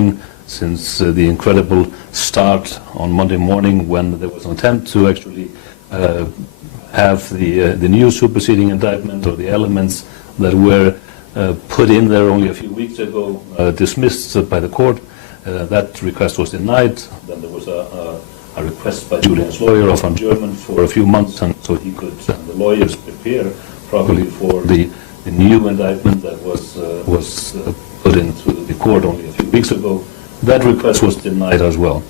morning, since the incredible start on Monday morning when there was an attempt to actually have the new superseding indictment, or the elements that were put in there only a few weeks ago, dismissed by the court. That request was denied. Then there was a request by Julian's lawyer, off on German, for a few months, and so he could, and the lawyers, prepare properly for the new indictment that was put into the court only a few weeks ago. That request was denied as well.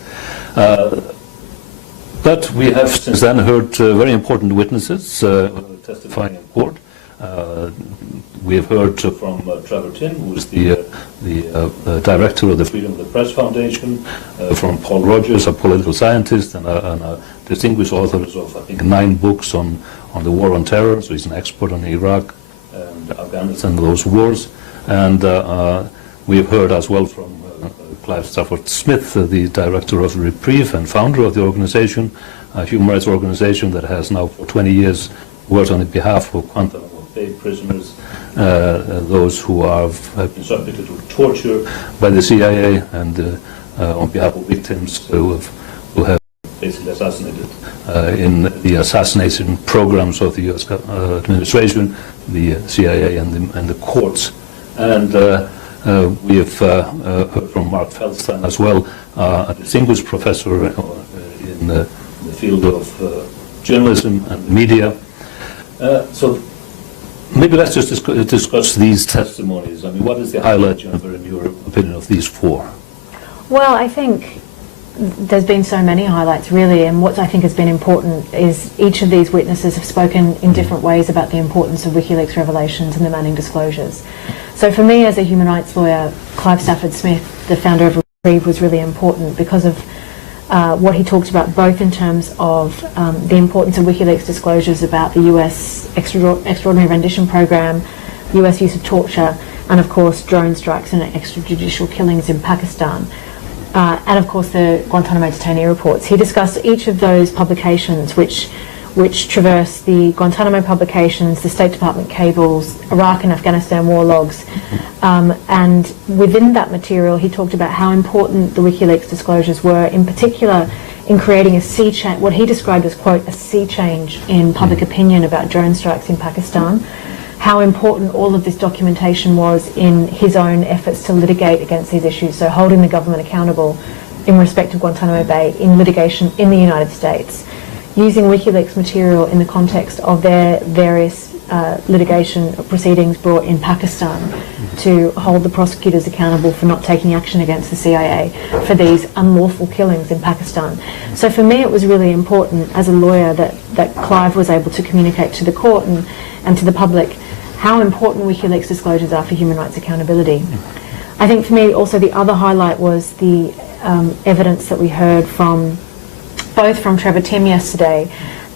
But we have since then heard very important witnesses testifying in court. We have heard from Trevor Tim, who is the director of the Freedom of the Press Foundation, from Paul Rogers, a political scientist and a distinguished author of, I think, 9 books on the war on terror. So he's an expert on Iraq and Afghanistan, those wars. And we have heard as well from Clive Stafford Smith, the director of Reprieve and founder of the organization, a human rights organization that has now for 20 years worked on behalf of Guantanamo Bay prisoners, those who have been subjected to torture by the CIA, and on behalf of victims who have basically assassinated in the assassination programs of the U.S. administration, the CIA and the courts. And we have heard from Mark Feldstein as well, a distinguished professor in the field of journalism and media. So maybe let's just discuss these testimonies. I mean, what is the highlight, Jennifer, in your opinion, of these 4? Well, I think there's been so many highlights, really, and what I think has been important is each of these witnesses have spoken in different ways about the importance of WikiLeaks revelations and the Manning disclosures. So for me, as a human rights lawyer, Clive Stafford Smith, the founder of Reprieve, was really important because of what he talked about, both in terms of the importance of WikiLeaks disclosures about the US extraordinary rendition program, US use of torture, and of course drone strikes and extrajudicial killings in Pakistan. And of course the Guantanamo detainee reports. He discussed each of those publications which traverse the Guantanamo publications, the State Department cables, Iraq and Afghanistan war logs, and within that material he talked about how important the WikiLeaks disclosures were, in particular in creating a sea change, what he described as, quote, a sea change in public opinion about drone strikes in Pakistan, how important all of this documentation was in his own efforts to litigate against these issues, so holding the government accountable in respect of Guantanamo Bay in litigation in the United States, using WikiLeaks material in the context of their various litigation proceedings brought in Pakistan to hold the prosecutors accountable for not taking action against the CIA for these unlawful killings in Pakistan. So for me it was really important as a lawyer that Clive was able to communicate to the court and to the public how important WikiLeaks disclosures are for human rights accountability. I think for me also the other highlight was the evidence that we heard from both from Trevor Tim yesterday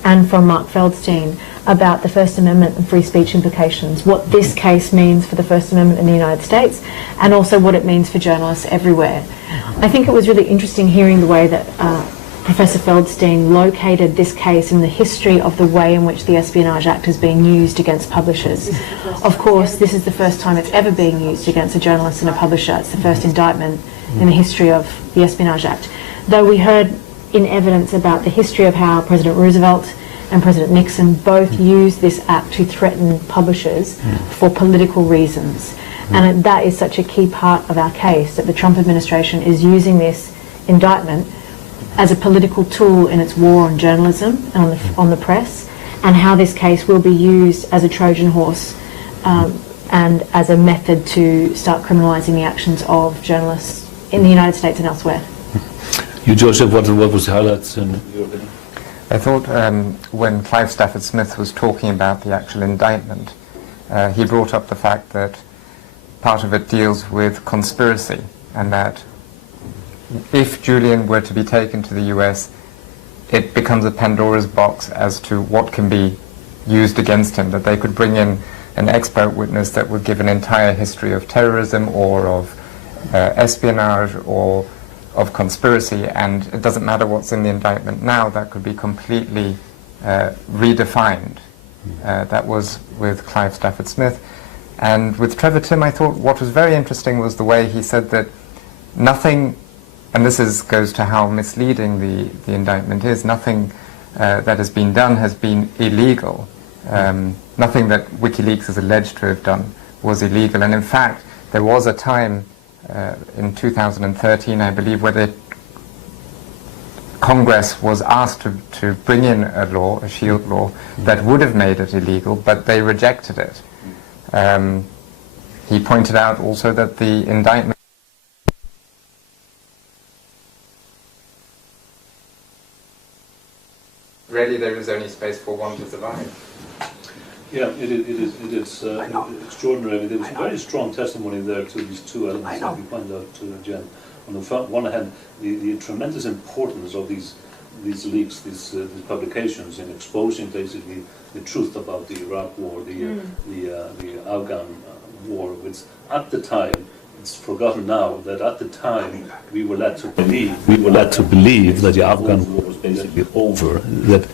and from Mark Feldstein about the First Amendment and free speech implications, what this case means for the First Amendment in the United States, and also what it means for journalists everywhere. I think it was really interesting hearing the way that Professor Feldstein located this case in the history of the way in which the Espionage Act is being used against publishers. Of course, this is the first time it's ever being used against a journalist and a publisher. It's the first indictment in the history of the Espionage Act. Though we heard in evidence about the history of how President Roosevelt and President Nixon both used this act to threaten publishers for political reasons. And that is such a key part of our case, that the Trump administration is using this indictment as a political tool in its war on journalism and on the press, and how this case will be used as a Trojan horse and as a method to start criminalising the actions of journalists in the United States and elsewhere. You, Joseph, what was the highlights in your opinion? I thought when Clive Stafford Smith was talking about the actual indictment, he brought up the fact that part of it deals with conspiracy, and that if Julian were to be taken to the US, it becomes a Pandora's box as to what can be used against him, that they could bring in an expert witness that would give an entire history of terrorism or of espionage or of conspiracy, and it doesn't matter what's in the indictment now, that could be completely redefined. That was with Clive Stafford Smith. And with Trevor Tim, I thought what was very interesting was the way he said that nothing, and this goes to how misleading the indictment is, nothing that has been done has been illegal. Nothing that WikiLeaks is alleged to have done was illegal. And in fact, there was a time in 2013, I believe, where Congress was asked to bring in a law, a shield law, that would have made it illegal, but they rejected it. He pointed out also that the indictment really there is only space for one to survive. Yeah, it is extraordinary. There was very strong testimony there to these two elements that you pointed out, Jen. On the one hand, the tremendous importance of these leaks, these publications, in exposing basically the truth about the Iraq War, the Afghan war, which at the time, it's forgotten now, that at the time we were led to believe that the Afghan war was basically over, that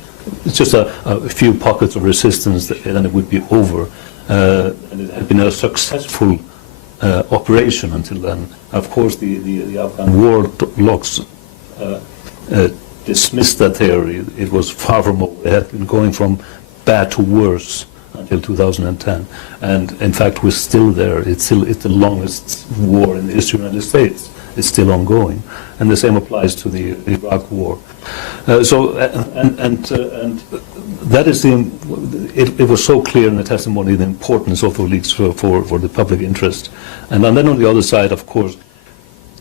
it's just a few pockets of resistance and it would be over. And it had been a successful operation until then. Of course, the Afghan war logs dismissed that theory. It was far from over. It had been going from bad to worse until 2010. And in fact, we're still there. It's the longest war in the history of the United States. It's still ongoing. And the same applies to the Iraq war. That is it was so clear in the testimony the importance of the leaks for the public interest. And then on the other side, of course,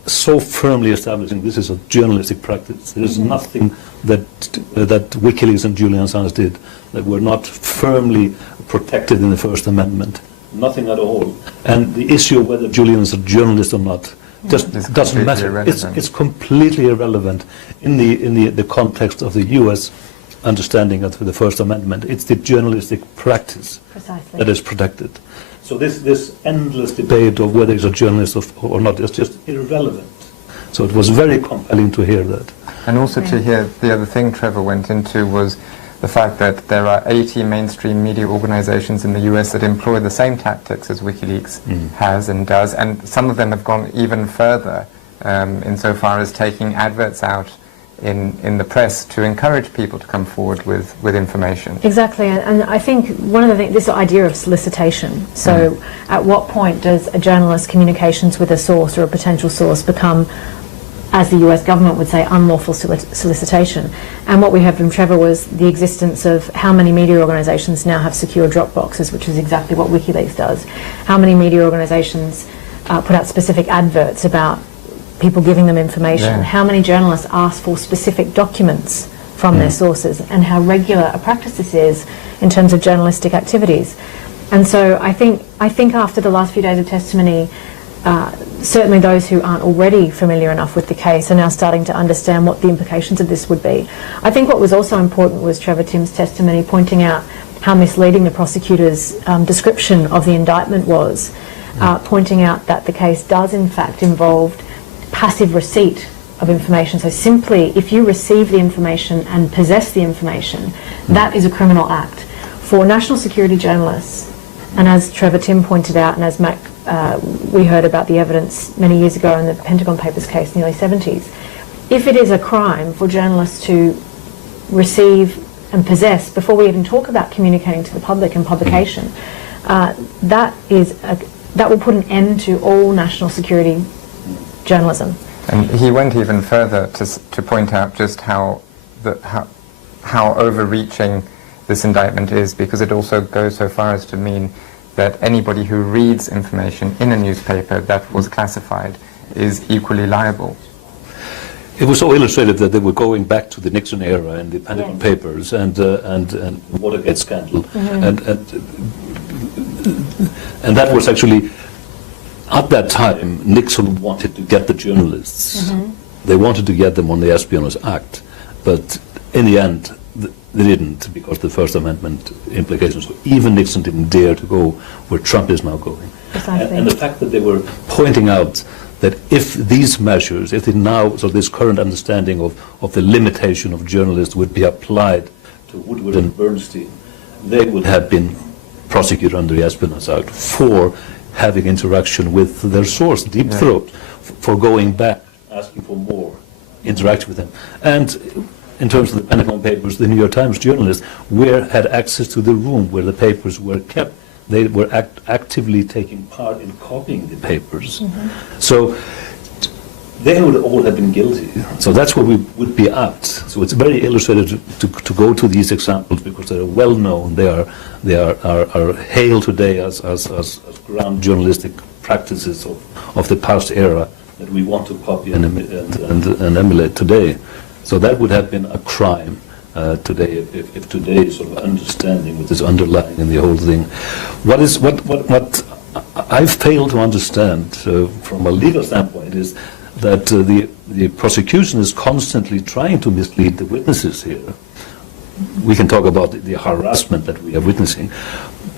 so firmly establishing this is a journalistic practice. There is nothing that WikiLeaks and Julian Assange did that were not firmly protected in the First Amendment. Nothing at all. And the issue of whether Julian is a journalist or not just doesn't matter. It's completely irrelevant in the context of the U.S. understanding of the First Amendment. It's the journalistic practice that is protected. So this endless debate of whether he's a journalist or not is just irrelevant. So it was very compelling to hear that. And also to hear the other thing Trevor went into was the fact that there are 80 mainstream media organizations in the US that employ the same tactics as WikiLeaks has and does, and some of them have gone even further insofar as taking adverts out in the press to encourage people to come forward with information. Exactly, and I think one of the things, this idea of solicitation, so at what point does a journalist's communications with a source or a potential source become, as the US government would say, unlawful solicitation? And what we heard from Trevor was the existence of how many media organisations now have secure drop boxes, which is exactly what WikiLeaks does. How many media organisations put out specific adverts about people giving them information. How many journalists ask for specific documents from their sources, and how regular a practice this is in terms of journalistic activities. And so I think after the last few days of testimony, certainly those who aren't already familiar enough with the case are now starting to understand what the implications of this would be. I think what was also important was Trevor Timm's testimony pointing out how misleading the prosecutor's description of the indictment was, pointing out that the case does in fact involve passive receipt of information. So simply, if you receive the information and possess the information, that is a criminal act. For national security journalists, and as Trevor Timm pointed out, and as Mac, we heard about the evidence many years ago in the Pentagon Papers case in the early 70s, if it is a crime for journalists to receive and possess, before we even talk about communicating to the public and publication, that will put an end to all national security journalism. And he went even further to point out just how overreaching this indictment is, because it also goes so far as to mean that anybody who reads information in a newspaper that was classified is equally liable. It was so illustrative that they were going back to the Nixon era and the Pentagon Papers and Watergate scandal, and that was actually. At that time, Nixon wanted to get the journalists. They wanted to get them on the Espionage Act, but in the end, they didn't, because of the First Amendment implications. So even Nixon didn't dare to go where Trump is now going. And the fact that they were pointing out that if these measures, if this current understanding of the limitation of journalists would be applied to Woodward and Bernstein, they would have been prosecuted under the Espionage Act for having interaction with their source, Deep Throat, for going back, asking for more interaction with them. And in terms of the Pentagon Papers, the New York Times journalists had access to the room where the papers were kept. They were actively taking part in copying the papers. So they would all have been guilty. So that's what we would be apt. So it's very illustrated to go to these examples because they're well known. They are hailed today as ground journalistic practices of the past era that we want to copy and emulate today. So that would have been a crime today if today's sort of understanding what is underlying in the whole thing. What I've failed to understand from a legal standpoint is that the prosecution is constantly trying to mislead the witnesses here. We can talk about the harassment that we are witnessing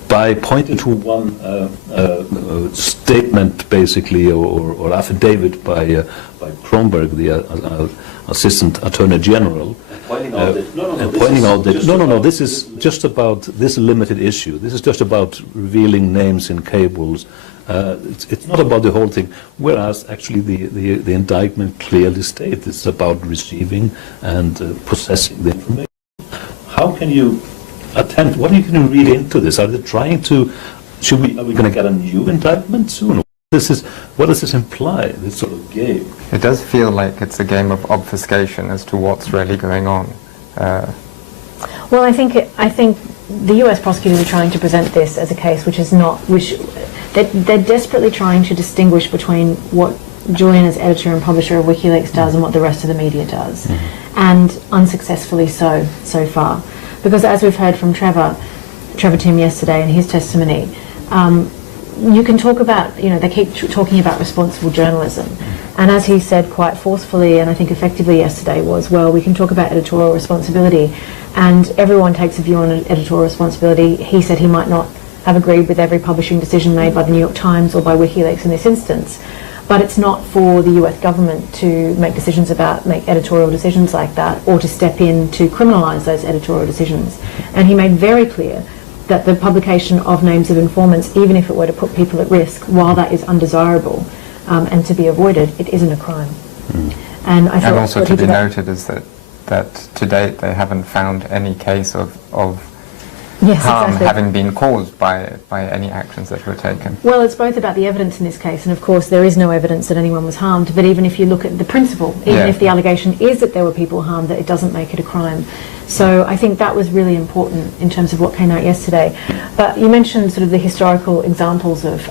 by pointing to one statement, basically, or affidavit by Kronberg, the Assistant Attorney General, Pointing out that this is just about this limited issue. This is just about revealing names in cables. It's not about the whole thing. Whereas actually the indictment clearly states it's about receiving and possessing the information. How can you attempt? What are you going to read into this? Are they trying to? Are we going to get a new indictment soon? What does this imply? This sort of game. It does feel like it's a game of obfuscation as to what's really going on. Well, I think the U.S. prosecutors are trying to present this as a case which is not, they're desperately trying to distinguish between what Julian as editor and publisher of WikiLeaks does and what the rest of the media does, and unsuccessfully so far, because as we've heard from Trevor Tim yesterday in his testimony. You can talk about, they keep talking about responsible journalism. And as he said quite forcefully and I think effectively yesterday was, well, we can talk about editorial responsibility and everyone takes a view on editorial responsibility. He said he might not have agreed with every publishing decision made by the New York Times or by WikiLeaks in this instance. But it's not for the US government to make editorial decisions like that or to step in to criminalise those editorial decisions. And he made very clear that the publication of names of informants, even if it were to put people at risk, while that is undesirable and to be avoided, it isn't a crime. And I thought, and also to be noted is that to date they haven't found any case of harm having been caused by any actions that were taken. Well, it's both about the evidence in this case, and of course there is no evidence that anyone was harmed, but even if you look at the principle, even if the allegation is that there were people harmed, that it doesn't make it a crime. So I think that was really important in terms of what came out yesterday. But you mentioned sort of the historical examples of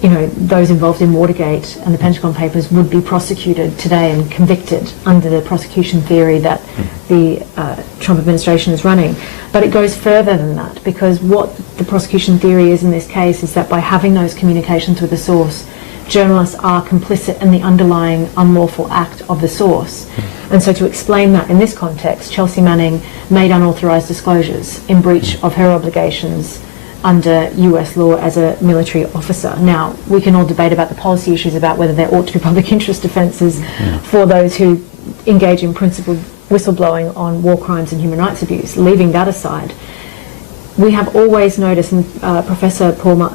those involved in Watergate and the Pentagon Papers would be prosecuted today and convicted under the prosecution theory that the Trump administration is running. But it goes further than that, because what the prosecution theory is in this case is that by having those communications with the source, journalists are complicit in the underlying unlawful act of the source. And so to explain that in this context, Chelsea Manning made unauthorised disclosures in breach of her obligations under US law as a military officer. Now, we can all debate about the policy issues about whether there ought to be public interest defences for those who engage in principled whistleblowing on war crimes and human rights abuse. Leaving that aside, we have always noticed, and Professor Mark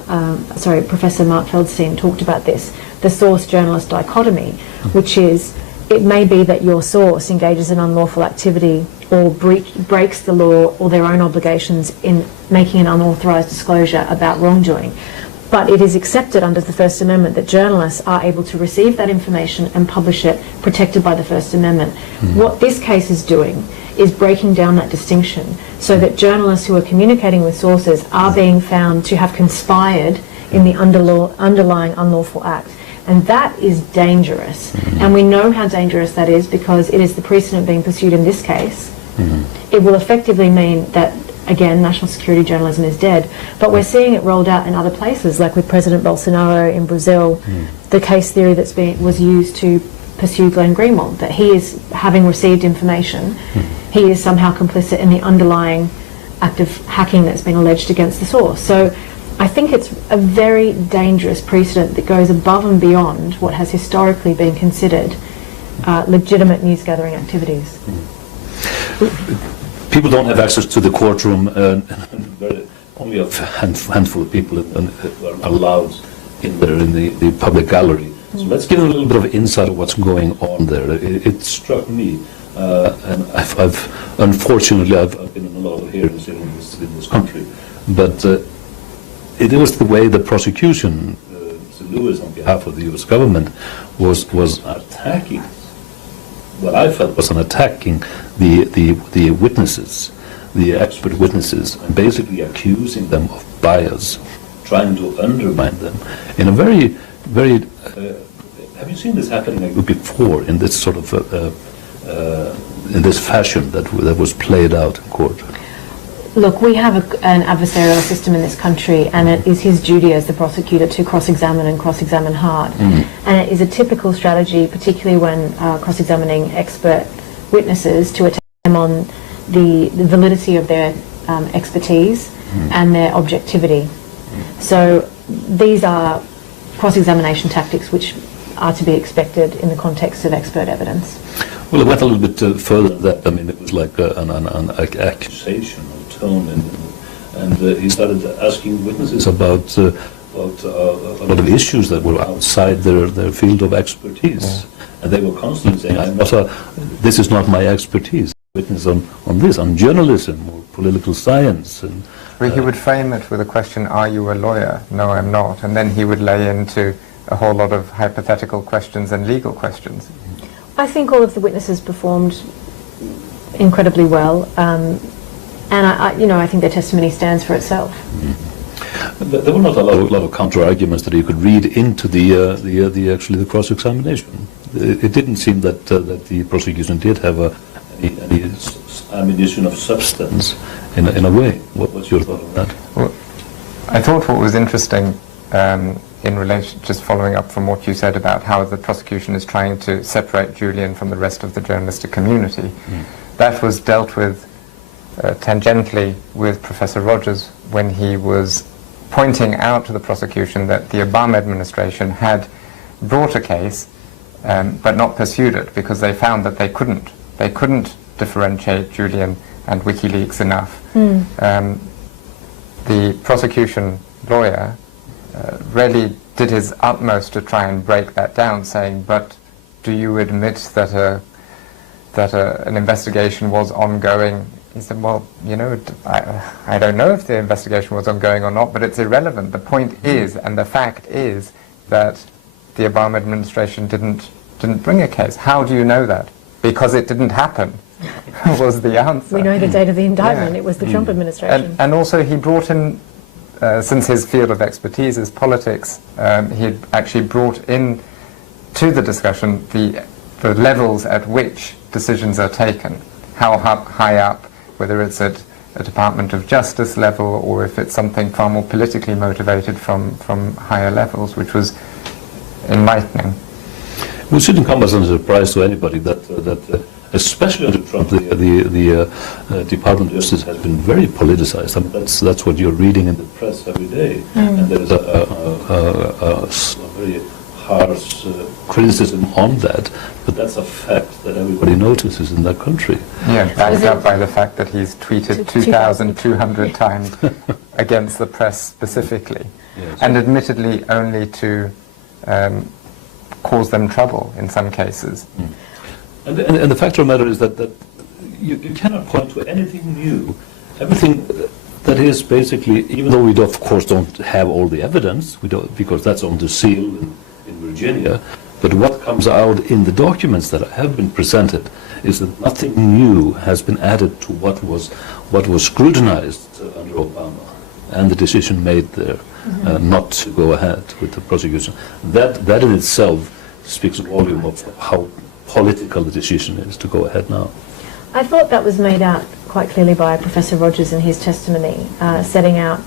Feldstein talked about this, the source-journalist dichotomy, which is it may be that your source engages in unlawful activity or breaks the law or their own obligations in making an unauthorised disclosure about wrongdoing. But it is accepted under the First Amendment that journalists are able to receive that information and publish it, protected by the First Amendment. What this case is doing is breaking down that distinction so that journalists who are communicating with sources are being found to have conspired in the underlying unlawful act. And that is dangerous. And we know how dangerous that is because it is the precedent being pursued in this case. It will effectively mean that, again, national security journalism is dead. But we're seeing it rolled out in other places, like with President Bolsonaro in Brazil, the case theory was used to pursue Glenn Greenwald, that he is, having received information, he is somehow complicit in the underlying act of hacking that's been alleged against the source. So I think it's a very dangerous precedent that goes above and beyond what has historically been considered legitimate news-gathering activities. People don't have access to the courtroom. Only a handful of people are allowed in there in the public gallery. So let's give a little bit of insight of what's going on there. It struck me, and unfortunately I've been in a lot of hearings in this country, but it was the way the prosecution, Mr. Lewis on behalf of the U.S. government, was attacking. What I felt was attacking the witnesses, the expert witnesses, and basically accusing them of bias, trying to undermine them in a very have you seen this happening before in this sort of in this fashion that was played out in court? Look, we have an adversarial system in this country, and it is his duty as the prosecutor to cross-examine and cross-examine hard. And it is a typical strategy, particularly when cross-examining expert witnesses, to attack them on the validity of their expertise and their objectivity. So these are cross-examination tactics which are to be expected in the context of expert evidence. Well, it went a little bit further than that. I mean, it was like an accusation of tone, and he started asking witnesses about a lot of issues that were outside their field of expertise. And they were constantly saying, this is not my expertise. Witness on this, on journalism or political science. And he would frame it with a question, are you a lawyer? No, I'm not. And then he would lay into a whole lot of hypothetical questions and legal questions. I think all of the witnesses performed incredibly well, and I think their testimony stands for itself. There were not a lot of counter arguments that you could read into the cross-examination. It didn't seem that the prosecution did have any ammunition of substance in a way. What's your thought on that? Well, I thought what was interesting in relation, just following up from what you said about how the prosecution is trying to separate Julian from the rest of the journalistic community, that was dealt with tangentially with Professor Rogers when he was pointing out to the prosecution that the Obama administration had brought a case but not pursued it because they found that they couldn't differentiate Julian and WikiLeaks enough. The prosecution lawyer really did his utmost to try and break that down, saying, but do you admit that an investigation was ongoing? He said, well, I don't know if the investigation was ongoing or not, but it's irrelevant. The point is, and the fact is, that the Obama administration didn't bring a case. How do you know that? Because it didn't happen, was the answer. We know the date of the indictment. It was the Trump administration. And also he brought in, since his field of expertise is politics, he actually brought in to the discussion the levels at which decisions are taken, how high up, whether it's at a Department of Justice level or if it's something far more politically motivated from higher levels, which was enlightening. It shouldn't come as a surprise to anybody that especially under Trump, the Department of Justice has been very politicized. I mean, that's what you're reading in the press every day, and there's a very harsh criticism on that. But that's a fact that everybody notices in that country. Yeah, backed up by the fact that he's tweeted 2,200 times against the press specifically, and admittedly only to cause them trouble in some cases. And the fact of the matter is that you cannot point to anything new. Everything that is basically, even though we of course don't have all the evidence, we don't, because that's on the seal in Virginia, but what comes out in the documents that have been presented is that nothing new has been added to what was scrutinized under Obama and the decision made there not to go ahead with the prosecution. That in itself speaks a volume of how political the decision is to go ahead now. I thought that was made out quite clearly by Professor Rogers in his testimony, setting out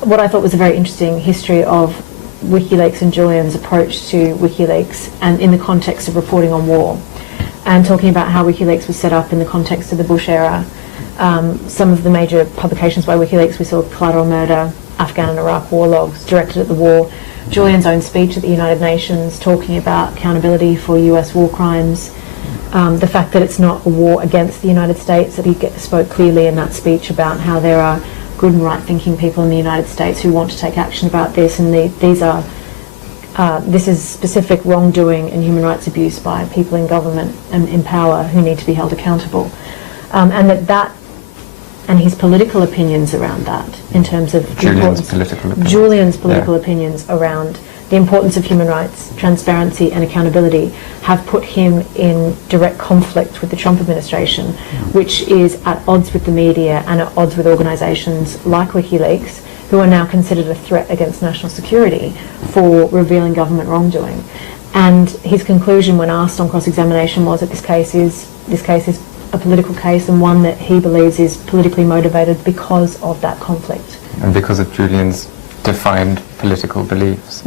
what I thought was a very interesting history of WikiLeaks and Julian's approach to WikiLeaks and in the context of reporting on war, and talking about how WikiLeaks was set up in the context of the Bush era. Some of the major publications by WikiLeaks, we saw Collateral Murder, Afghan and Iraq War Logs, directed at the war, Julian's own speech at the United Nations talking about accountability for US war crimes, the fact that it's not a war against the United States, that he spoke clearly in that speech about how there are good and right-thinking people in the United States who want to take action about this, and these are this is specific wrongdoing and human rights abuse by people in government and in power who need to be held accountable. And his political opinions around that, in terms of Julian's political opinions around the importance of human rights, transparency and accountability, have put him in direct conflict with the Trump administration, which is at odds with the media and at odds with organisations like WikiLeaks, who are now considered a threat against national security for revealing government wrongdoing. And his conclusion when asked on cross-examination was that this case is a political case, and one that he believes is politically motivated because of that conflict. And because of Julian's defined political beliefs.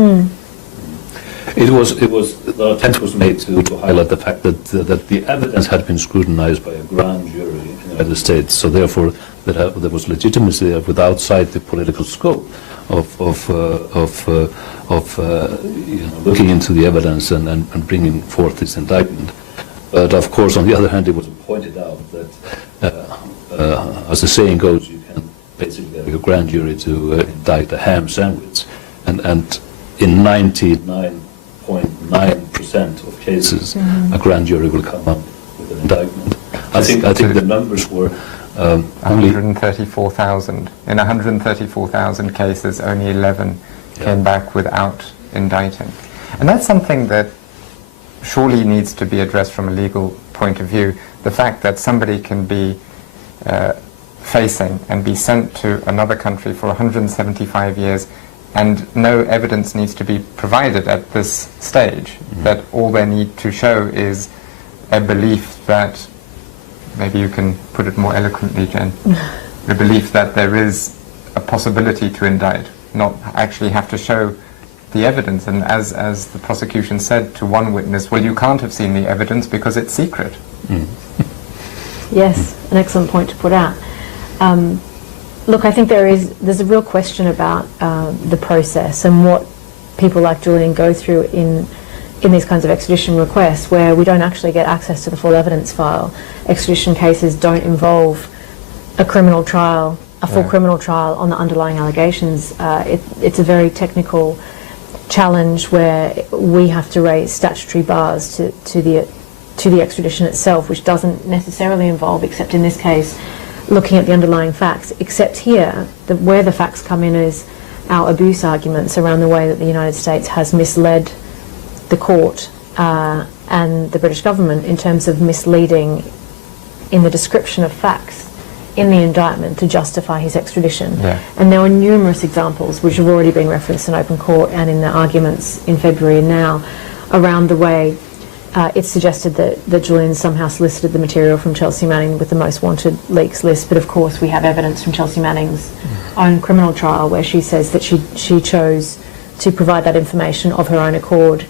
It was the attempt was made to highlight the fact that the evidence had been scrutinized by a grand jury in the United States, so therefore there was legitimacy there with outside the political scope of looking into the evidence and bringing forth this indictment. But of course, on the other hand, it was pointed out that, as the saying goes, you can basically get a grand jury to indict a ham sandwich, and in 99.9% of cases, a grand jury will come up with an indictment. I think the numbers were 134,000. In 134,000 cases, only 11 came back without indicting, and that's something that surely needs to be addressed from a legal point of view. The fact that somebody can be facing and be sent to another country for 175 years and no evidence needs to be provided at this stage, that all they need to show is a belief that, maybe you can put it more eloquently, Jen, the belief that there is a possibility to indict, not actually have to show the evidence. And as the prosecution said to one witness, well, you can't have seen the evidence because it's secret. Yes, an excellent point to put out. Look, I think there's a real question about the process and what people like Julian go through in these kinds of extradition requests, where we don't actually get access to the full evidence file. Extradition cases don't involve a criminal trial, a full criminal trial on the underlying allegations. It's a very technical challenge where we have to raise statutory bars to the extradition itself, which doesn't necessarily involve, except in this case, looking at the underlying facts. Except here, where the facts come in is our abuse arguments around the way that the United States has misled the court and the British government in terms of misleading in the description of facts in the indictment to justify his extradition. And there were numerous examples which have already been referenced in open court and in the arguments in February and now around the way it's suggested that Julian somehow solicited the material from Chelsea Manning with the most wanted leaks list, but of course we have evidence from Chelsea Manning's own criminal trial where she says that she chose to provide that information of her own accord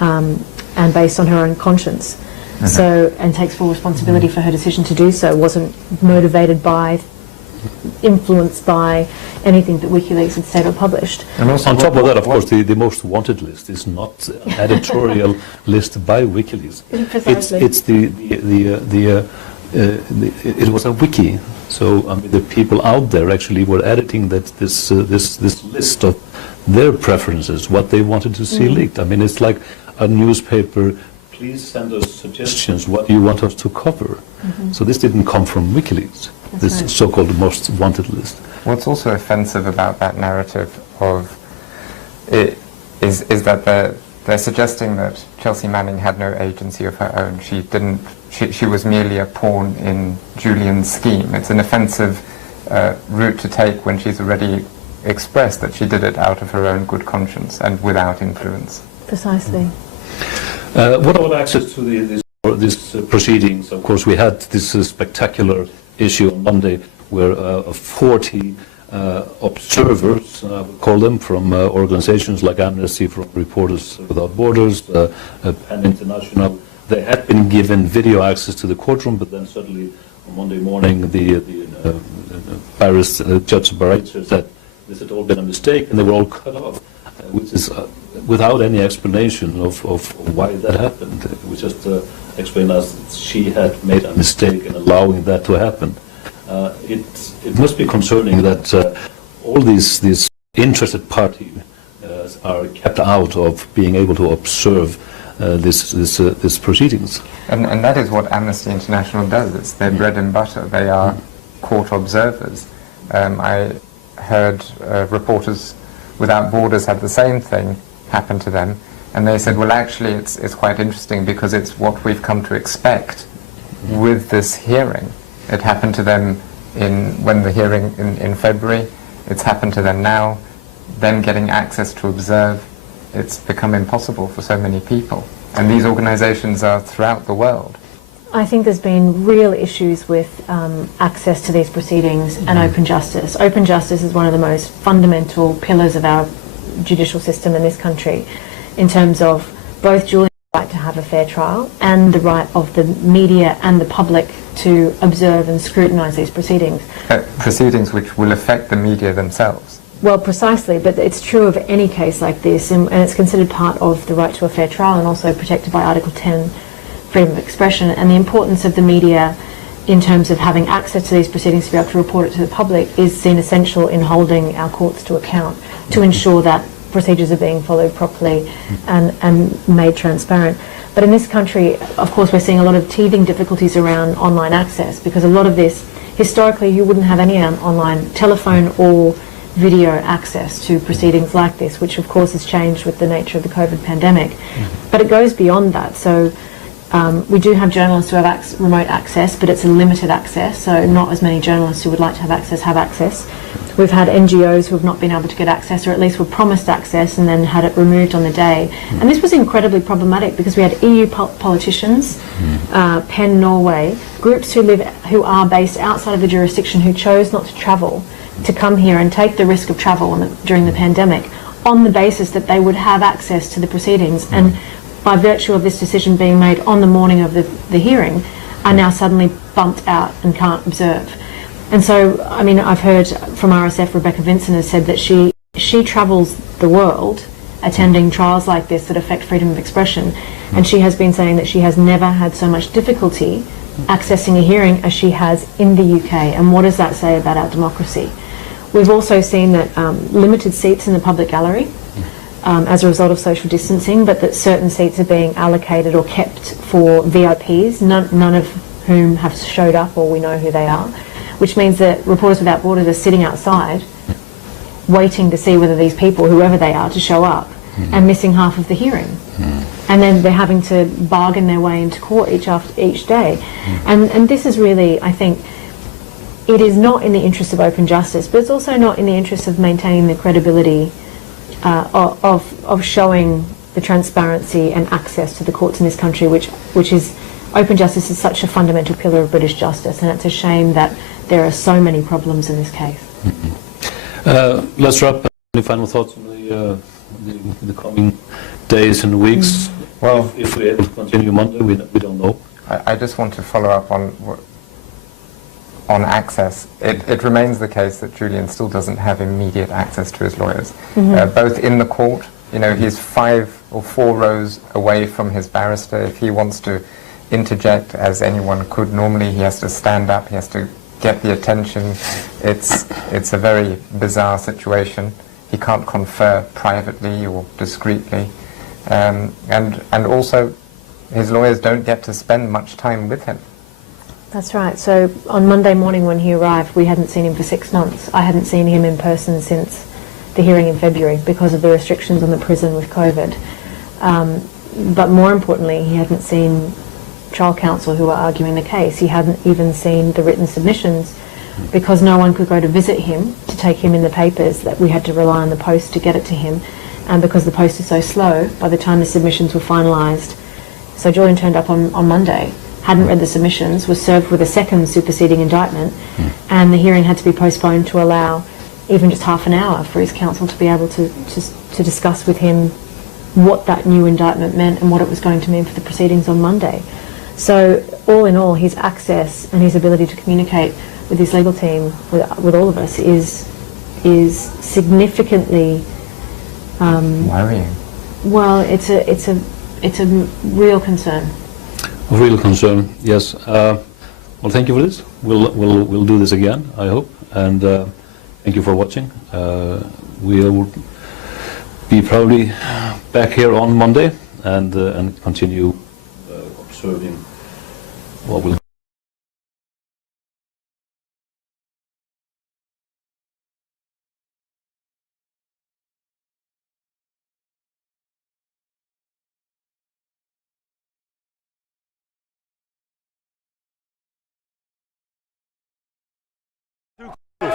and based on her own conscience. So, and takes full responsibility for her decision to do so, wasn't motivated by, influenced by anything that WikiLeaks had said or published. And also on top of that, of course, the most wanted list is not an editorial list by WikiLeaks. Precisely. It's it was a wiki. So I mean, the people out there actually were editing this list of their preferences, what they wanted to see leaked. I mean, it's like a newspaper. Please send us suggestions. What do you want us to cover? So this didn't come from WikiLeaks. This so-called most wanted list. What's also offensive about that narrative of it is that they're suggesting that Chelsea Manning had no agency of her own. She was merely a pawn in Julian's scheme. It's an offensive route to take when she's already expressed that she did it out of her own good conscience and without influence. Precisely. What about access to these proceedings? Of course, we had this spectacular issue on Monday where 40 observers, I would call them, from organizations like Amnesty, from Reporters Without Borders, PEN International, they had been given video access to the courtroom, but then suddenly on Monday morning the Paris Judge Barrett said this had all been a mistake and they were all cut off, which is without any explanation of why that happened. We just explained as she had made a mistake in allowing that to happen. It must be concerning that all these interested parties are kept out of being able to observe this proceedings. And that is what Amnesty International does. It's their bread and butter. They are court observers. I heard Reporters Without Borders had the same thing happen to them, and they said, well, actually, it's quite interesting because it's what we've come to expect with this hearing. It happened to them when the hearing in February. It's happened to them now. Them getting access to observe, it's become impossible for so many people. And these organizations are throughout the world. I think there's been real issues with access to these proceedings and open justice. Open justice is one of the most fundamental pillars of our judicial system in this country, in terms of both Julian's right to have a fair trial and the right of the media and the public to observe and scrutinise these proceedings. Proceedings which will affect the media themselves. Well, precisely, but it's true of any case like this, and it's considered part of the right to a fair trial and also protected by Article 10, freedom of expression. And the importance of the media in terms of having access to these proceedings to be able to report it to the public is seen essential in holding our courts to account, to ensure that procedures are being followed properly and made transparent. But in this country, of course, we're seeing a lot of teething difficulties around online access, because a lot of this, historically, you wouldn't have any online telephone or video access to proceedings like this, which of course has changed with the nature of the COVID pandemic. But it goes beyond that. So we do have journalists who have remote access, but it's a limited access, so not as many journalists who would like to have access. We've had NGOs who have not been able to get access, or at least were promised access and then had it removed on the day. And this was incredibly problematic because we had EU politicians, PEN Norway, groups who are based outside of the jurisdiction who chose not to travel to come here and take the risk of travel during the pandemic on the basis that they would have access to the proceedings. And by virtue of this decision being made on the morning of the hearing, are now suddenly bumped out and can't observe. And so, I mean, I've heard from RSF, Rebecca Vincent has said that she travels the world attending trials like this that affect freedom of expression, and she has been saying that she has never had so much difficulty accessing a hearing as she has in the UK. And what does that say about our democracy? We've also seen that limited seats in the public gallery as a result of social distancing, but that certain seats are being allocated or kept for VIPs, none of whom have showed up or we know who they are, which means that Reporters Without Borders are sitting outside waiting to see whether these people, whoever they are, to show up, and missing half of the hearing. And then they're having to bargain their way into court each day. And this is really, I think, it is not in the interest of open justice, but it's also not in the interest of maintaining the credibility of showing the transparency and access to the courts in this country, which is, open justice is such a fundamental pillar of British justice, and it's a shame that there are so many problems in this case. Let's wrap up. Any final thoughts on the coming days and weeks? Well, if we're able to continue Monday, we don't know. I just want to follow up on access. It remains the case that Julian still doesn't have immediate access to his lawyers, both in the court. You know, he's 5 or 4 rows away from his barrister. If he wants to interject, as anyone could normally, he has to stand up, he has to get the attention. It's a very bizarre situation. He can't confer privately or discreetly, and also his lawyers don't get to spend much time with him. That's right. So on Monday morning when he arrived, we hadn't seen him for 6 months. I hadn't seen him in person since the hearing in February because of the restrictions on the prison with COVID. But more importantly, he hadn't seen trial counsel who were arguing the case. He hadn't even seen the written submissions because no one could go to visit him to take him in the papers, that we had to rely on the post to get it to him. And because the post is so slow, by the time the submissions were finalised, so Julian turned up on Monday, hadn't read the submissions, was served with a second superseding indictment, and the hearing had to be postponed to allow even just half an hour for his counsel to be able to discuss with him what that new indictment meant and what it was going to mean for the proceedings on Monday. So all in all, his access and his ability to communicate with his legal team, with all of us, is significantly worrying. Well, it's a real concern. A real concern, yes. Well, thank you for this. We'll do this again, I hope, and thank you for watching. We'll be probably back here on Monday and continue observing what will.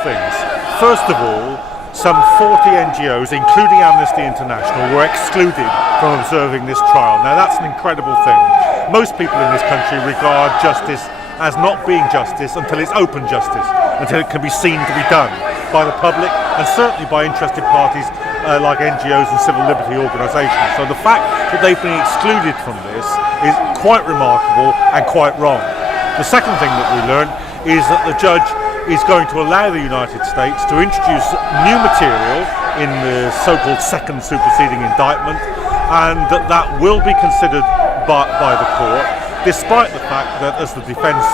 Things. First of all, some 40 NGOs, including Amnesty International, were excluded from observing this trial. Now that's an incredible thing. Most people in this country regard justice as not being justice until it's open justice, until it can be seen to be done by the public and certainly by interested parties like NGOs and civil liberty organisations. So the fact that they've been excluded from this is quite remarkable and quite wrong. The second thing that we learned is that the judge is going to allow the United States to introduce new material in the so-called second superseding indictment, and that will be considered by the court, despite the fact that, as the defence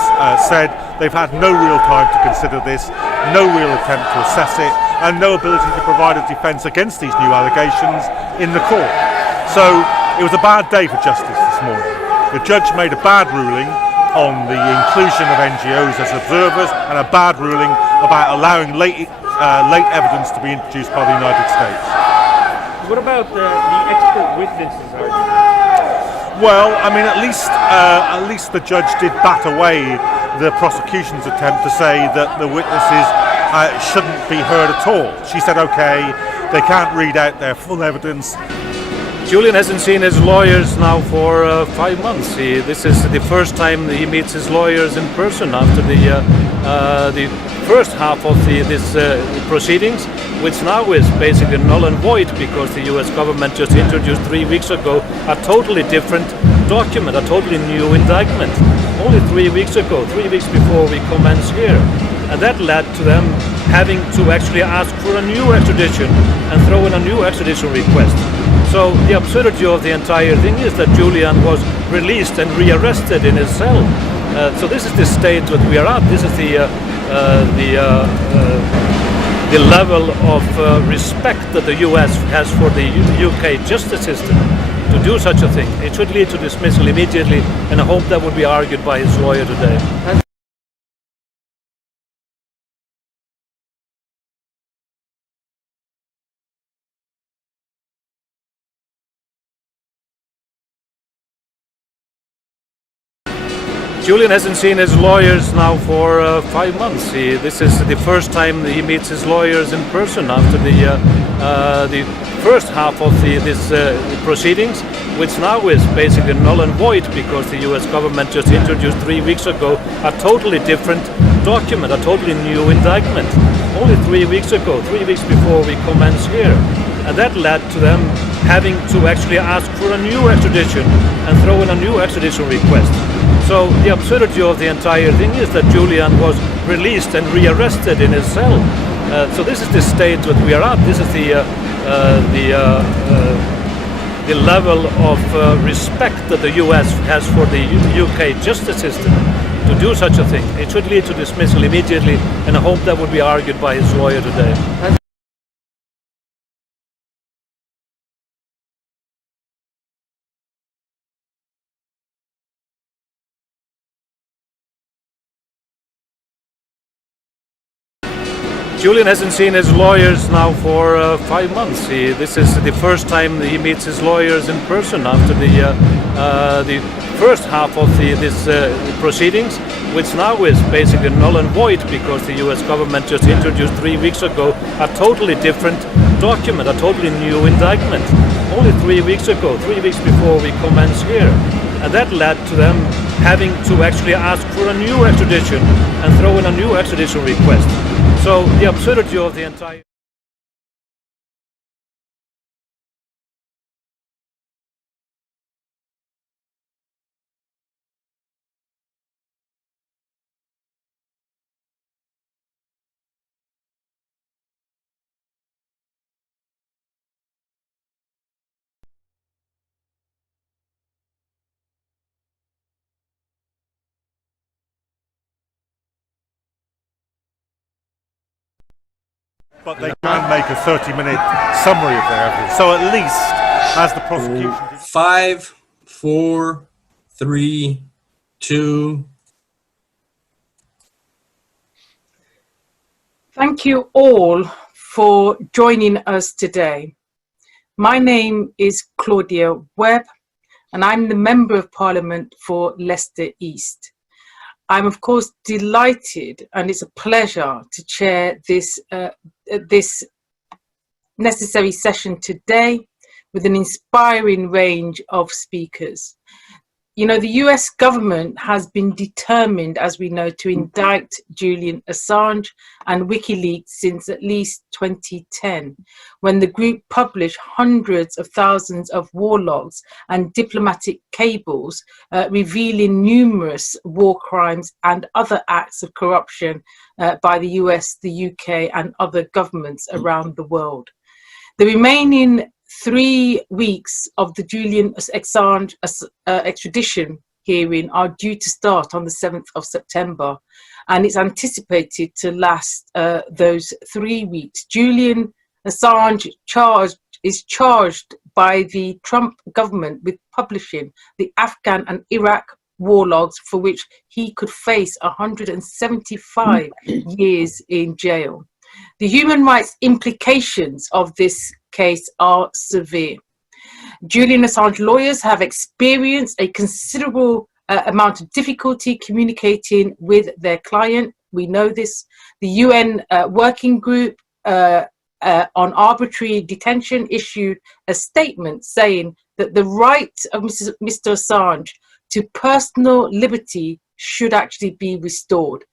said, they've had no real time to consider this, no real attempt to assess it, and no ability to provide a defence against these new allegations in the court. So it was a bad day for justice this morning. The judge made a bad ruling on the inclusion of NGOs as observers and a bad ruling about allowing late evidence to be introduced by the United States. What about the expert witnesses argument? Well, I mean, at least the judge did bat away the prosecution's attempt to say that the witnesses shouldn't be heard at all. She said, okay, they can't read out their full evidence. Julian hasn't seen his lawyers now for 5 months. This is the first time he meets his lawyers in person after the first half of this proceedings, which now is basically null and void because the US government just introduced 3 weeks ago a totally different document, a totally new indictment. Only 3 weeks ago, 3 weeks before we commence here. And that led to them having to actually ask for a new extradition and throw in a new extradition request. So the absurdity of the entire thing is that Julian was released and rearrested in his cell. So this is the state that we are at. This is the level of respect that the US has for the UK justice system to do such a thing. It should lead to dismissal immediately, and I hope that would be argued by his lawyer today. Julian hasn't seen his lawyers now for 5 months. This is the first time he meets his lawyers in person after the first half of this proceedings, which now is basically null and void because the US government just introduced 3 weeks ago a totally different document, a totally new indictment. Only 3 weeks ago, 3 weeks before we commence here. And that led to them having to actually ask for a new extradition and throw in a new extradition request. So the absurdity of the entire thing is that Julian was released and rearrested in his cell. So this is the state that we are at. This is the level of respect that the US has for the UK justice system to do such a thing. It should lead to dismissal immediately, and I hope that would be argued by his lawyer today. Julian hasn't seen his lawyers now for 5 months. This is the first time he meets his lawyers in person after the first half of this proceedings, which now is basically null and void because the US government just introduced 3 weeks ago a totally different document, a totally new indictment. Only 3 weeks ago, 3 weeks before we commence here. And that led to them having to actually ask for a new extradition and throw in a new extradition request. So the absurdity of the entire... But they can make a 30-minute summary of their evidence. So at least, as the prosecution... 5, 4, 3, 2... Thank you all for joining us today. My name is Claudia Webb, and I'm the Member of Parliament for Leicester East. I'm of course delighted, and it's a pleasure to chair this necessary session today with an inspiring range of speakers. You know, the US government has been determined, as we know, to indict Julian Assange and WikiLeaks since at least 2010, when the group published hundreds of thousands of war logs and diplomatic cables revealing numerous war crimes and other acts of corruption by the US, the UK and other governments around the world. The remaining 3 weeks of the Julian Assange extradition hearing are due to start on the 7th of September, and it's anticipated to last those 3 weeks. Julian Assange is charged by the Trump government with publishing the Afghan and Iraq war logs, for which he could face 175 years in jail. The human rights implications of this case are severe. Julian Assange lawyers have experienced a considerable amount of difficulty communicating with their client. We know this. The UN working group on arbitrary detention issued a statement saying that the right of Mr. Assange to personal liberty should actually be restored.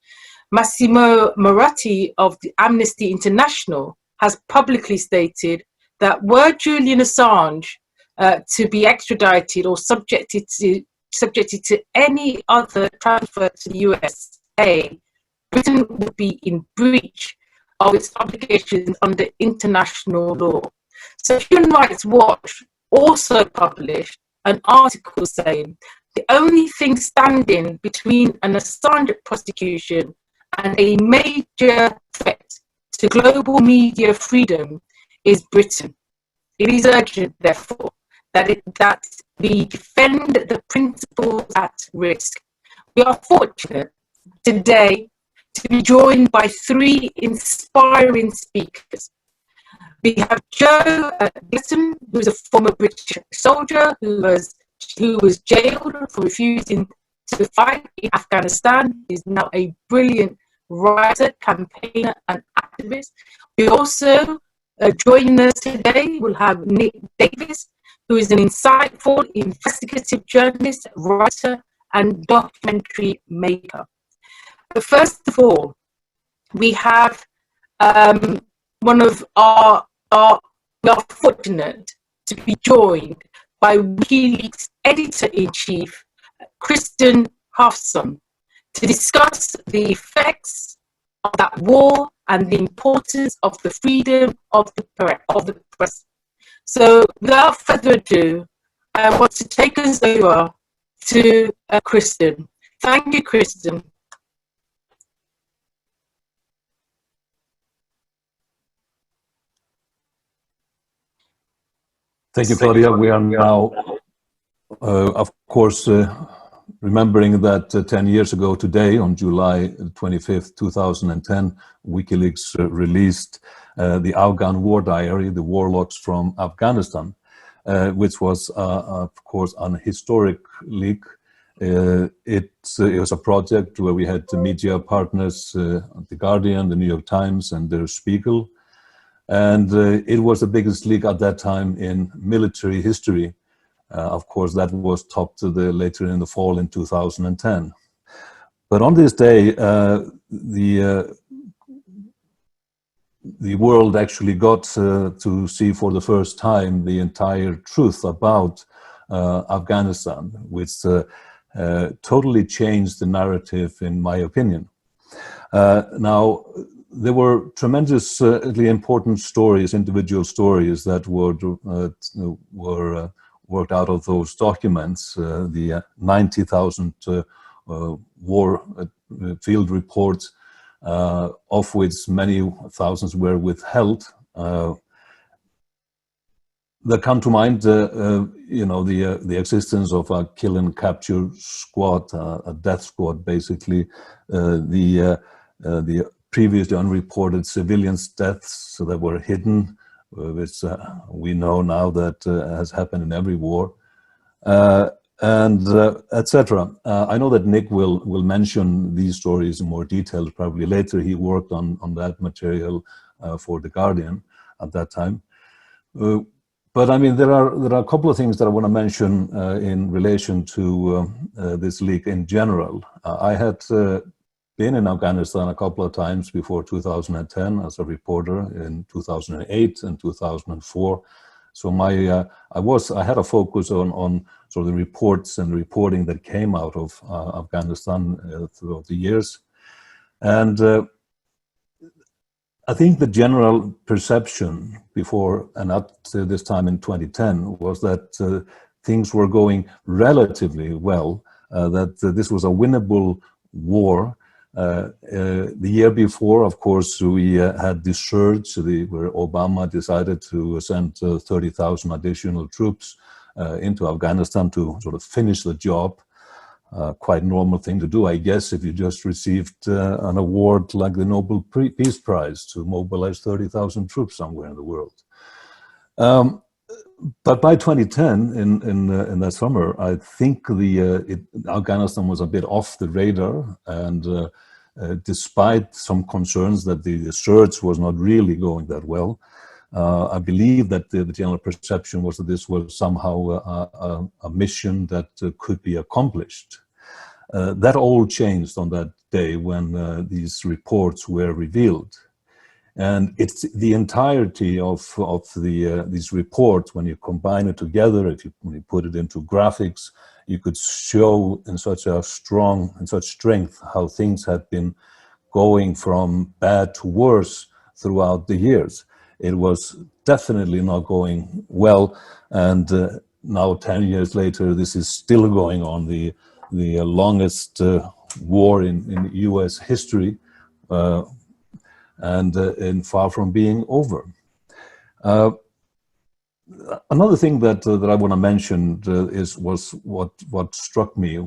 Massimo Moratti of the Amnesty International has publicly stated that were Julian Assange to be extradited or subjected to any other transfer to the USA, Britain would be in breach of its obligations under international law. So Human Rights Watch also published an article saying the only thing standing between an Assange prosecution and a major threat to global media freedom is Britain. It is urgent, therefore, that we defend the principles at risk. We are fortunate today to be joined by 3 inspiring speakers. We have Joe Glisson, who is a former British soldier who was jailed for refusing to fight in Afghanistan. He is now a brilliant writer, campaigner and activist. We also joining us today, we'll have Nick Davis, who is an insightful investigative journalist, writer and documentary maker. But first of all, we have we are fortunate to be joined by WikiLeaks Editor-in-Chief, Kristen Hafson, to discuss the effects of that war and the importance of the freedom of the press. So without further ado, I want to take us over to Kristen. Thank you, Kristen. Thank you, Claudia. We are now, of course, remembering that 10 years ago today, on July 25th, 2010, WikiLeaks released the Afghan War Diary, the war logs from Afghanistan, which was, of course, an historic leak. It was a project where we had the media partners, The Guardian, The New York Times, and Der Spiegel. And it was the biggest leak at that time in military history. Of course, that was topped later in the fall in 2010. But on this day, the world actually got to see for the first time the entire truth about Afghanistan, which totally changed the narrative, in my opinion. Now, there were tremendously important stories, individual stories that were worked out of those documents. The 90,000 war field reports, of which many thousands were withheld. That come to mind, you know, the existence of a kill and capture squad, a death squad, basically, the previously unreported civilians' deaths that were hidden, which we know now that has happened in every war, and etc. I know that Nick will mention these stories in more detail probably later. He worked on that material for The Guardian at that time. But I mean, there are a couple of things that I want to mention in relation to this leak in general. I had been in Afghanistan a couple of times before 2010 as a reporter in 2008 and 2004. So I had a focus on sort of the reports and reporting that came out of Afghanistan throughout the years, and I think the general perception before and up to this time in 2010 was that things were going relatively well, that this was a winnable war. The year before, of course, we had this surge where Obama decided to send 30,000 additional troops into Afghanistan to sort of finish the job. Quite normal thing to do, I guess, if you just received an award like the Nobel Peace Prize to mobilize 30,000 troops somewhere in the world. But by 2010, in that summer, I think Afghanistan was a bit off the radar, and despite some concerns that the surge was not really going that well, I believe that the general perception was that this was somehow a mission that could be accomplished. That all changed on that day when these reports were revealed. And it's the entirety of these reports, when you combine it together, when you put it into graphics, you could show in such strength how things had been going from bad to worse throughout the years. It was definitely not going well, and now 10 years later, this is still going on, the longest war in US history, and far from being over. Another thing that I want to mention was what struck me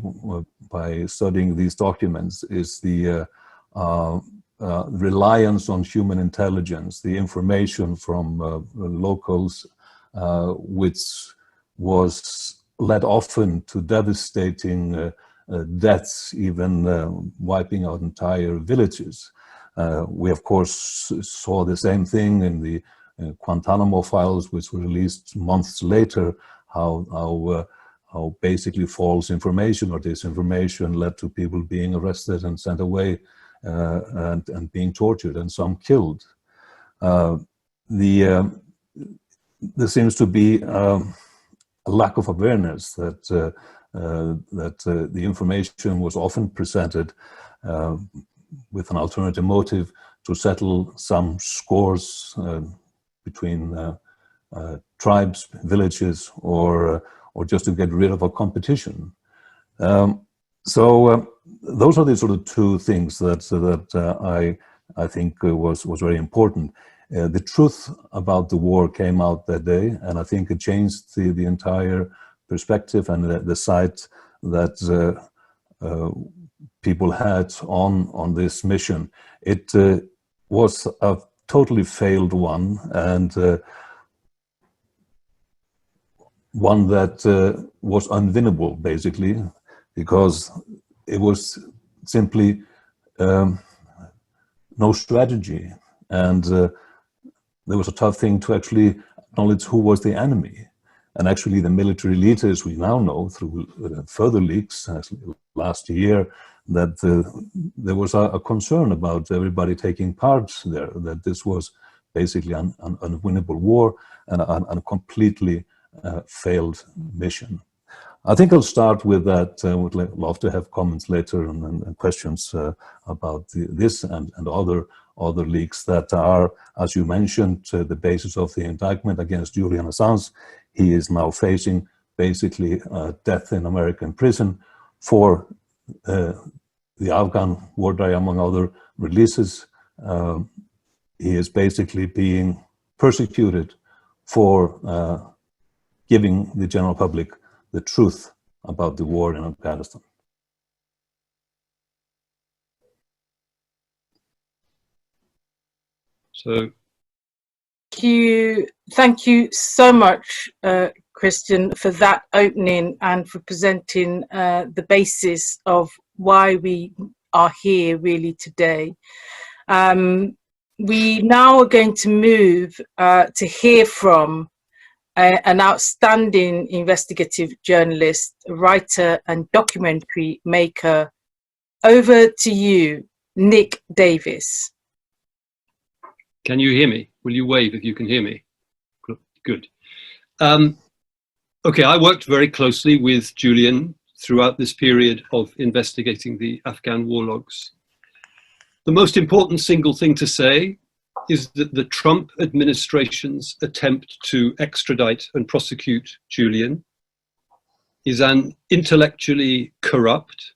by studying these documents is the reliance on human intelligence, the information from locals, which was led often to devastating deaths, even wiping out entire villages. We, of course, saw the same thing in the Guantanamo files, which were released months later, how basically false information or disinformation led to people being arrested and sent away and being tortured, and some killed. There seems to be a lack of awareness that the information was often presented with an alternative motive to settle some scores between tribes, villages, or just to get rid of a competition. So those are the sort of two things that I think was very important. The truth about the war came out that day, and I think it changed the entire perspective and the sight that people had on this mission. It was a totally failed one, and one that was unwinnable, basically, because it was simply no strategy, and there was a tough thing to actually acknowledge who was the enemy. And actually the military leaders, we now know through further leaks last year, that there was a concern about everybody taking part there, that this was basically an unwinnable war and a completely failed mission. I think I'll start with that. Would love to have comments later and questions about this and other leaks that are, as you mentioned, the basis of the indictment against Julian Assange. He is now facing basically death in American prison for the the Afghan war diary, among other releases, he is basically being persecuted for giving the general public the truth about the war in Afghanistan. So, thank you so much, Christian, for that opening and for presenting the basis of why we are here really today. We now are going to move to hear from an outstanding investigative journalist, writer and documentary maker. Over to you, Nick Davis. can you hear me? Will you wave if you can hear me? Good. Okay, I worked very closely with Julian throughout this period of investigating the Afghan war logs. The most important single thing to say is that the Trump administration's attempt to extradite and prosecute Julian is an intellectually corrupt,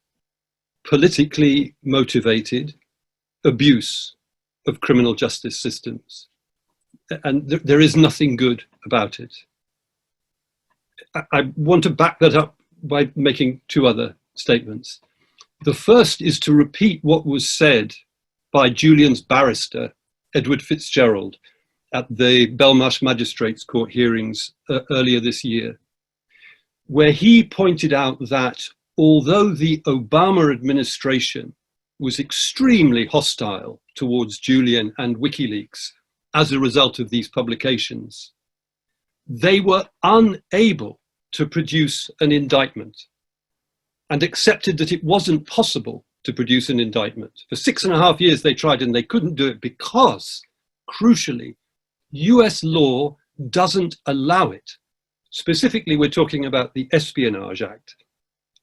politically motivated abuse of criminal justice systems. And there is nothing good about it. I want to back that up by making two other statements. The first is to repeat what was said by Julian's barrister, Edward Fitzgerald, at the Belmarsh Magistrates Court hearings earlier this year, where he pointed out that although the Obama administration was extremely hostile towards Julian and WikiLeaks as a result of these publications, they were unable to produce an indictment and accepted that it wasn't possible to produce an indictment. For 6.5 years they tried and they couldn't do it because, crucially, US law doesn't allow it. Specifically, we're talking about the Espionage Act,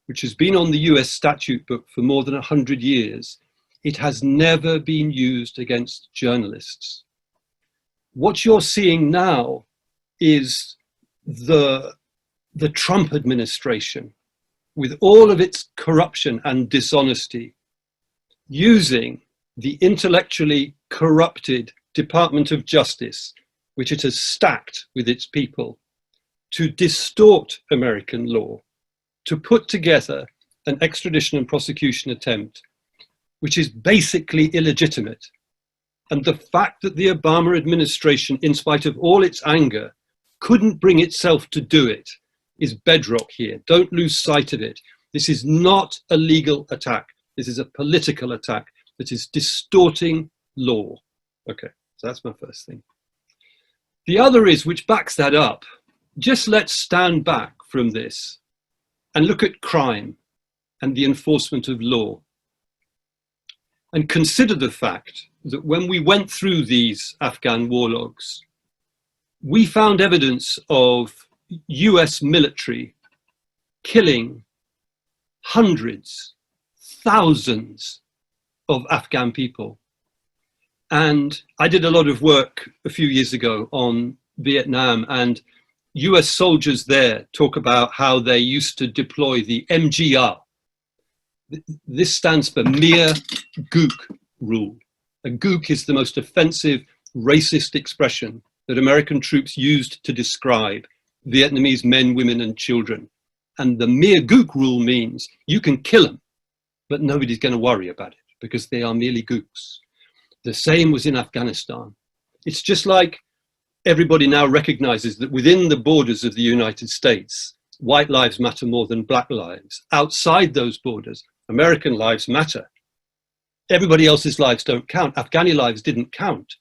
which has been on the US statute book for more than 100 years. It has never been used against journalists. What you're seeing now is the Trump administration, with all of its corruption and dishonesty, using the intellectually corrupted Department of Justice, which it has stacked with its people, to distort American law, to put together an extradition and prosecution attempt, which is basically illegitimate. And the fact that the Obama administration, in spite of all its anger, couldn't bring itself to do it is bedrock here. Don't lose sight of it. This is not a legal attack. This is a political attack that is distorting law. Okay, so that's my first thing. The other is, which backs that up, just let's stand back from this and look at crime and the enforcement of law. And consider the fact that when we went through these Afghan war logs, we found evidence of US military killing hundreds, thousands of Afghan people. And I did a lot of work a few years ago on Vietnam, and US soldiers there talk about how they used to deploy the MGR. This stands for Mere Gook rule. A gook is the most offensive, racist expression that American troops used to describe Vietnamese men, women, and children. And the Mere Gook rule means you can kill them, but nobody's going to worry about it because they are merely gooks. The same was in Afghanistan. It's just like everybody now recognizes that within the borders of the United States, white lives matter more than black lives. Outside those borders, American lives matter. Everybody else's lives don't count. Afghani lives didn't count.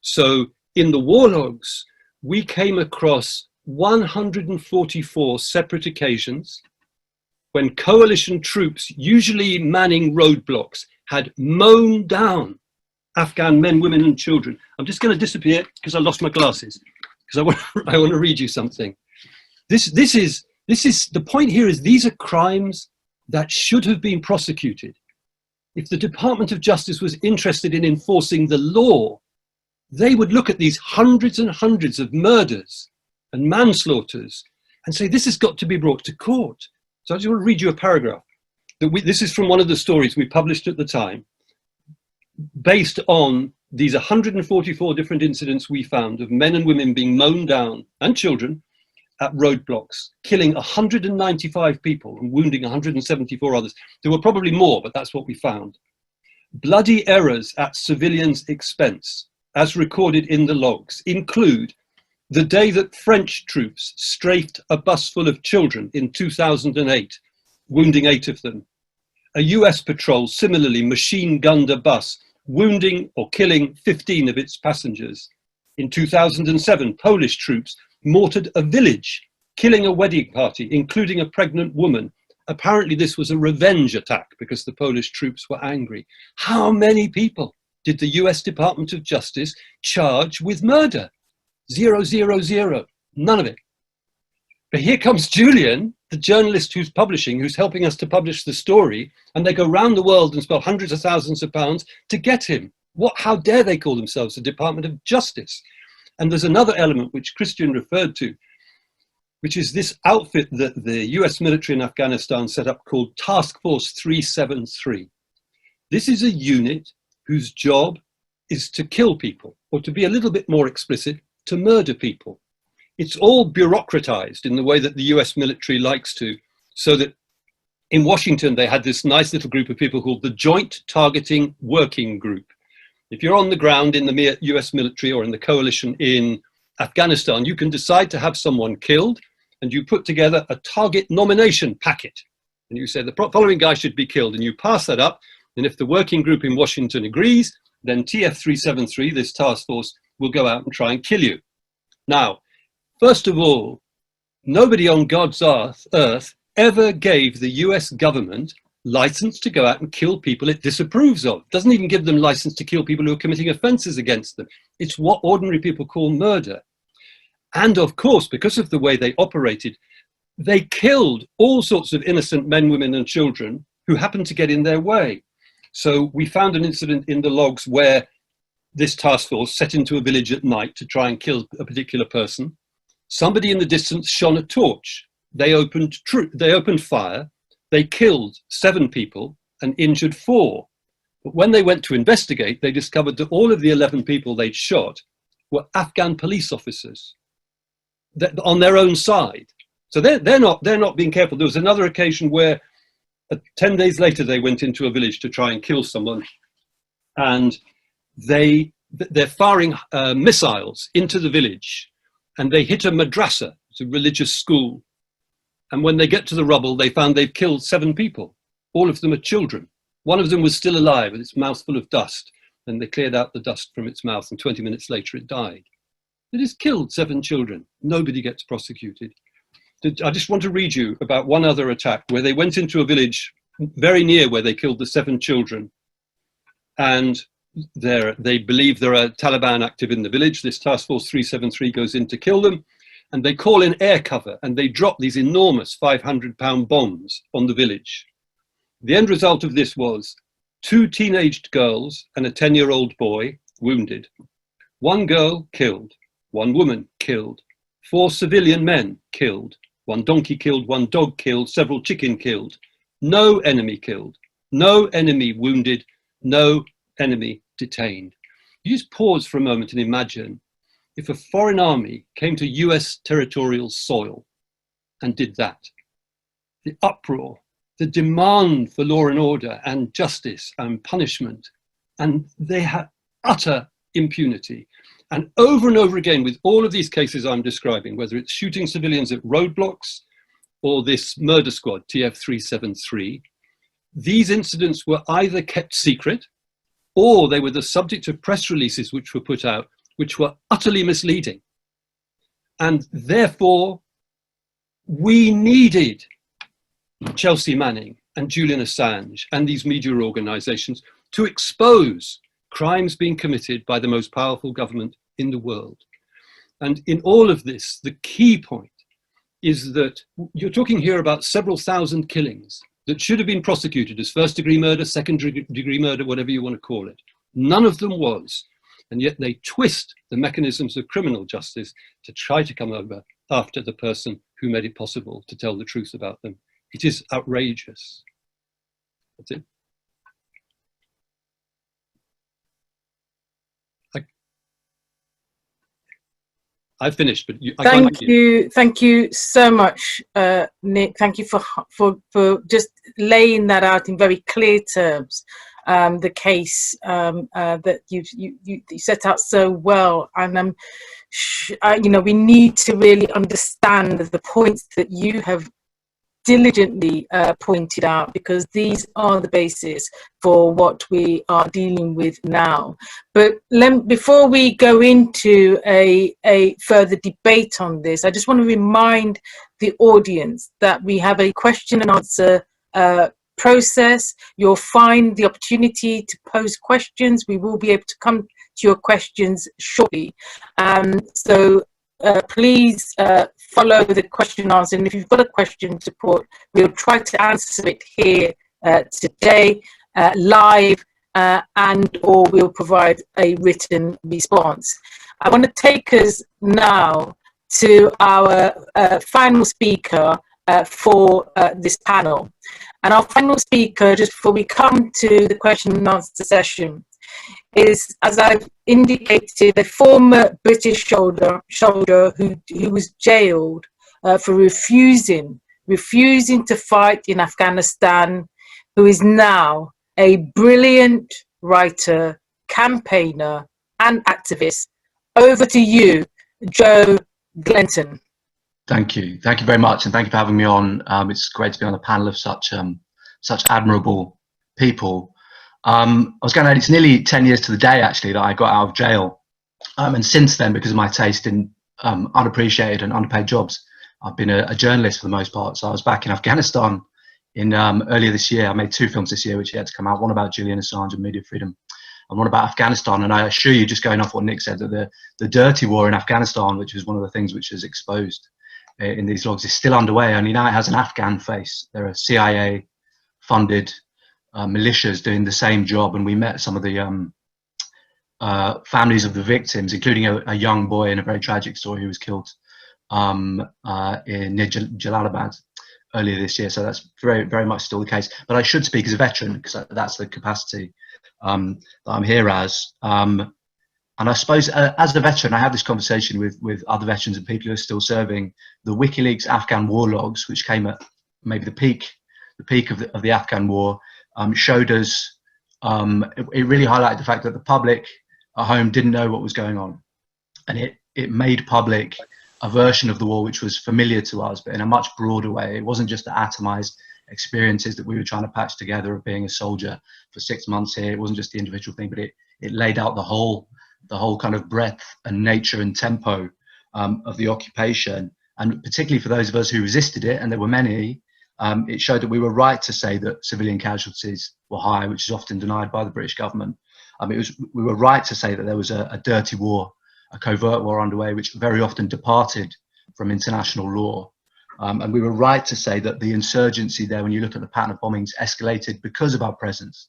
So in the war logs, we came across 144 separate occasions when coalition troops, usually manning roadblocks, had mown down Afghan men, women, and children. I'm just going to disappear because I lost my glasses because I want to read you something. This is the point here is these are crimes that should have been prosecuted. If the Department of Justice was interested in enforcing the law, they would look at these hundreds and hundreds of murders and manslaughters and say, this has got to be brought to court. So I just want to read you a paragraph. This is from one of the stories we published at the time, based on these 144 different incidents we found of men and women being mown down, and children, at roadblocks, killing 195 people and wounding 174 others. There were probably more, but that's what we found. Bloody errors at civilians' expense, as recorded in the logs, include the day that French troops strafed a bus full of children in 2008, wounding 8 of them. A US patrol similarly machine-gunned a bus, wounding or killing 15 of its passengers. In 2007, Polish troops mortared a village, killing a wedding party, including a pregnant woman. Apparently this was a revenge attack because the Polish troops were angry. How many people did the US Department of Justice charge with murder? 0, 0, 0. None of it. But here comes Julian, the journalist who's helping us to publish the story, and they go round the world and spend hundreds of thousands of pounds to get him. How dare they call themselves the Department of Justice? And there's another element which Christian referred to, which is this outfit that the US military in Afghanistan set up called Task Force 373. This is a unit whose job is to kill people, or to be a little bit more explicit, to murder people. It's all bureaucratized in the way that the US military likes to, so that in Washington they had this nice little group of people called the Joint Targeting Working Group. If you're on the ground in the US military or in the coalition in Afghanistan, you can decide to have someone killed, and you put together a target nomination packet. And you say the following guy should be killed, and you pass that up. And if the working group in Washington agrees, then TF373, this task force, will go out and try and kill you. Now, first of all, nobody on God's earth ever gave the US government license to go out and kill people it disapproves of. Doesn't even give them license to kill people who are committing offences against them. It's what ordinary people call murder. And of course, because of the way they operated, they killed all sorts of innocent men, women and children who happened to get in their way. So we found an incident in the logs where this task force set into a village at night to try and kill a particular person. Somebody in the distance shone a torch. They opened fire. They killed 7 people and injured 4. But when they went to investigate, they discovered that all of the 11 people they'd shot were Afghan police officers on their own side. So they're not being careful. There was another occasion where 10 days later they went into a village to try and kill someone, and they're firing missiles into the village, and they hit a madrasa, it's a religious school. And when they get to the rubble, they found they've killed 7 people. All of them are children. One of them was still alive with its mouth full of dust. And they cleared out the dust from its mouth, and 20 minutes later it died. It has killed 7 children. Nobody gets prosecuted. I just want to read you about one other attack where they went into a village very near where they killed the 7 children. And they believe there are Taliban active in the village. This Task Force 373 goes in to kill them. And they call in air cover, and they drop these enormous 500-pound bombs on the village. The end result of this was 2 teenaged girls and a 10-year-old boy wounded. 1 girl killed, 1 woman killed, 4 civilian men killed, 1 donkey killed, 1 dog killed, several chicken killed. No enemy killed, no enemy wounded, no enemy detained. You just pause for a moment and imagine if a foreign army came to US territorial soil and did that. The uproar, the demand for law and order and justice and punishment, and they had utter impunity. And over again, with all of these cases I'm describing, whether it's shooting civilians at roadblocks or this murder squad, TF373, these incidents were either kept secret or they were the subject of press releases which were put out, which were utterly misleading. And therefore, we needed Chelsea Manning and Julian Assange and these media organizations to expose crimes being committed by the most powerful government in the world. And in all of this, the key point is that you're talking here about several thousand killings that should have been prosecuted as first-degree murder, second-degree murder, whatever you want to call it. None of them was. And yet they twist the mechanisms of criminal justice to try to come over after the person who made it possible to tell the truth about them. It is outrageous. That's it. I've finished, but Thank you so much, Nick. Thank you for just laying that out in very clear terms. The case that you set out so well, and you know, we need to really understand the points that you have diligently pointed out, because these are the basis for what we are dealing with now. But before we go into a further debate on this, I just want to remind the audience that we have a question and answer process. You'll find the opportunity to pose questions. We will be able to come to your questions shortly. So please follow the question and answer, and if you've got a question to put, we'll try to answer it here today live, and or we'll provide a written response. I want to take us now to our final speaker for this panel. And our final speaker, just before we come to the question and answer session, is, as I've indicated, a former British soldier who was jailed for refusing to fight in Afghanistan, who is now a brilliant writer, campaigner, and activist. Over to you, Joe Glenton. Thank you very much, and thank you for having me on. It's great to be on a panel of such admirable people. I was going to add, it's nearly 10 years to the day actually that I got out of jail, and since then, because of my taste in unappreciated and underpaid jobs, I've been a journalist for the most part. So I was back in Afghanistan in earlier this year. I made 2 films this year which yet to come out, one about Julian Assange and media freedom, and one about Afghanistan. And I assure you, just going off what Nick said, that the dirty war in Afghanistan, which is one of the things which is exposed in these logs, is still underway, only now it has an Afghan face. There are CIA funded militias doing the same job, and we met some of the families of the victims, including a young boy in a very tragic story who was killed near Jalalabad earlier this year. So that's very much still the case. But I should speak as a veteran, because that's the capacity that I'm here as. And I suppose as a veteran, I have this conversation with other veterans and people who are still serving. The WikiLeaks Afghan war logs, which came at maybe the peak of the Afghan war, showed us, it really highlighted the fact that the public at home didn't know what was going on. And it made public a version of the war which was familiar to us, but in a much broader way. It wasn't just the atomized experiences that we were trying to patch together of being a soldier for 6 months here. It wasn't just the individual thing, but it laid out the whole kind of breadth and nature and tempo of the occupation. And particularly for those of us who resisted it, and there were many, it showed that we were right to say that civilian casualties were high, which is often denied by the British government. We were right to say that there was a dirty war, a covert war underway, which very often departed from international law. And we were right to say that the insurgency there, when you look at the pattern of bombings, escalated because of our presence.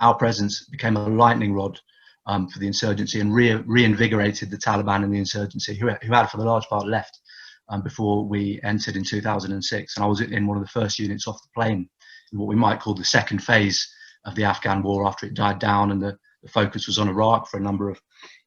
Our presence became a lightning rod for the insurgency and reinvigorated the Taliban and the insurgency, who had for the large part left before we entered in 2006. And I was in one of the first units off the plane in what we might call the second phase of the Afghan war, after it died down and the focus was on Iraq for a number of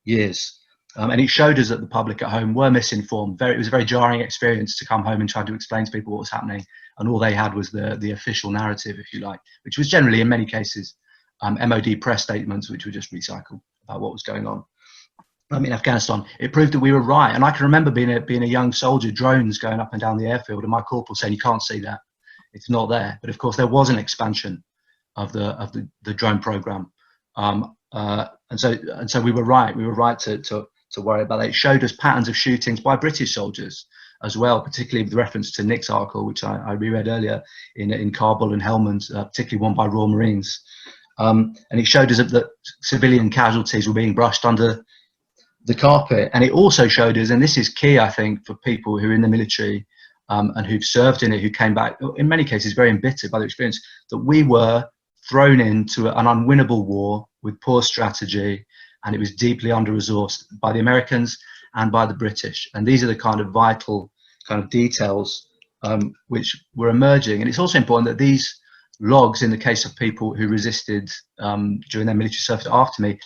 years. And it showed us that the public at home were misinformed. It was a very jarring experience to come home and try to explain to people what was happening, and all they had was the official narrative, if you like, which was generally, in many cases, MOD press statements which were just recycled about what was going on. In Afghanistan, it proved that we were right. And I can remember being a young soldier, drones going up and down the airfield, and my corporal saying, "You can't see that, it's not there." But of course, there was an expansion of the drone program, and so we were right. We were right to worry about that. It showed us patterns of shootings by British soldiers as well, particularly with reference to Nick's article, which I reread earlier, in Kabul and Helmand, particularly one by Royal Marines. And it showed us that civilian casualties were being brushed under the carpet. And it also showed us, and this is key, I think, for people who are in the military and who've served in it, who came back, in many cases, very embittered by the experience, that we were thrown into an unwinnable war with poor strategy, and it was deeply under-resourced by the Americans and by the British. And these are the kind of vital kind of details which were emerging. And it's also important that these logs in the case of people who resisted during their military service after me.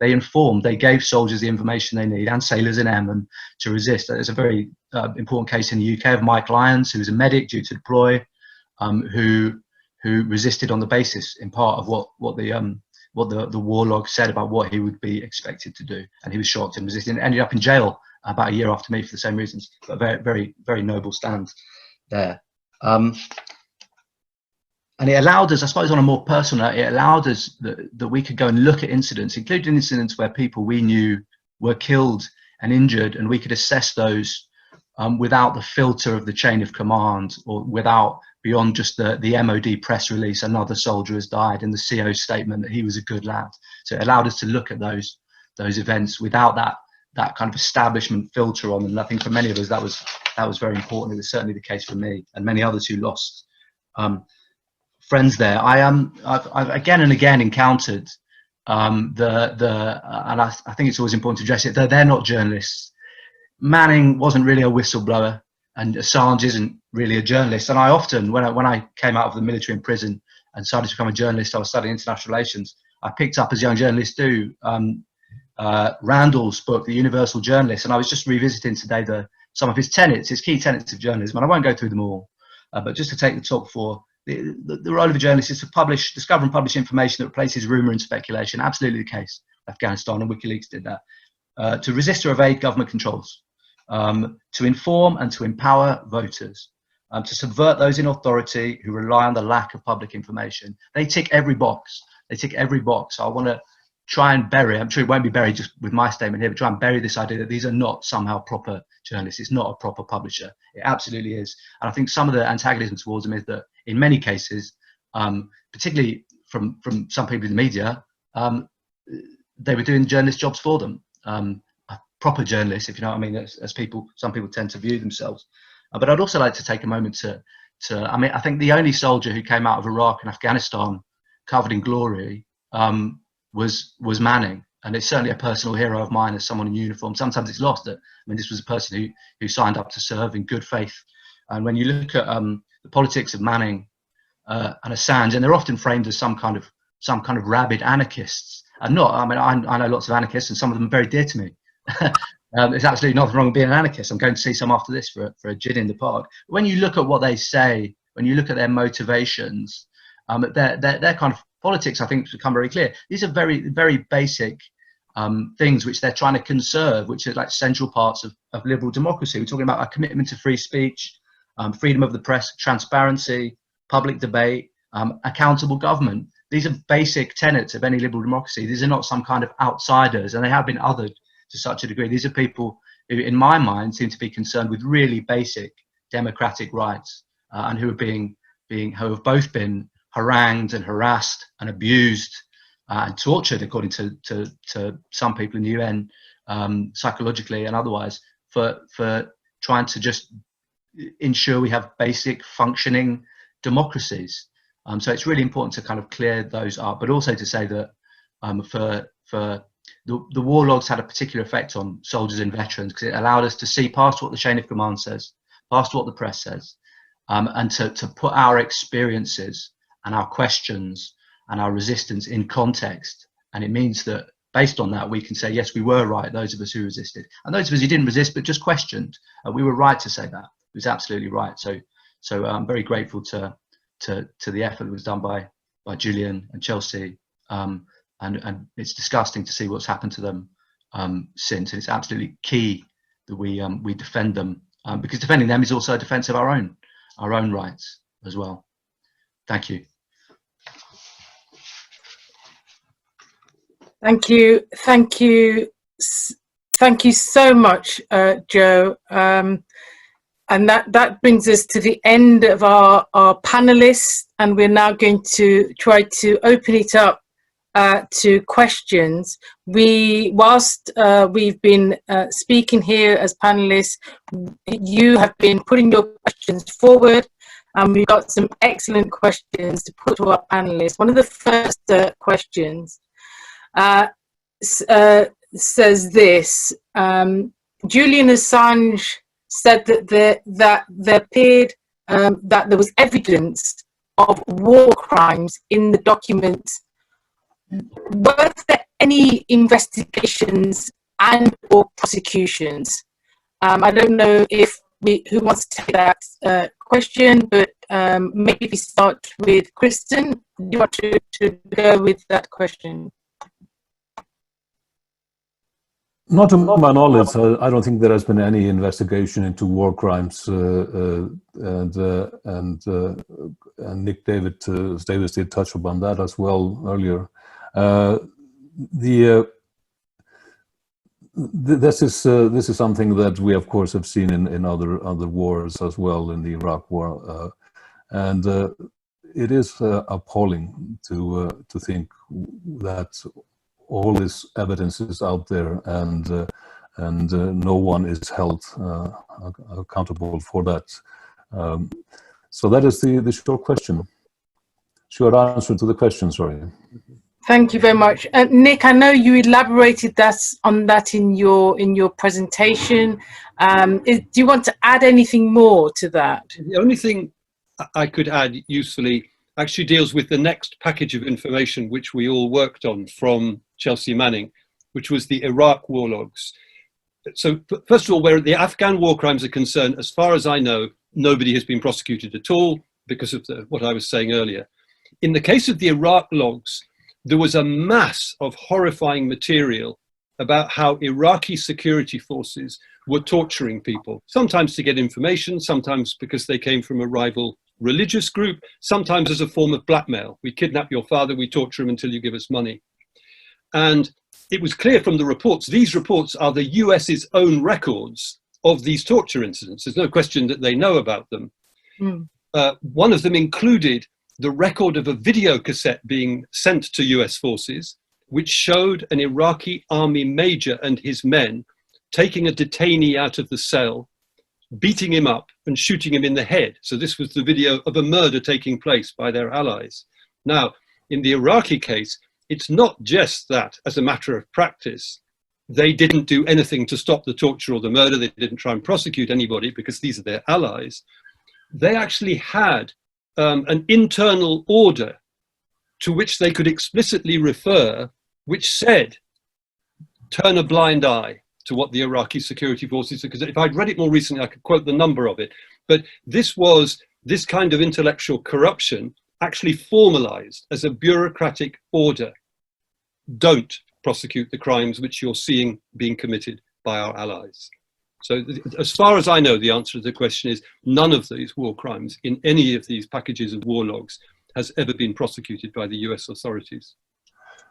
They gave soldiers the information they need, and sailors and airmen, to resist. There's a very important case in the UK of Mike Lyons, who was a medic due to deploy, who resisted on the basis, in part, of what the war log said about what he would be expected to do, and he was shocked and resisted, and ended up in jail about a year after me for the same reasons. But a very, very, very noble stand there. And it allowed us, I suppose, on a more personal note, it allowed us that we could go and look at incidents, including incidents where people we knew were killed and injured, and we could assess those without the filter of the chain of command, or without, beyond just the MOD press release, another soldier has died, and the CO's statement that he was a good lad. So it allowed us to look at those events without that kind of establishment filter on them. And I think for many of us that was very important. It was certainly the case for me and many others who lost friends there. I've again and again encountered and I think it's always important to address it. They're not journalists. Manning wasn't really a whistleblower, and Assange isn't really a journalist. And I often, when I came out of the military in prison and started to become a journalist, I was studying international relations. I picked up, as young journalists do, Randall's book, The Universal Journalist, and I was just revisiting today some of his tenets, his key tenets of journalism. And I won't go through them all, but just to take the top four. The role of a journalist is to discover and publish information that replaces rumour and speculation. Absolutely the case. Afghanistan and WikiLeaks did that. To resist or evade government controls. To inform and to empower voters. To subvert those in authority who rely on the lack of public information. They tick every box. They tick every box. I want to try and bury, I'm sure it won't be buried just with my statement here, but try and bury this idea that these are not somehow proper journalists. It's not a proper publisher. It absolutely is. And I think some of the antagonism towards them is that in many cases, particularly from some people in the media, they were doing journalist jobs for them. Proper journalists, if you know what I mean, as some people tend to view themselves. But I'd also like to take a moment to I think the only soldier who came out of Iraq and Afghanistan covered in glory was Manning, and it's certainly a personal hero of mine as someone in uniform. Sometimes it's lost that this was a person who signed up to serve in good faith. And when you look at the politics of Manning and Assange, and they're often framed as some kind of rabid anarchists, and not. I know lots of anarchists, and some of them are very dear to me. There's absolutely nothing wrong with being an anarchist. I'm going to see some after this for a gin in the park. When you look at what they say, when you look at their motivations, their kind of politics, I think, become very clear. These are very, very basic things which they're trying to conserve, which are like central parts of liberal democracy. We're talking about a commitment to free speech, freedom of the press, transparency, public debate, accountable government. These are basic tenets of any liberal democracy. These are not some kind of outsiders, and they have been othered to such a degree. These are people who, in my mind, seem to be concerned with really basic democratic rights, and who have both been harangued and harassed and abused and tortured, according to some people in the UN, psychologically and otherwise, for trying to just ensure we have basic functioning democracies. So it's really important to kind of clear those up, but also to say that for the war logs had a particular effect on soldiers and veterans, because it allowed us to see past what the chain of command says, past what the press says, and to put our experiences and our questions and our resistance in context. And it means that based on that, we can say, yes, we were right, those of us who resisted. And those of us who didn't resist but just questioned, we were right to say that. It was absolutely right. So I'm very grateful to the effort that was done by Julian and Chelsea. And it's disgusting to see what's happened to them since. And it's absolutely key that we defend them, because defending them is also a defense of our own rights as well. Thank you. Thank you. Thank you. Thank you so much, Joe. And that brings us to the end of our panelists, and we're now going to try to open it up to questions. Whilst we've been speaking here as panelists, you have been putting your questions forward, and we've got some excellent questions to put to our panelists. One of the first questions says this: Julian Assange said that there appeared that there was evidence of war crimes in the documents. Were there any investigations and or prosecutions? I don't know if who wants to take that question, but maybe we start with Kristen. Do you want to go with that question? Not to my knowledge, I don't think there has been any investigation into war crimes, and Nick Davis did touch upon that as well earlier. This is something that we, of course, have seen in other wars as well, in the Iraq War, and it is appalling to think that all this evidence is out there, and no one is held accountable for that. So that is the short question. Short answer to the question. Sorry. Thank you very much, Nick. I know you elaborated on that in your presentation. Do you want to add anything more to that? The only thing I could add usefully actually deals with the next package of information which we all worked on from Chelsea Manning, which was the Iraq war logs. So first of all, where the Afghan war crimes are concerned, as far as I know, nobody has been prosecuted at all because of what I was saying earlier. In the case of the Iraq logs, there was a mass of horrifying material about how Iraqi security forces were torturing people, sometimes to get information, sometimes because they came from a rival religious group, sometimes as a form of blackmail. We kidnap your father, we torture him until you give us money. And it was clear from the reports, these reports are the US's own records of these torture incidents. There's no question that they know about them. One of them included the record of a video cassette being sent to US forces, which showed an Iraqi army major and his men taking a detainee out of the cell, beating him up and shooting him in the head. So this was the video of a murder taking place by their allies. Now, in the Iraqi case, it's not just that, as a matter of practice, they didn't do anything to stop the torture or the murder. They didn't try and prosecute anybody because these are their allies. They actually had an internal order to which they could explicitly refer, which said, turn a blind eye to what the Iraqi security forces, because if I'd read it more recently, I could quote the number of it. But this kind of intellectual corruption actually formalized as a bureaucratic order. Don't prosecute the crimes which you're seeing being committed by our allies. So as far as I know, the answer to the question is none of these war crimes in any of these packages of war logs has ever been prosecuted by the US authorities.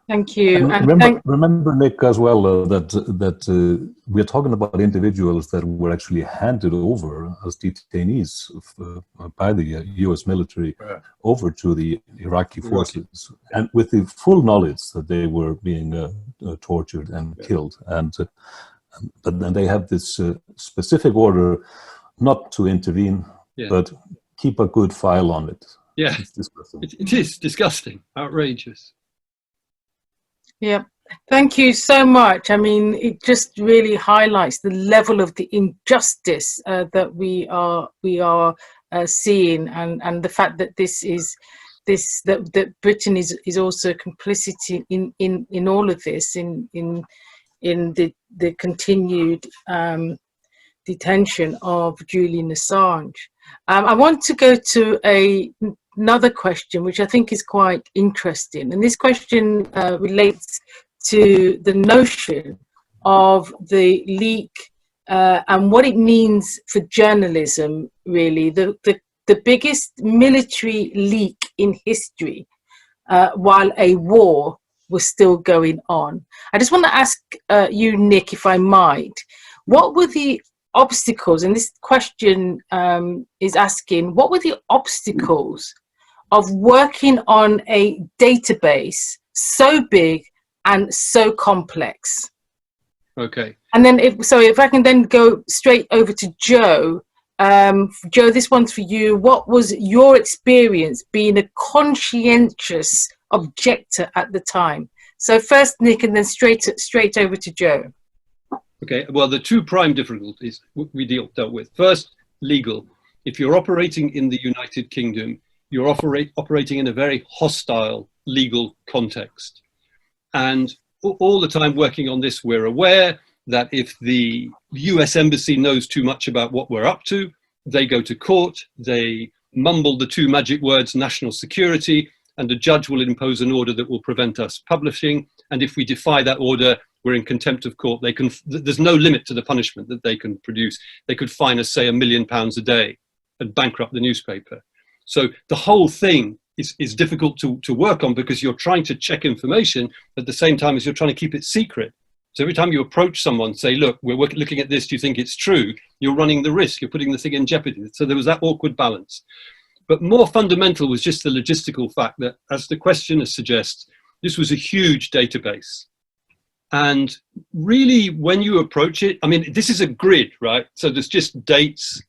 Thank you. And remember, Nick, as well, that we're talking about individuals that were actually handed over as detainees by the US military over to the Iraqi forces, and with the full knowledge that they were being tortured and killed. But then they have this specific order not to intervene, but keep a good file on it. Yeah, it is disgusting, outrageous. Yeah, thank you so much. I mean, it just really highlights the level of the injustice that we are seeing, and the fact that that Britain is also complicit in all of this, in the continued detention of Julian Assange. I want to go to another question, which I think is quite interesting. And this question relates to the notion of the leak and what it means for journalism, really. The biggest military leak in history while a war was still going on. I just want to ask you, Nick, if I might, what were the obstacles, and this question is asking, what were the obstacles of working on a database so big and so complex? Okay. And then if I can then go straight over to Joe. Joe, this one's for you. What was your experience being a conscientious objector at the time? So first Nick, and then straight over to Joe. Okay, well, the two prime difficulties we dealt with. First, legal. If you're operating in the United Kingdom, you're operating in a very hostile legal context. And all the time working on this, we're aware that if the US Embassy knows too much about what we're up to, they go to court, they mumble the two magic words, national security, and the judge will impose an order that will prevent us publishing. And if we defy that order, we're in contempt of court. There's no limit to the punishment that they can produce. They could fine us, say, £1 million a day and bankrupt the newspaper. So the whole thing is difficult to work on, because you're trying to check information at the same time as you're trying to keep it secret. So every time you approach someone, say, look, we're looking at this, do you think it's true? You're running the risk, you're putting the thing in jeopardy. So there was that awkward balance. But more fundamental was just the logistical fact that, as the questioner suggests, this was a huge database. And really, when you approach it, I mean, this is a grid, right? So there's just dates,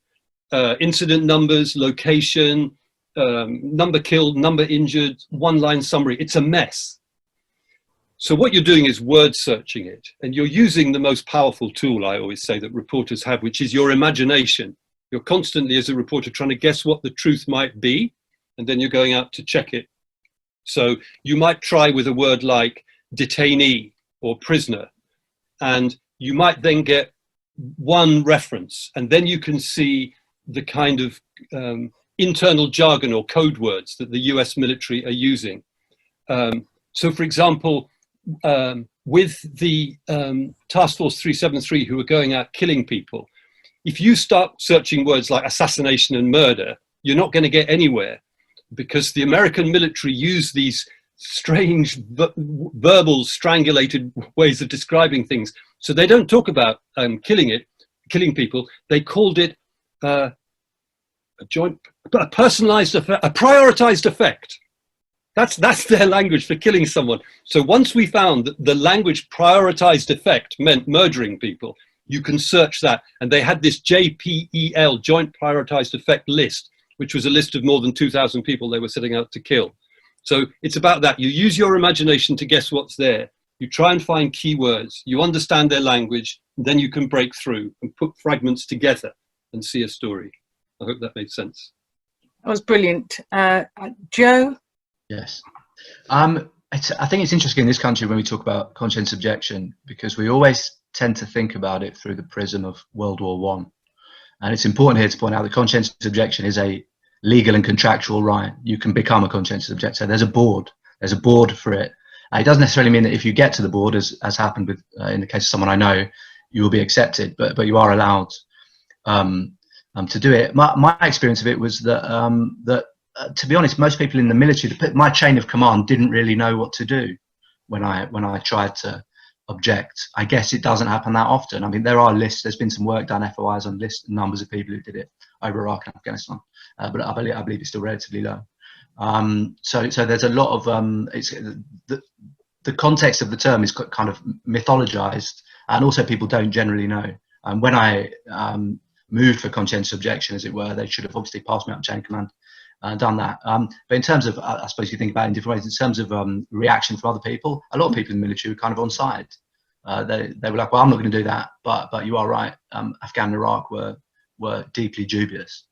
incident numbers, location, number killed, number injured, one-line summary. It's a mess. So what you're doing is word searching it, and you're using the most powerful tool, I always say, that reporters have, which is your imagination. You're constantly, as a reporter, trying to guess what the truth might be, and then you're going out to check it. So you might try with a word like detainee or prisoner, and you might then get one reference, and then you can see the kind of internal jargon or code words that the US military are using. So, for example, with the Task Force 373 who are going out killing people, if you start searching words like assassination and murder, you're not going to get anywhere, because the American military use these strange verbal strangulated ways of describing things. So they don't talk about killing people. They called it a personalized effect, a prioritized effect. That's their language for killing someone. So once we found that the language prioritized effect meant murdering people, you can search that. And they had this JPEL, Joint Prioritized Effect list, which was a list of more than 2,000 people they were setting out to kill. So it's about that. You use your imagination to guess what's there. You try and find keywords. You understand their language, and then you can break through and put fragments together and see a story. I hope that made sense. That was brilliant. Joe? Yes. I think it's interesting in this country when we talk about conscience objection, because we always tend to think about it through the prism of World War One. And it's important here to point out that conscientious objection is a legal and contractual right. You can become a conscientious objector. There's a board for it. It doesn't necessarily mean that if you get to the board, as happened with in the case of someone I know, you will be accepted, but you are allowed to do it. My experience of it was that to be honest, most people in the military, my chain of command didn't really know what to do when I tried to object. I guess it doesn't happen that often. I mean, there are lists. There's been some work done, FOIs on lists and numbers of people who did it over Iraq and Afghanistan, but I believe it's still relatively low. So there's a lot of it's the context of the term is kind of mythologized, and also people don't generally know. When I moved for conscientious objection, as it were, they should have obviously passed me up chain of command and done that. But in terms of, I suppose you think about it in different ways, in terms of reaction from other people, a lot of people in the military were kind of on side. They were like, well, I'm not going to do that, but you are right. Afghan and Iraq were deeply dubious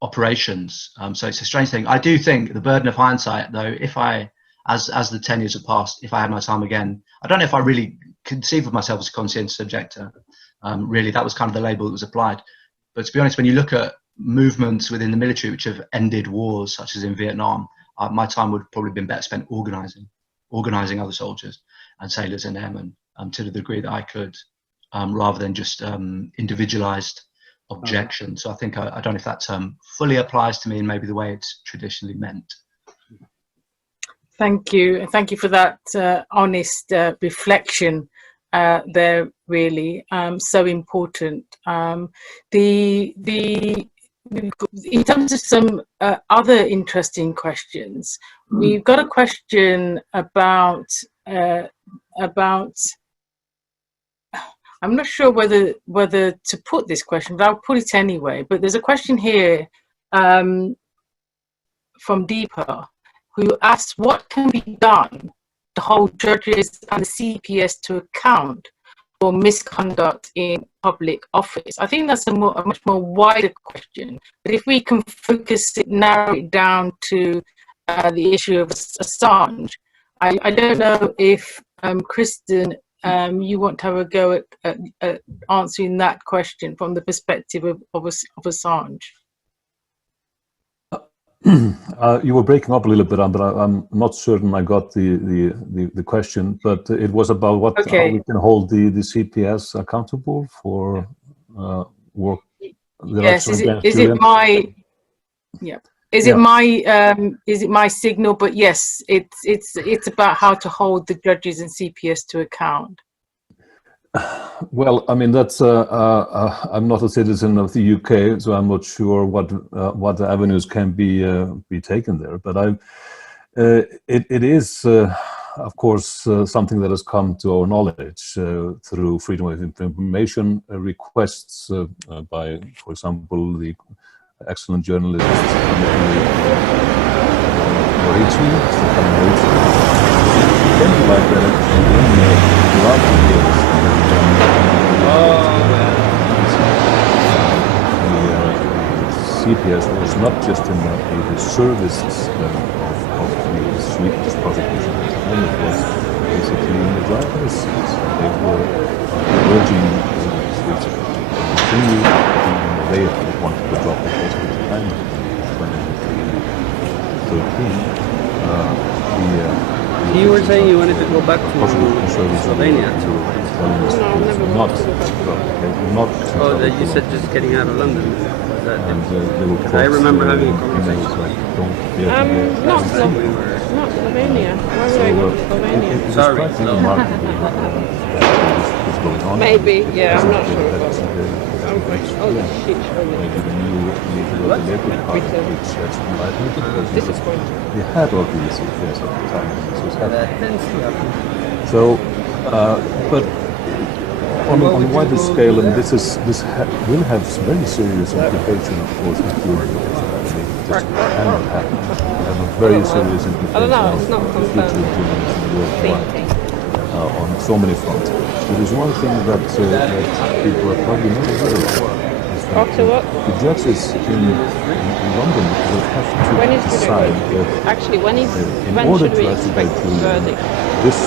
operations. So it's a strange thing. I do think the burden of hindsight, though, if I, as the 10 years have passed, if I had my time again, I don't know if I really conceive of myself as a conscientious objector. Really, that was kind of the label that was applied. But to be honest, when you look at movements within the military which have ended wars, such as in Vietnam, my time would probably been better spent organising other soldiers and sailors and airmen to the degree that I could, rather than just individualised objection. So I think I don't know if that term fully applies to me in maybe the way it's traditionally meant. Thank you for that honest reflection there. Really, so important. In terms of some other interesting questions, we've got a question about I'm not sure whether to put this question, but I'll put it anyway. But there's a question here from Deepa, who asks, what can be done to hold judges and the CPS to account or misconduct in public office? I think that's a much more wider question. But if we can narrow it down to the issue of Assange, I don't know if Kristen, you want to have a go at answering that question from the perspective of Assange. You were breaking up a little bit, but I'm not certain I got the question. But it was about how we can hold the CPS accountable for work. Yes, is it my signal? But yes, it's about how to hold the judges and CPS to account. Well, I mean, that's I'm not a citizen of the UK, so I'm not sure what avenues can be taken there. But it is, of course, something that has come to our knowledge through freedom of information requests by, for example, the excellent journalist like that. Throughout the years. The CPS was not just in the service of the Swedish prosecution at the time, it was basically in the driver's seats. They were urging the Swedes to continue, even they wanted to drop the case at the time. In 2013, you were saying you wanted to go back to Slovenia to not. Oh, that you said just getting out of London. I remember having a conversation. Not Slovenia. Why would I go to Slovenia? Sorry. Maybe, yeah, I'm not sure about that. Oh, shit. Disappointing. We had all these affairs at the time. So, but on a wider scale, and this will have very serious implications, of course, including this can have a very serious implication. I don't know, it's not confirmed. On so many fronts. There is one thing that people are probably not aware of. The judges in London will have to decide that actually in order to activate this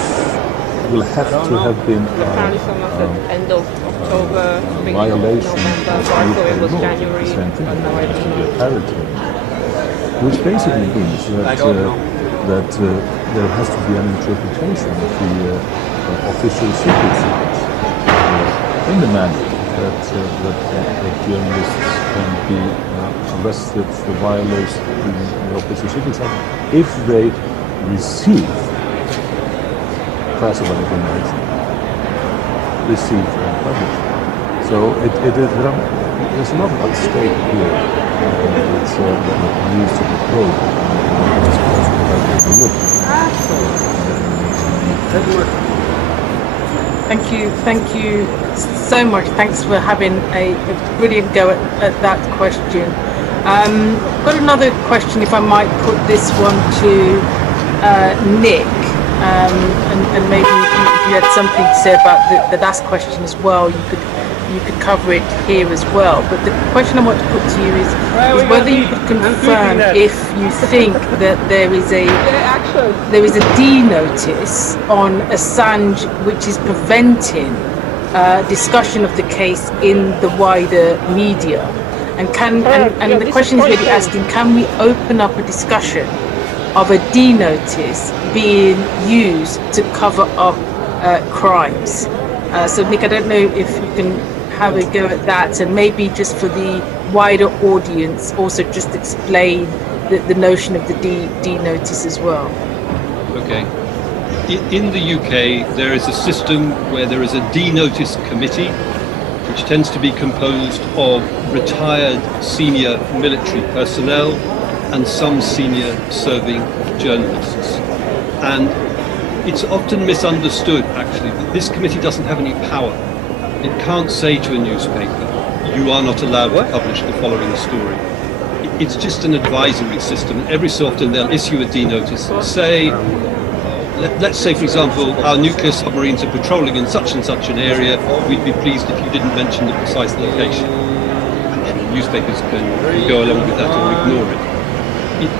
will have to have been end of October, violation November, of was January. Which basically means that there has to be an interpretation of the official secrecy in the manner that journalists can be arrested for violating the official secrecy if they receive classified information, receive and publish. So there's a lot at stake here. That needs to be Thank you so much. Thanks for having a brilliant go at that question. Got another question, if I might put this one to Nick, and maybe if you had something to say about the last question as well, you could cover it here as well. But the question I want to put to you is whether you could confirm if you think that there is a D notice on Assange which is preventing discussion of the case in the wider media, and the question is really asking, can we open up a discussion of a D notice being used to cover up crimes? So Nick, I don't know if you can have a go at that, and maybe just for the wider audience also just explain the notion of the D notice as well. Okay. In the UK, there is a system where there is a D notice committee, which tends to be composed of retired senior military personnel and some senior serving journalists. And it's often misunderstood, actually, that this committee doesn't have any power. It can't say to a newspaper, you are not allowed to publish the following story. It's just an advisory system. Every so often they'll issue a D notice and say, let's say, for example, our nuclear submarines are patrolling in such and such an area, we'd be pleased if you didn't mention the precise location. And then newspapers can go along with that or ignore it.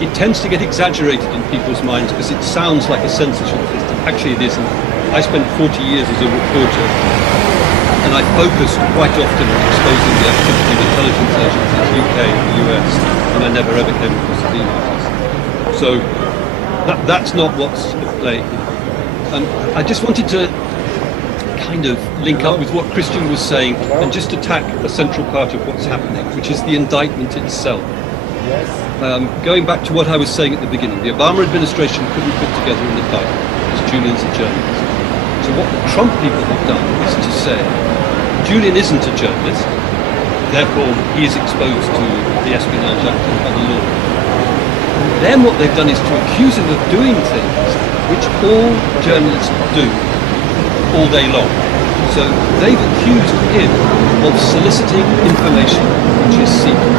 It tends to get exaggerated in people's minds because it sounds like a censorship system. Actually, it isn't. I spent 40 years as a reporter, and I focused quite often on exposing the activity of intelligence agencies, UK and the US, and I never ever came across the United. So that's not what's at play here. I just wanted to kind of link up with what Christian was saying and just attack a central part of what's happening, which is the indictment itself. Going back to what I was saying at the beginning, the Obama administration couldn't put together an indictment because Julian's a journalist. So what the Trump people have done is to say, Julian isn't a journalist, therefore he is exposed to the Espionage Act and other law. And then what they've done is to accuse him of doing things which all journalists do all day long. So they've accused him of soliciting information which is secret.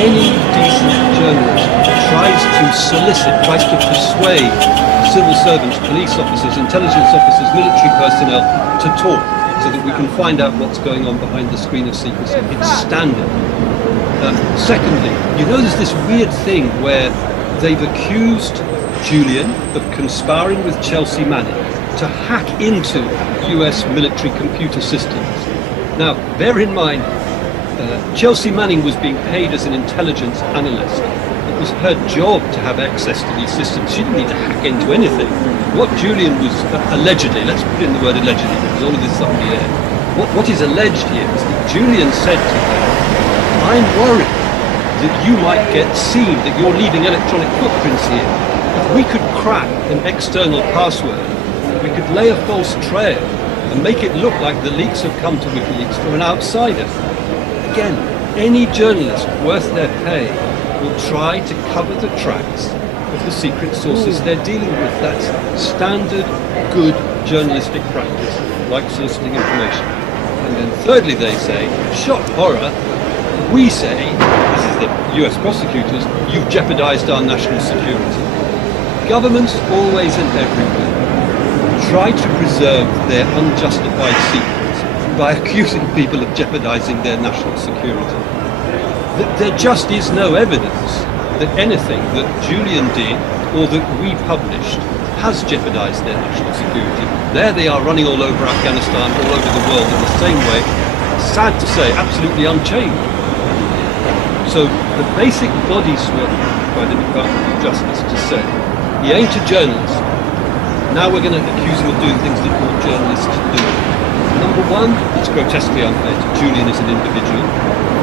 Any decent journalist tries to solicit, tries to persuade civil servants, police officers, intelligence officers, military personnel to talk so that we can find out what's going on behind the screen of secrecy. It's standard. Secondly, you know there's this weird thing where they've accused Julian of conspiring with Chelsea Manning to hack into US military computer systems. Now, bear in mind, Chelsea Manning was being paid as an intelligence analyst. It was her job to have access to these systems. She didn't need to hack into anything. What Julian was allegedly, let's put in the word allegedly because all of this is up in the air. What is alleged here is that Julian said to her, I'm worried that you might get seen, that you're leaving electronic footprints here. If we could crack an external password, we could lay a false trail and make it look like the leaks have come to WikiLeaks from an outsider. Again, any journalist worth their pay will try to cover the tracks of the secret sources they're dealing with. That's standard, good journalistic practice, like soliciting information. And then thirdly they say, shock horror, we say, this is the US prosecutors, you've jeopardized our national security. Governments always and everywhere try to preserve their unjustified secrets by accusing people of jeopardizing their national security. There just is no evidence that anything that Julian did or that we published has jeopardized their national security. There they are running all over Afghanistan, all over the world in the same way, sad to say, absolutely unchanged. So the basic body swerve by the Department of Justice to say, he ain't a journalist, now we're going to accuse him of doing things that all journalists do. Number one, it's grotesquely unfair to Julian as an individual.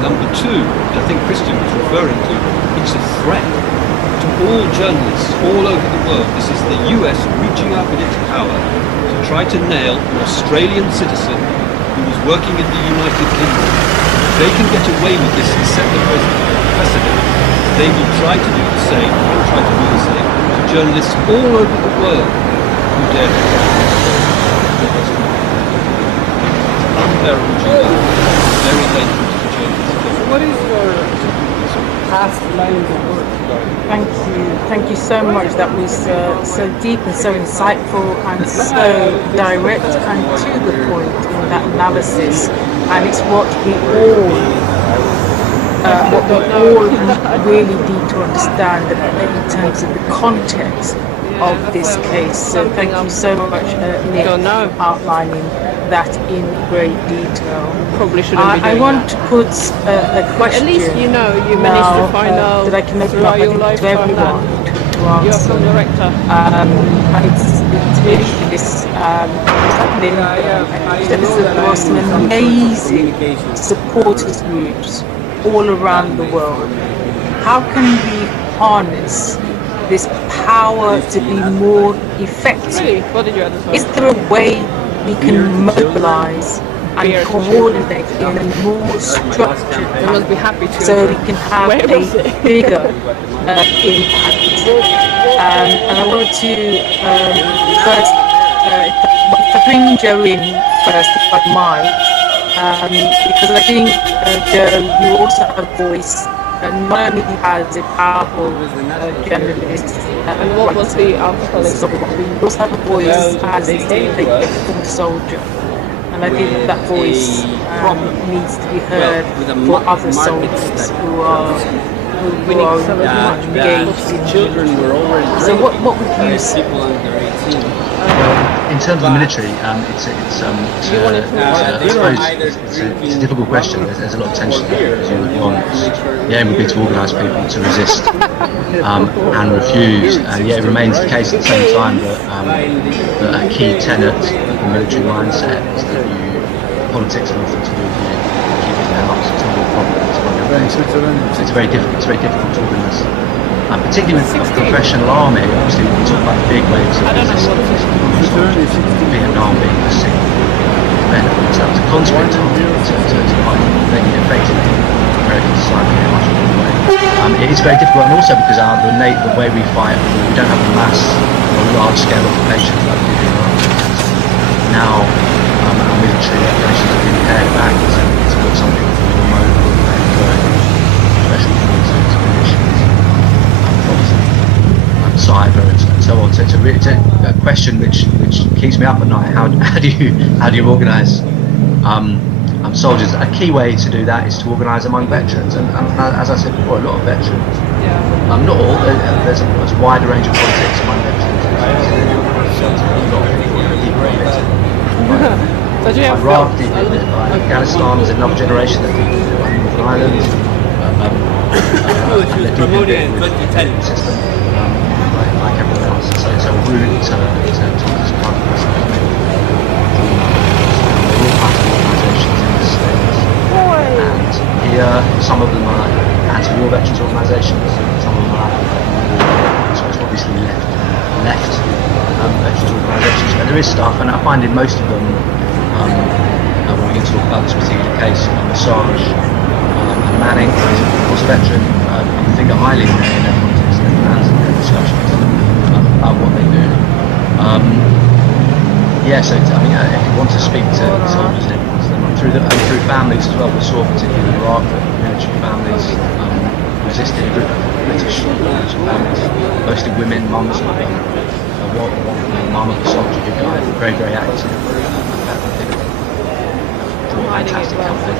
Number two, which I think Christian was referring to, it's a threat to all journalists all over the world. This is the US reaching out with its power to try to nail an Australian citizen who was working in the United Kingdom. If they can get away with this and set the precedent, they will try to do the same, and try to do the same to journalists all over the world who dare to unbearable Julian, very dangerous to journalists. What is your past lines of work? Thank you so much. That was so deep and so insightful and so direct and to the point in that analysis. And it's what we all really need to understand in terms of the context of this case. So thank you so much, Nick, for outlining that in great detail. Probably shouldn't be doing I want to put a question. But at least you know you managed to find out that I can make throughout your to everyone to answer. You're a film director. And it's really this happening. There are some amazing supporters groups all around the world. How can we harness this power to be more effective? Really? What did you add as well? Is there a way we can mobilize and coordinate in a more structured They must be happy to. so we can have Where was a it? bigger impact? And I want to first, if I bring Joe in first, if I might, because I think, Joe, you also have a voice not only has a powerful journalist, And what was the article exactly? he also has a voice as a soldier. And I think that voice needs to be heard for other soldiers who are engaged in children were already so what would you say? people under 18. Well, in terms of the military, it's a difficult question. There's a lot of tension there because you would want, the aim would be to organise people to resist and refuse, and yet it remains the case at the same time that a key tenet of the military mindset is that politics are nothing to do with you, keep it in the house, it's not your problem, it's not your place. So it's very difficult to organise. Particularly with a professional army, obviously we talk about the big waves of resistance, Vietnam being the single event, so that was a consequence of to fight effectively American society in a much more way. It is very difficult, and also because the way we fight, we don't have the mass or large scale operations like we do in Iraq. Now our military operations have been pared back to look something remote and special forces, munitions, cyber and so on. So it's a question which keeps me up at night. How do you organise soldiers? A key way to do that is to organise among veterans, and as I said before, a lot of veterans. Not all. There's a wider range of politics among veterans. A lot of people are equally vetted. Iraq, Afghanistan is another generation of people like Northern Ireland. Promoted in 2010. System, like everyone else. So it's a route to this kind of person. All kinds of organisations in the States. And here, some of them are anti-war veterans organisations, some of them are so it's obviously left veterans organisations. But there is stuff, and I find in most of them, when we can talk about this particular case, Assange and Manning, of course, a veteran, I think are highly in their context and plans and their discussions about what they do. So I mean, if you want to speak to soldiers and through families as well, we saw particularly in Iraq that military families resisted a group of British military families, mostly women, mums. One mum of a soldier who died, very, very active, fantastic company.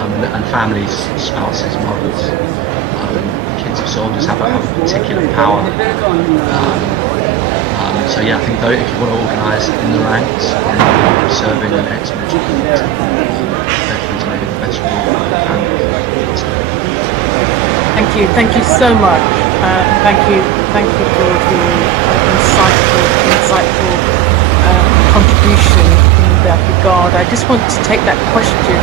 And families, spouses, mothers, kids of soldiers have a particular power. So yeah, I think though, if you want to organise in the ranks, serving an ex-military veterans, maybe the best way to Thank you so much. Thank you for the insightful contribution in that regard. I just want to take that question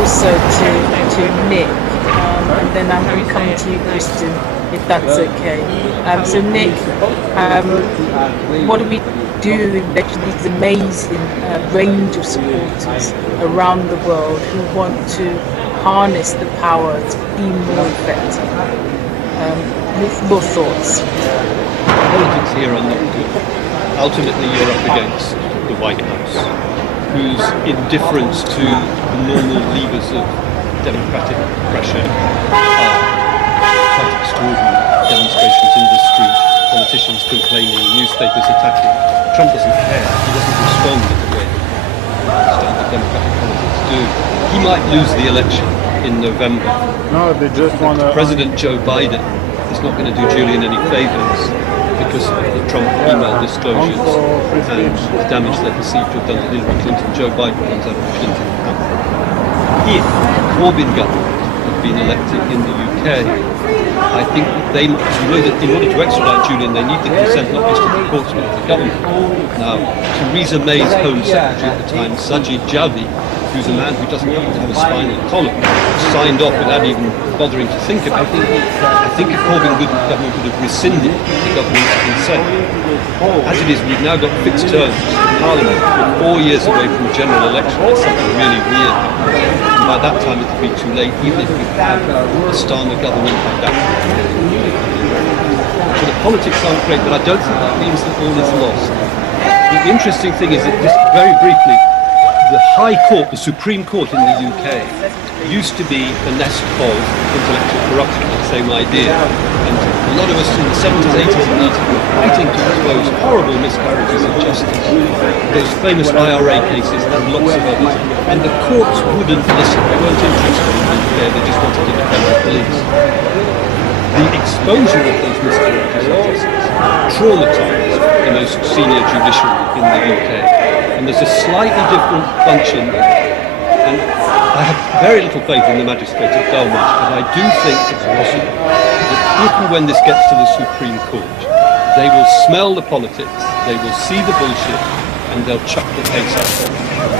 also to Nick, and then I'm going to come to you, Kristen, if that's okay. So Nick, what do we do in these amazing range of supporters around the world who want to harness the power to be more effective? Your thoughts? Politics here are not good. Ultimately, you're up against the White House, whose indifference to the normal levers of democratic pressure are quite extraordinary. Demonstrations in the street, politicians complaining, newspapers attacking. Trump doesn't care. He doesn't respond in the way standard democratic politics do. He might lose the election in November. No, they just want to. President Joe Biden is not going to do Julian any favours because of the Trump email disclosures and the damage they're perceived to have done to Hillary Clinton. Joe Biden runs out of Clinton. If Corbyn government had been elected in the UK, I think they, because you know that in order to extradite Julian, they need the consent not just of the courts but of the government. Now, Theresa May's Home Secretary at the time, Sajid Javid, who's a man who doesn't happen to have a spinal column, signed off without even bothering to think about it. I think if Corbyn government would have rescinded the government's consent. As it is, we've now got fixed terms in Parliament. We're 4 years away from a general election. There's something really weird happening. And by that time it'll be too late, even if we have a Starmer government like that. So the politics aren't great, but I don't think that means that all is lost. The interesting thing is that, just very briefly, the High Court, the Supreme Court in the UK, used to be a nest of intellectual corruption, that same idea. And a lot of us in the 70s, 80s and 80s were fighting to expose horrible miscarriages of justice. Those famous IRA cases and lots of others. And the courts wouldn't listen. They weren't interested in healthcare, they just wanted to defend the police. The exposure of those miscarriages of justice traumatised the most senior judiciary in the UK. And there's a slightly different function there. And I have very little faith in the magistrate at Belmarsh, but I do think it's possible that if and when this gets to the Supreme Court, they will smell the politics, they will see the bullshit, and they'll chuck the case out.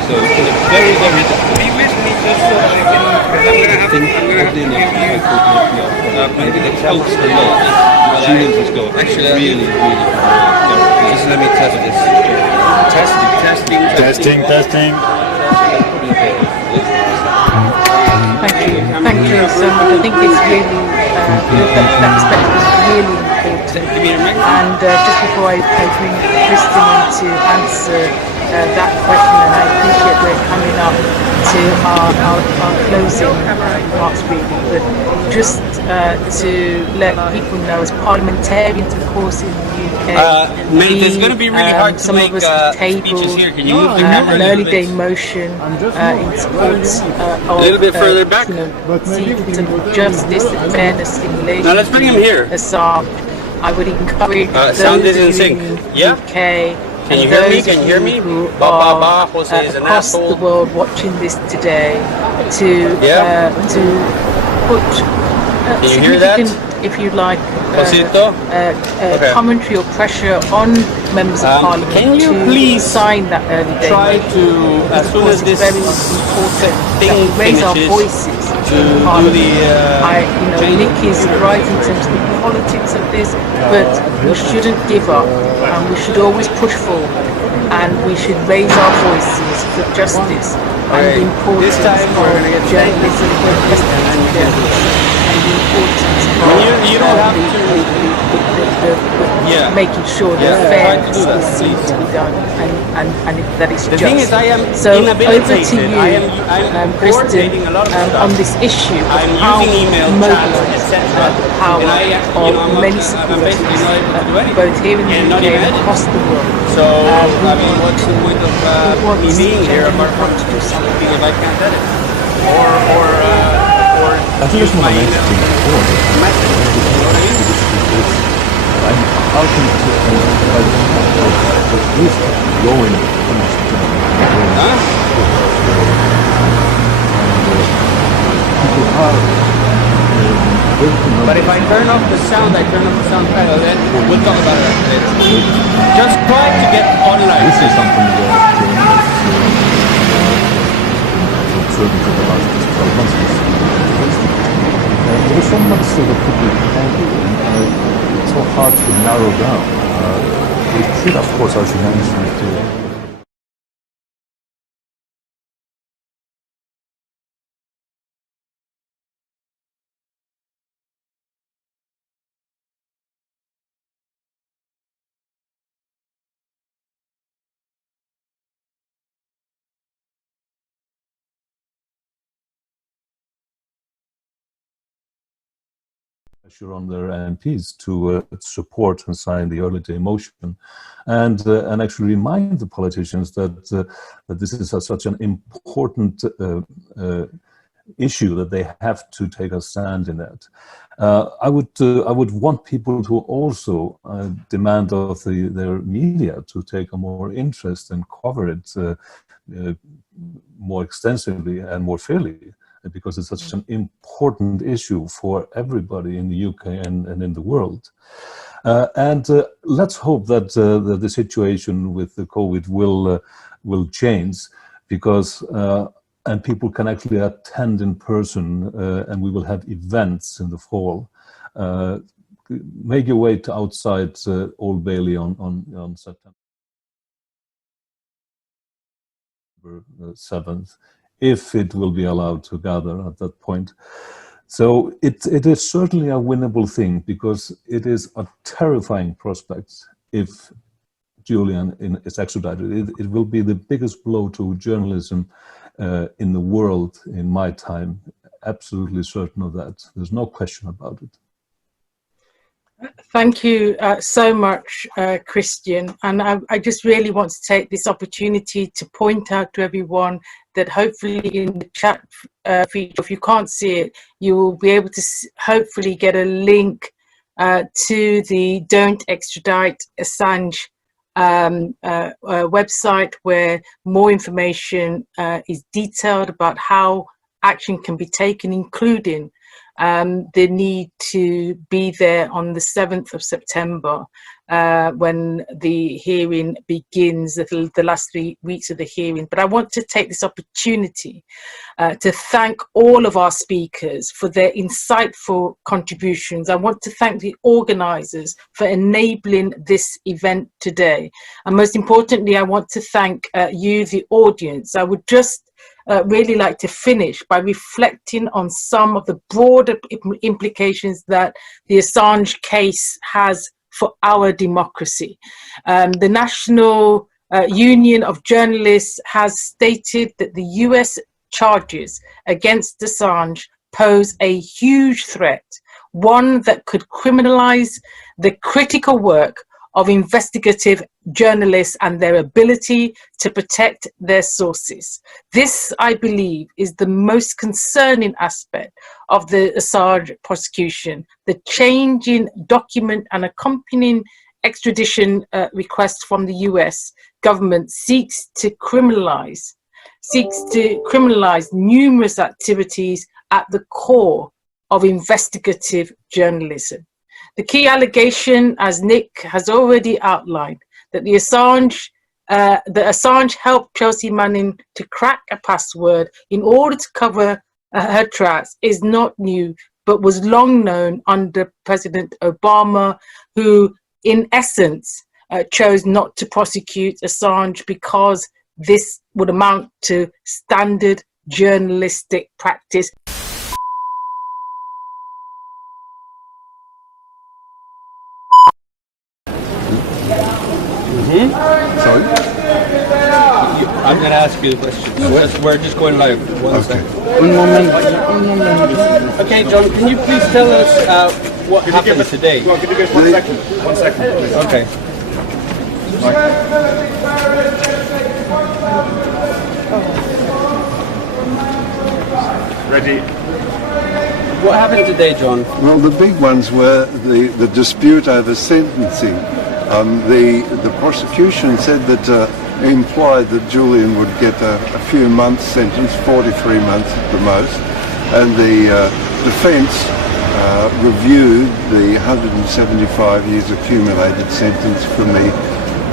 So in a very, very difficult I think, oddly enough, the High Court might be up. Maybe it helps a lot. Julian has got really, just let me test this. Testing. Thank you so much. I think it's really that perspective is really important. And just before I bring Kristen in to answer that question, and I appreciate we're coming up to our closing remarks really, but just to let people know, as parliamentarians, of course, in the UK, it's going to be really hard to make speeches here. Can you move the camera an early day motion in support of a little bit further back? Seeking some justice and fairness in relation now let's bring him here. Assange. I would encourage sound those is in of you sync. in the Yeah. UK Can you hear me? Can you hear me? who are across the world watching this today to put Can you hear that? if you like, Okay. commentary or pressure on members of Parliament can you to please sign that early day try motion. to, as soon as this very important thing that we raise our finishes, voices to in do Parliament. the Nick is right in terms of the politics of this, but we shouldn't give up, and we should always push forward, and we should raise our voices for justice and the importance of journalism, investigative journalism, and the importance of you don't have to making sure that fairness is seen to be done and that it's the just. thing is, I am so over to inhabilitated. you, I'm Kristen, coordinating a lot of stuff. on this issue of I'm how using email, to chats, mobilise etc. the power of many I'm supporters, basically not able to do anything. both here in the And not UK and imagine. across the world. So, I mean, what's the point of me being here apart from to do something if I can't edit? Or I think it's more use my nice to message. You know what I mean? How can at least going But if I turn off the sound, I turn off the sound panel, then we'll talk about it later. Just try to get online. This is something that observing for the last 12 months. There is so much that people can do, and it's so hard to narrow down. We should, of course, as you mentioned, pressure on their MPs to support and sign the early day motion, and actually remind the politicians that that this is such an important issue that they have to take a stand in it. I would want people to also demand of their media to take a more interest and cover it more extensively and more fairly, because it's such an important issue for everybody in the UK and in the world. And let's hope that the situation with the COVID will change, because and people can actually attend in person, and we will have events in the fall. Make your way to outside Old Bailey on September 7th, if it will be allowed to gather at that point. So it is certainly a winnable thing, because it is a terrifying prospect if Julian is extradited. It will be the biggest blow to journalism in the world in my time. Absolutely certain of that. There's no question about it. Thank you so much, Christian. And I just really want to take this opportunity to point out to everyone that hopefully in the chat feature, if you can't see it, you will be able to hopefully get a link to the Don't Extradite Assange website, where more information is detailed about how action can be taken, including the need to be there on the 7th of September when the hearing begins, the last 3 weeks of the hearing. But I want to take this opportunity to thank all of our speakers for their insightful contributions. I want to thank the organisers for enabling this event today. And most importantly, I want to thank you, the audience. I would just really like to finish by reflecting on some of the broader implications that the Assange case has for our democracy. The National Union of Journalists has stated that the US charges against Assange pose a huge threat, one that could criminalize the critical work of investigative journalists and their ability to protect their sources. This, I believe, is the most concerning aspect of the Assange prosecution. The change in document and accompanying extradition request from the US government seeks to criminalize numerous activities at the core of investigative journalism. The key allegation, as Nick has already outlined, that Assange helped Chelsea Manning to crack a password in order to cover her tracks is not new, but was long known under President Obama, who in essence chose not to prosecute Assange because this would amount to standard journalistic practice. Sorry? I'm going to ask you a question. We're just going live. One second. Un moment. Okay, John, can you please tell us what happened today? Well, can you give us 1 second? 1 second, please. Okay. Ready? What happened today, John? Well, the big ones were the dispute over sentencing. The prosecution said that implied that Julian would get a few months sentence, 43 months at the most, and the defence reviewed the 175 years accumulated sentence from the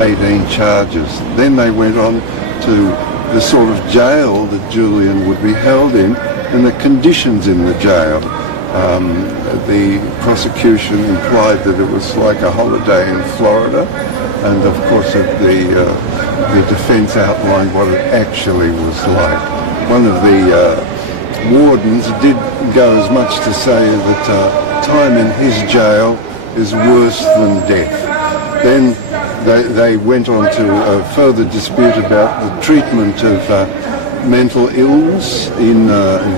18 charges. Then they went on to the sort of jail that Julian would be held in and the conditions in the jail. The prosecution implied that it was like a holiday in Florida, and of course the defence outlined what it actually was like. One of the wardens did go as much to say that time in his jail is worse than death. Then they went on to a further dispute about the treatment of mental illness in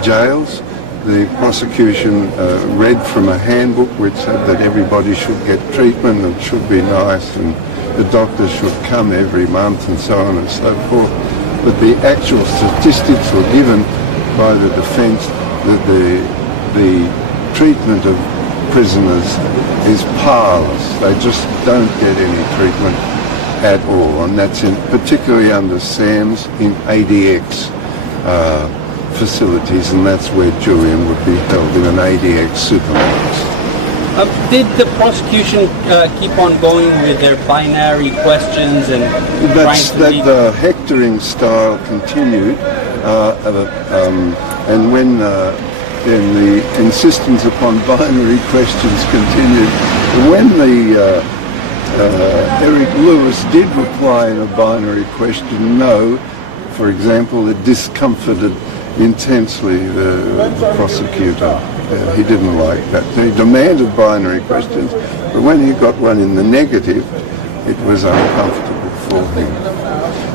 jails. The prosecution read from a handbook which said that everybody should get treatment and should be nice and the doctors should come every month and so on and so forth. But the actual statistics were given by the defence that the treatment of prisoners is parlous. They just don't get any treatment at all, and that's particularly under SAMS in ADX facilities, and that's where Julian would be held, in an ADX supermax. Did the prosecution keep on going with their binary questions and the hectoring style continued, and when then the insistence upon binary questions continued. When the Eric Lewis did reply in a binary question, no, for example, it discomforted intensely the prosecutor. He didn't like that. He demanded binary questions, but when he got one in the negative, it was uncomfortable for him.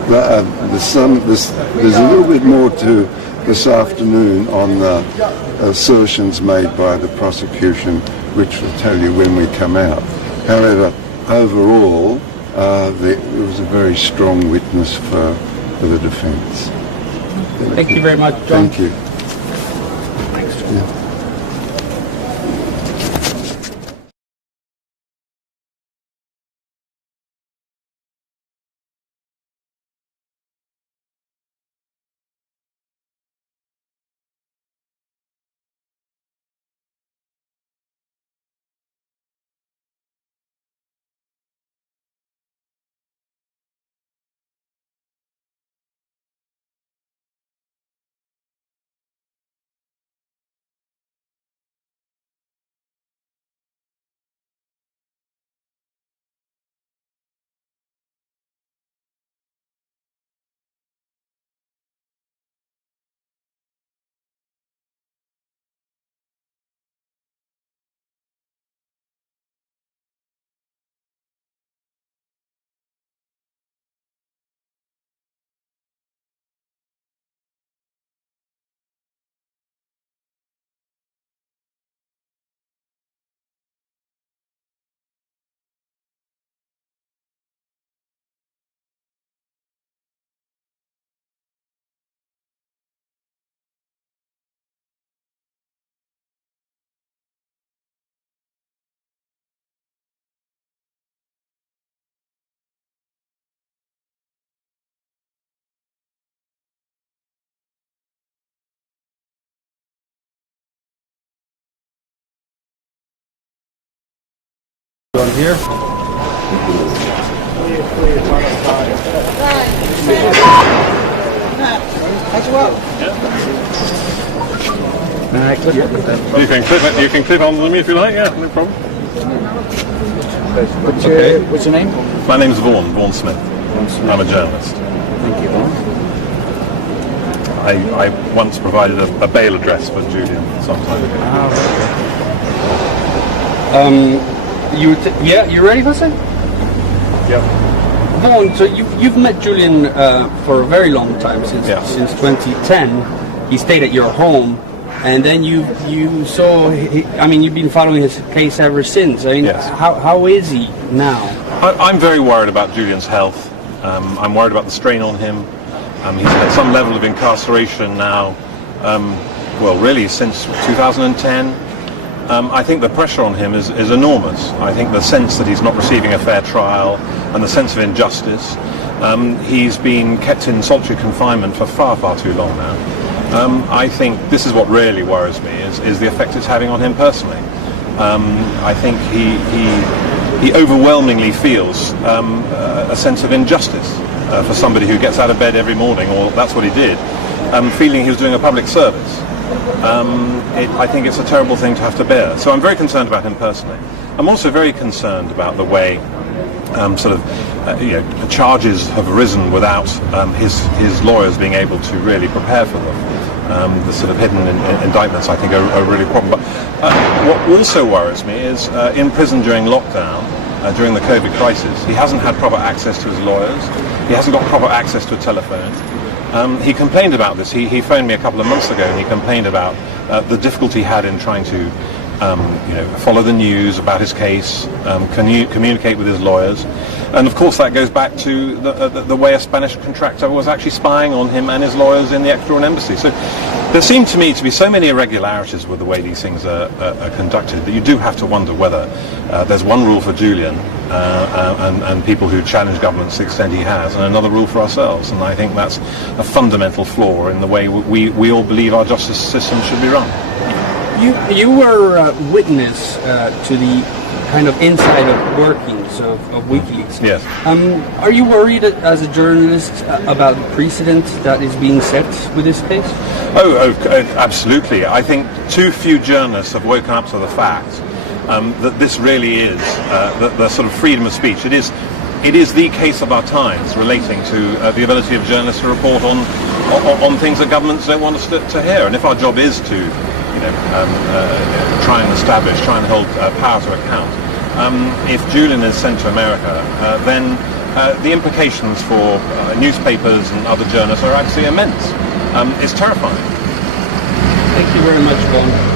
There's a little bit more to this afternoon on the assertions made by the prosecution, which will tell you when we come out. However, overall, it was a very strong witness for the defence. Thank you very much, John. Thank you. Thanks, John. Yeah. On here. You can click on them if you like, yeah, no problem. What's your name? My name's Vaughan Smith. I'm a journalist. Thank you, Vaughan. I once provided a bail address for Julian some time ago. You ready for this? Yep. Vaughan, so you've met Julian for a very long time, since 2010. He stayed at your home, and then you saw. You've been following his case ever since. Yes. How is he now? I'm very worried about Julian's health. I'm worried about the strain on him. He's had some level of incarceration now. Really since 2010. I think the pressure on him is enormous. I think the sense that he's not receiving a fair trial and the sense of injustice. He's been kept in solitary confinement for far, far too long now. I think this is what really worries me, is the effect it's having on him personally. I think he overwhelmingly feels a sense of injustice for somebody who gets out of bed every morning, or that's what he did, feeling he was doing a public service. I think it's a terrible thing to have to bear. So I'm very concerned about him personally. I'm also very concerned about the way charges have arisen without his lawyers being able to really prepare for them. The sort of hidden indictments, I think, are really a problem. But what also worries me is in prison during lockdown, during the COVID crisis, he hasn't had proper access to his lawyers. He hasn't got proper access to a telephone. He complained about this. He phoned me a couple of months ago, and he complained about the difficulty he had in trying to follow the news about his case, communicate with his lawyers. And of course that goes back to the way a Spanish contractor was actually spying on him and his lawyers in the Ecuadorian embassy. So there seem to me to be so many irregularities with the way these things are conducted that you do have to wonder whether there's one rule for Julian and people who challenge governments to the extent he has, and another rule for ourselves. And I think that's a fundamental flaw in the way we all believe our justice system should be run. You were a witness to the kind of insider workings of WikiLeaks. Yes. Are you worried as a journalist about the precedent that is being set with this case? Oh, absolutely. I think too few journalists have woken up to the fact that this really is the sort of freedom of speech. It is the case of our times, relating to the ability of journalists to report on things that governments don't want us to hear. And if our job is to try and hold power to account, if Julian is sent to America, then the implications for newspapers and other journalists are actually immense. It's terrifying. Thank you very much, Glenn.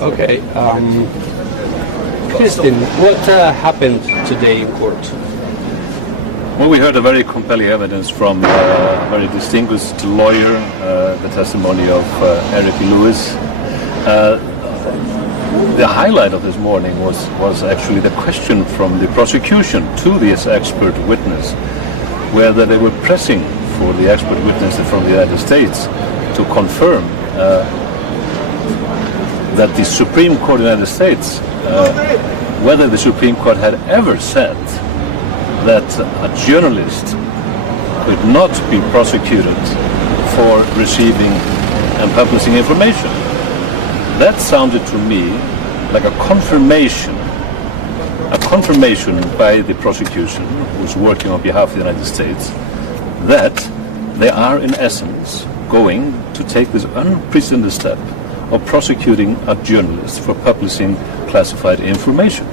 Okay, Kristin, what happened today in court? Well, we heard a very compelling evidence from a very distinguished lawyer, the testimony of Eric Lewis. The highlight of this morning was actually the question from the prosecution to this expert witness, whether they were pressing for the expert witness from the United States to confirm that the Supreme Court of the United States, whether the Supreme Court had ever said that a journalist could not be prosecuted for receiving and publishing information. That sounded to me like a confirmation by the prosecution, who's working on behalf of the United States, that they are in essence going to take this unprecedented step of prosecuting a journalist for publishing classified information.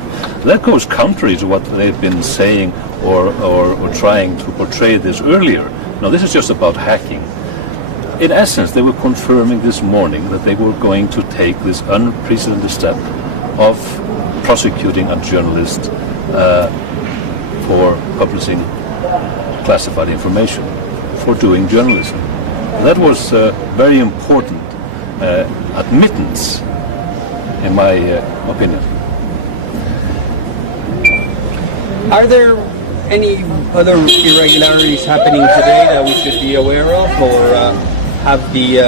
That goes contrary to what they've been saying or trying to portray this earlier. No, this is just about hacking. In essence, they were confirming this morning that they were going to take this unprecedented step of prosecuting a journalist for publishing classified information, for doing journalism. That was very important admittance, in my opinion. Are there any other irregularities happening today that we should be aware of, or have the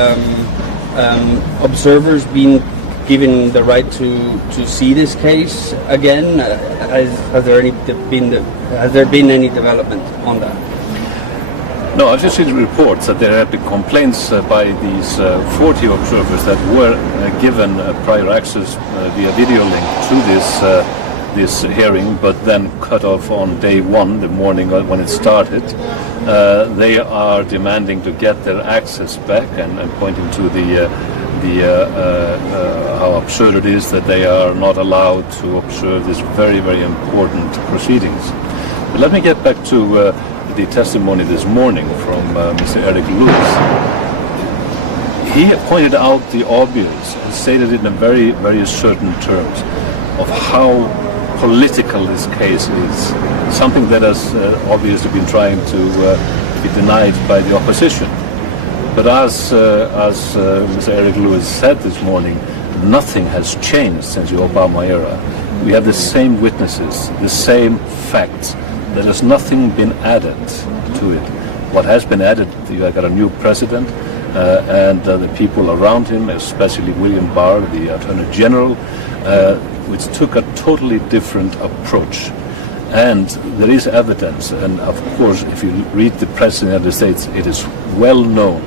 observers been given the right to see this case again? Has there been any development on that? No, I've just seen reports that there have been complaints by these 40 observers that were given prior access via video link to this hearing, but then cut off on day one, the morning when it started. They are demanding to get their access back and pointing to how absurd it is that they are not allowed to observe this very, very important proceedings. But let me get back to the testimony this morning from Mr. Eric Lewis. He pointed out the obvious and stated it in very, very certain terms of how political this case is, something that has obviously been trying to be denied by the opposition. But as Mr. Eric Lewis said this morning, nothing has changed since the Obama era. We have the same witnesses, the same facts. There has nothing been added to it. What has been added, you got a new president and the people around him, especially William Barr, the Attorney General, which took a totally different approach. And there is evidence, and of course, if you read the press in the United States, it is well known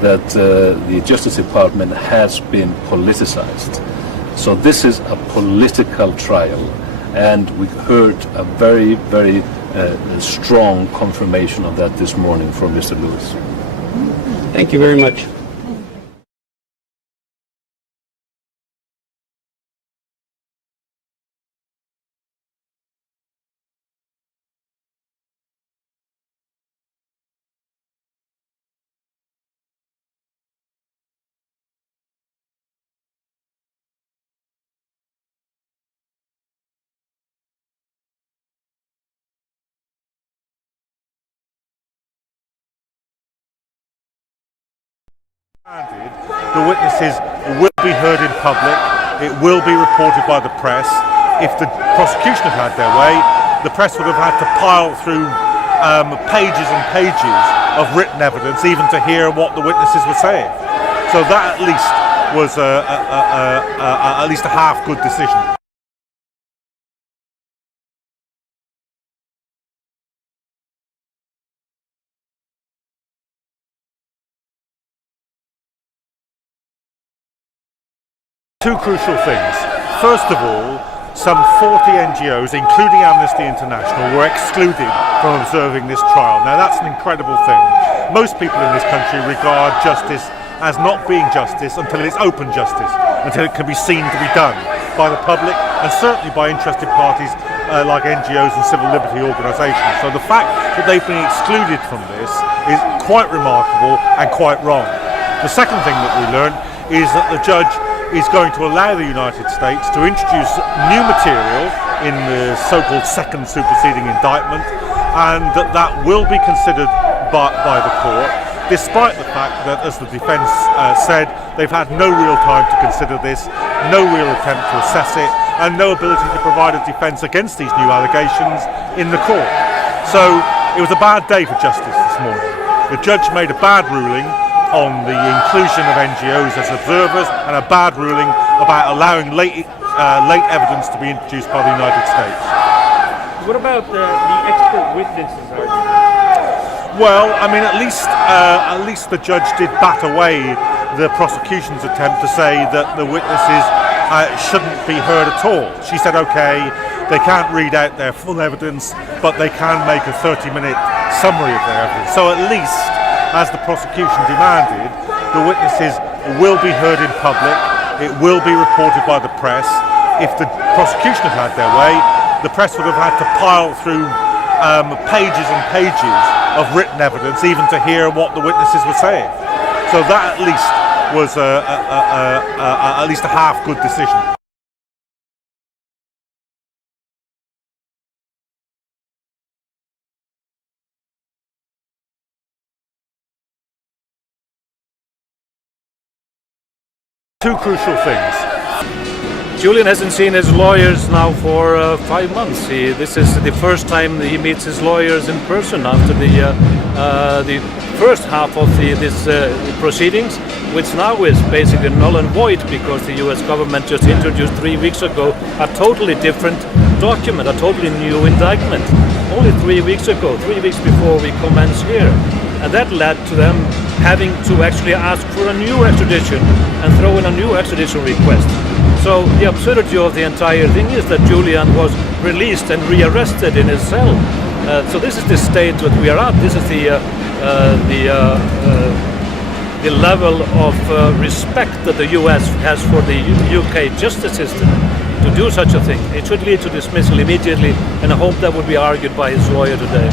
that the Justice Department has been politicized. So this is a political trial, and we heard a very, very strong confirmation of that this morning from Mr. Lewis. Thank you very much. The witnesses will be heard in public. It will be reported by the press. If the prosecution had had their way, the press would have had to pile through pages and pages of written evidence even to hear what the witnesses were saying. So that at least was at least a half good decision. Two crucial things. First of all, some 40 NGOs, including Amnesty International, were excluded from observing this trial. Now that's an incredible thing. Most people in this country regard justice as not being justice until it's open justice, until it can be seen to be done by the public and certainly by interested parties like NGOs and civil liberty organisations. So the fact that they've been excluded from this is quite remarkable and quite wrong. The second thing that we learned is that the judge is going to allow the United States to introduce new material in the so-called second superseding indictment, and that will be considered by the court, despite the fact that, as the defence said, they've had no real time to consider this, no real attempt to assess it, and no ability to provide a defence against these new allegations in the court. So it was a bad day for justice this morning. The judge made a bad ruling on the inclusion of NGOs as observers and a bad ruling about allowing late evidence to be introduced by the United States. What about the expert witnesses argument? Well, I mean, at least the judge did bat away the prosecution's attempt to say that the witnesses shouldn't be heard at all. She said, okay, they can't read out their full evidence, but they can make a 30-minute summary of their evidence. So at least, as the prosecution demanded, the witnesses will be heard in public. It will be reported by the press. If the prosecution had had their way, the press would have had to pile through pages and pages of written evidence even to hear what the witnesses were saying. So that at least was at least a half good decision. Two crucial things. Julian hasn't seen his lawyers now for 5 months. This is the first time he meets his lawyers in person after the first half of this proceedings, which now is basically null and void because the US government just introduced 3 weeks ago a totally different document, a totally new indictment. Only 3 weeks ago, 3 weeks before we commence here. And that led to them having to actually ask for a new extradition and throw in a new extradition request. So the absurdity of the entire thing is that Julian was released and rearrested in his cell. So this is the state that we are at. This is the level of respect that the US has for the UK justice system to do such a thing. It should lead to dismissal immediately, and I hope that will be argued by his lawyer today.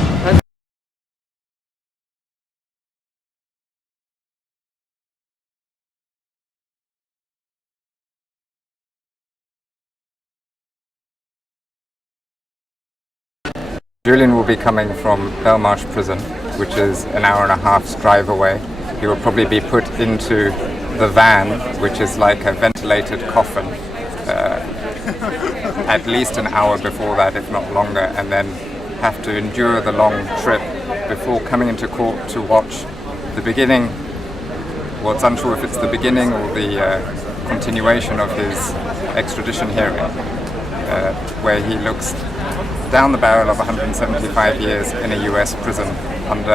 Julian will be coming from Belmarsh prison, which is an hour and a half's drive away. He will probably be put into the van, which is like a ventilated coffin, at least an hour before that, if not longer, and then have to endure the long trip before coming into court to watch the beginning. Well, it's unsure if it's the beginning or the continuation of his extradition hearing, where he looks down the barrel of 175 years in a US prison under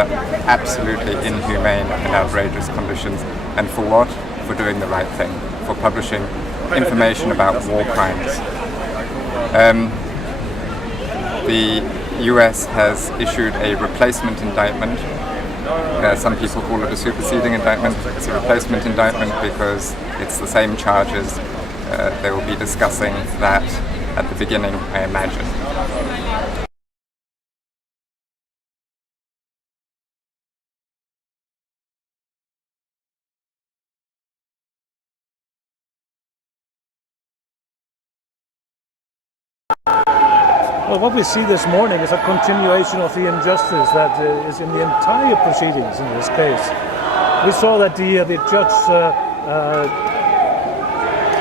absolutely inhumane and outrageous conditions. And for what? For doing the right thing, for publishing information about war crimes. The US has issued a replacement indictment. Some people call it a superseding indictment. It's a replacement indictment because it's the same charges. They will be discussing that at the beginning, I imagine. Well, what we see this morning is a continuation of the injustice that is in the entire proceedings in this case. we saw that the judge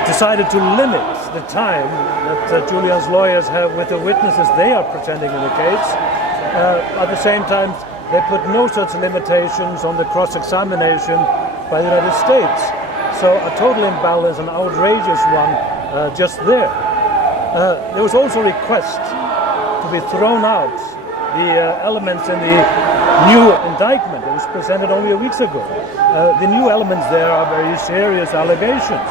decided to limit the time that Julian's lawyers have with the witnesses they are presenting in the case. At the same time, they put no such limitations on the cross-examination by the United States. So a total imbalance, an outrageous one, just there. There was also a request to be thrown out the elements in the new indictment that was presented only a week ago. The new elements there are very serious allegations.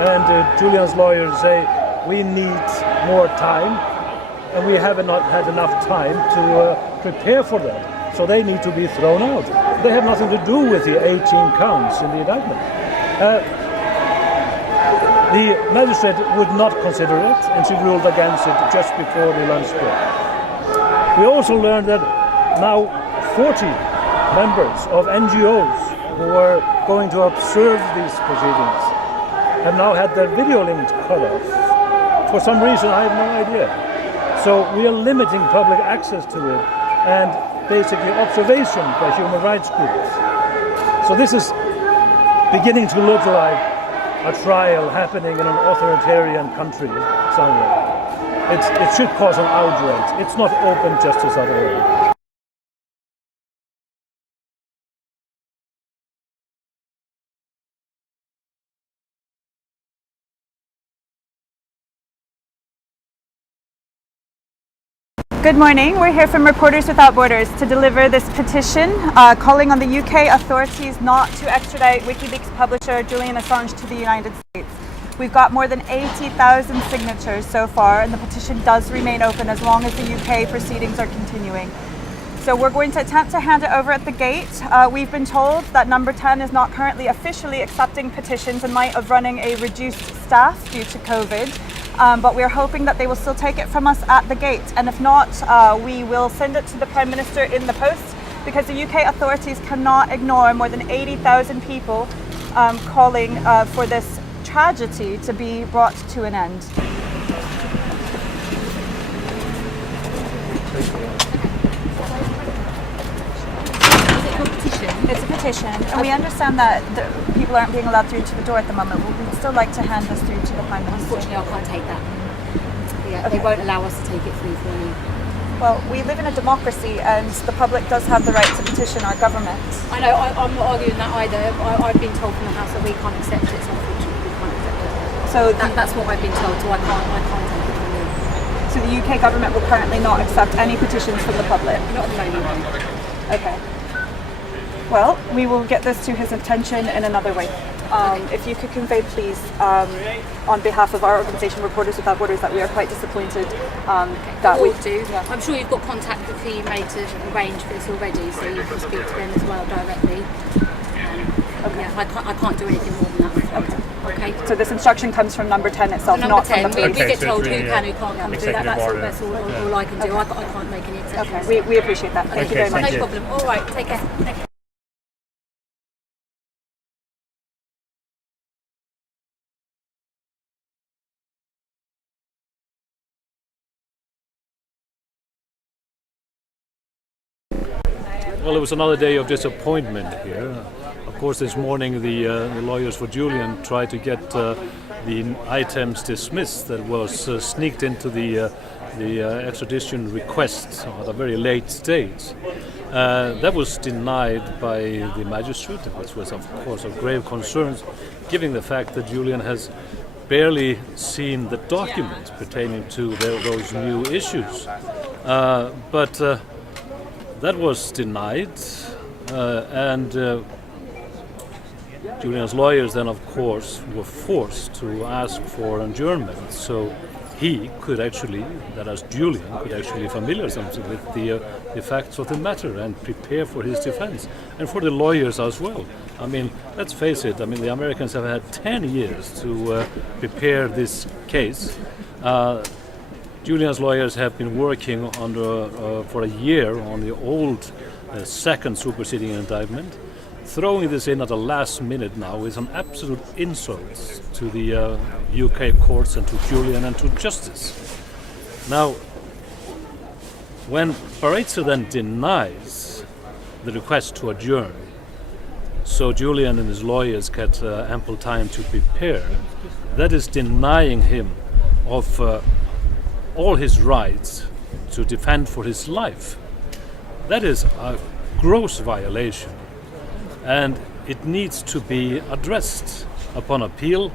And Julian's lawyers say, we need more time, and we have not had enough time to prepare for that. So they need to be thrown out. They have nothing to do with the 18 counts in the indictment. The magistrate would not consider it, and she ruled against it just before the lunch break. We also learned that now 40 members of NGOs who are going to observe these proceedings have now had their video link cut off. For some reason, I have no idea. So we are limiting public access to it and basically observation by human rights groups. So this is beginning to look like a trial happening in an authoritarian country somewhere. It should cause an outrage. It's not open justice at all. Good morning. We're here from Reporters Without Borders to deliver this petition calling on the UK authorities not to extradite WikiLeaks publisher Julian Assange to the United States. We've got more than 80,000 signatures so far, and the petition does remain open as long as the UK proceedings are continuing. So we're going to attempt to hand it over at the gate. We've been told that number 10 is not currently officially accepting petitions in light of running a reduced staff due to COVID. But we're hoping that they will still take it from us at the gate. And if not, we will send it to the Prime Minister in the post, because the UK authorities cannot ignore more than 80,000 people calling for this tragedy to be brought to an end. It's a petition, and we understand that the people aren't being allowed through to the door at the moment. We'd still like to hand this through to the Prime Minister. Unfortunately, I can't take that. Yeah, okay. They won't allow us to take it through for you. Well, we live in a democracy, and the public does have the right to petition our government. I know, I'm not arguing that either. I've been told from the House that we can't accept it, so unfortunately we can't accept it. So that's what I've been told, so I can't take it from you. So the UK government will currently not accept any petitions from the public? Not at the moment. Okay. Well, we will get this to his attention in another way. If you could convey, please, on behalf of our organisation, Reporters Without Borders, that we are quite disappointed that we do. Yeah. I'm sure you've got contact with who you made to arrange for this already, so you can speak to them as well directly. Okay. Yeah, I can't do anything more than that. Okay. So this instruction comes from number 10 itself, not from the police. We get told who can, who can't come through. That's all I can do. I can't make any exceptions. Okay. We appreciate that. Thank you very much. No problem. All right. Take care. Well, it was another day of disappointment here. Of course, this morning the lawyers for Julian tried to get the items dismissed that was sneaked into the extradition request at a very late stage. That was denied by the magistrate, which was of course of grave concern, given the fact that Julian has barely seen the documents pertaining to those new issues. But that was denied, and Julian's lawyers then, of course, were forced to ask for adjournment, so he could actually, that is Julian, could actually familiarize himself with the facts of the matter and prepare for his defense, and for the lawyers as well. I mean, let's face it, I mean, the Americans have had 10 years to prepare this case. Julian's lawyers have been working for a year on the old second superseding indictment. Throwing this in at the last minute now is an absolute insult to the UK courts and to Julian and to justice. Now, when Barretsa then denies the request to adjourn, so Julian and his lawyers get ample time to prepare, that is denying him of all his rights to defend for his life. That is a gross violation, and it needs to be addressed upon appeal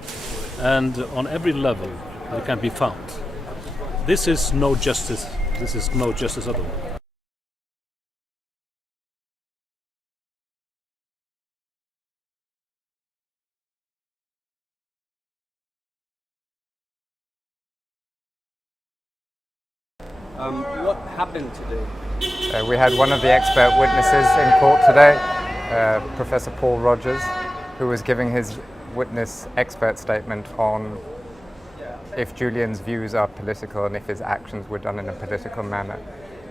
and on every level that it can be found. This is no justice. This is no justice at all. What happened today? We had one of the expert witnesses in court today, Professor Paul Rogers, who was giving his witness expert statement on if Julian's views are political and if his actions were done in a political manner.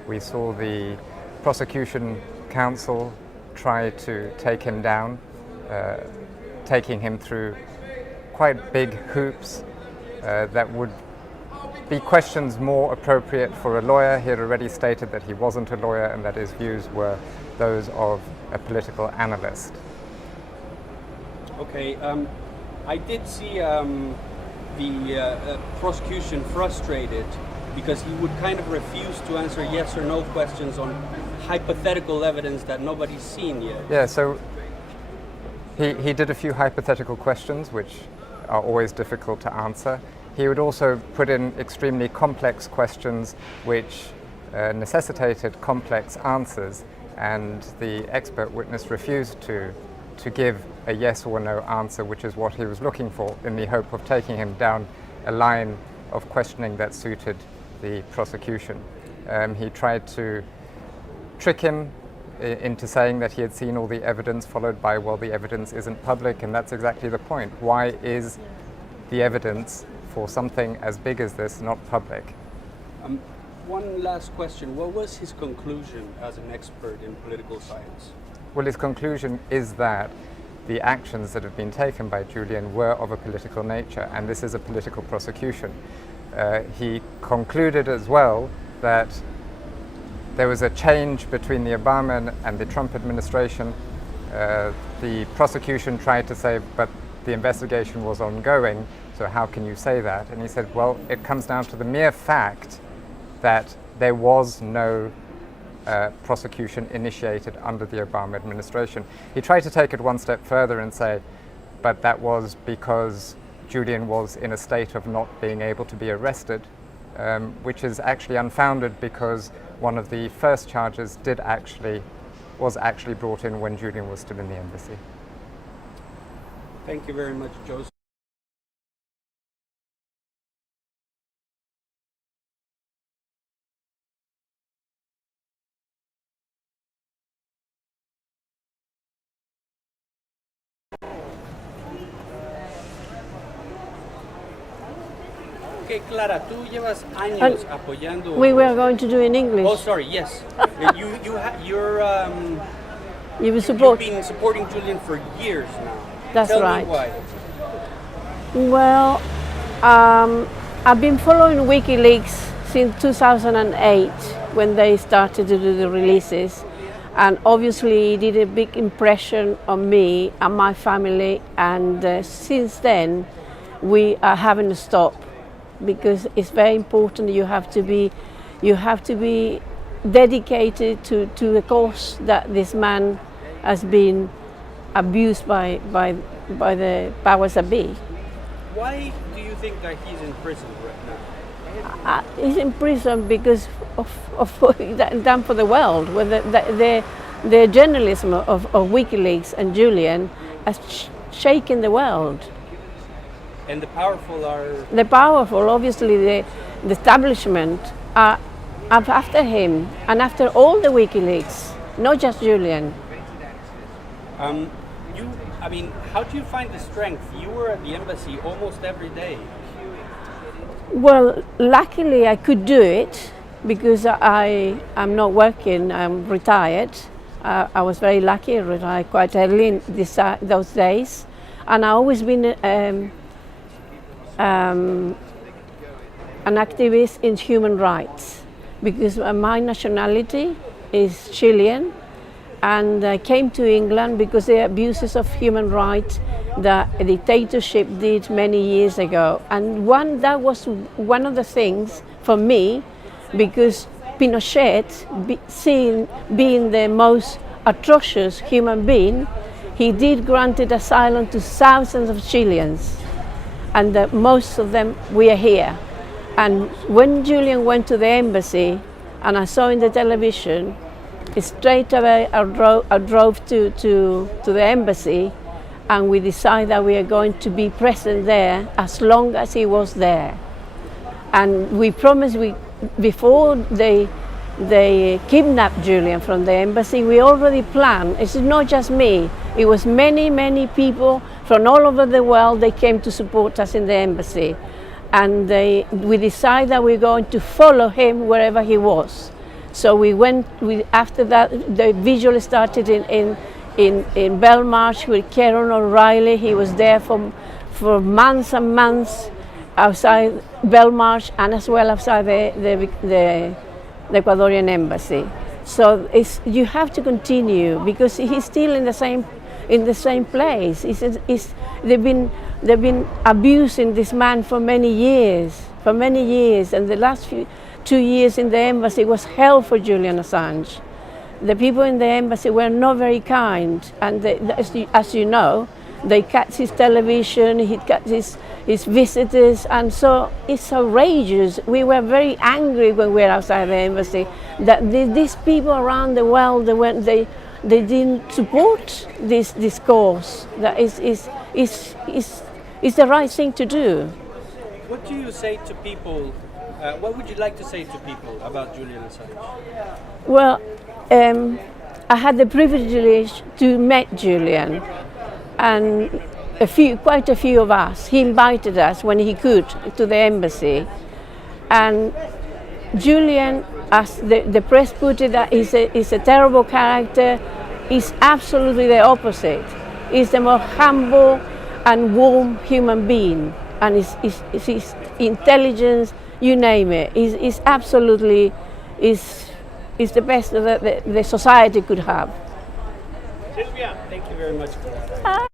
We saw the prosecution counsel try to take him down, taking him through quite big hoops that would be questions more appropriate for a lawyer. He had already stated that he wasn't a lawyer and that his views were those of a political analyst. Okay, I did see the prosecution frustrated because he would kind of refuse to answer yes or no questions on hypothetical evidence that nobody's seen yet. Yeah, so he did a few hypothetical questions which are always difficult to answer. He would also put in extremely complex questions which necessitated complex answers, and the expert witness refused to give a yes or no answer, which is what he was looking for, in the hope of taking him down a line of questioning that suited the prosecution. He tried to trick him into saying that he had seen all the evidence, followed by, well, the evidence isn't public, and that's exactly the point. Why is the evidence for something as big as this not public? One last question. What was his conclusion as an expert in political science? Well, his conclusion is that the actions that have been taken by Julian were of a political nature, and this is a political prosecution. He concluded as well that there was a change between the Obama and the Trump administration. The prosecution tried to say, but the investigation was ongoing, so how can you say that? And he said, well, it comes down to the mere fact that there was no prosecution initiated under the Obama administration. He tried to take it one step further and say, but that was because Julian was in a state of not being able to be arrested, which is actually unfounded because one of the first charges was actually brought in when Julian was still in the embassy. Thank you very much, Joseph. Okay, Clara, tú llevas años apoyando. We were going to do in English. Oh, sorry. Yes, you've been supporting Julian for years now. That's Tell right. me why. Well, I've been following WikiLeaks since 2008 when they started to do the releases, and obviously it did a big impression on me and my family, and since then we are having to stop, because it's very important. You have to be dedicated to the cause that this man has been abused by the powers that be. Why do you think that he's in prison right now? He's in prison because of what he's done for the world. With the journalism of WikiLeaks and Julian has shaken the world. And the powerful are... The powerful, obviously, the establishment are after him and after all the WikiLeaks, not just Julian. How do you find the strength? You were at the embassy almost every day. Well, luckily I could do it because I'm not working, I'm retired. I was very lucky, I retired quite early in those days. And I've always been an activist in human rights because my nationality is Chilean, and came to England because the abuses of human rights that a dictatorship did many years ago. And that was one of the things for me, because Pinochet, being the most atrocious human being, he did granted asylum to thousands of Chileans, and most of them were here. And when Julian went to the embassy, and I saw in the television, straight away I drove to the embassy, and we decided that we are going to be present there as long as he was there. And we promised, before they kidnapped Julian from the embassy, we already planned. It's not just me, it was many people from all over the world. They came to support us in the embassy, and we decided that we're going to follow him wherever he was. So we went, after that, the vigil started in Belmarsh with Kieran O'Reilly. He was there for months and months outside Belmarsh, and as well outside the Ecuadorian embassy. So you have to continue, because he's still in the same place. They've been abusing this man for many years, and the last 2 years in the embassy was hell for Julian Assange. The people in the embassy were not very kind, and as you know, they cut his television, he cut his visitors, and so it's outrageous. We were very angry when we were outside the embassy that these people around the world, they didn't support this cause. That is the right thing to do. What do you say to people? What would you like to say to people about Julian Assange? Well, I had the privilege to meet Julian, and quite a few of us. He invited us when he could to the embassy, and Julian, as the press put it, that is a terrible character. He's absolutely the opposite. He's the most humble and warm human being, and his intelligence, you name it, is absolutely is the best that the society could have. Sylvia, thank you very much for that.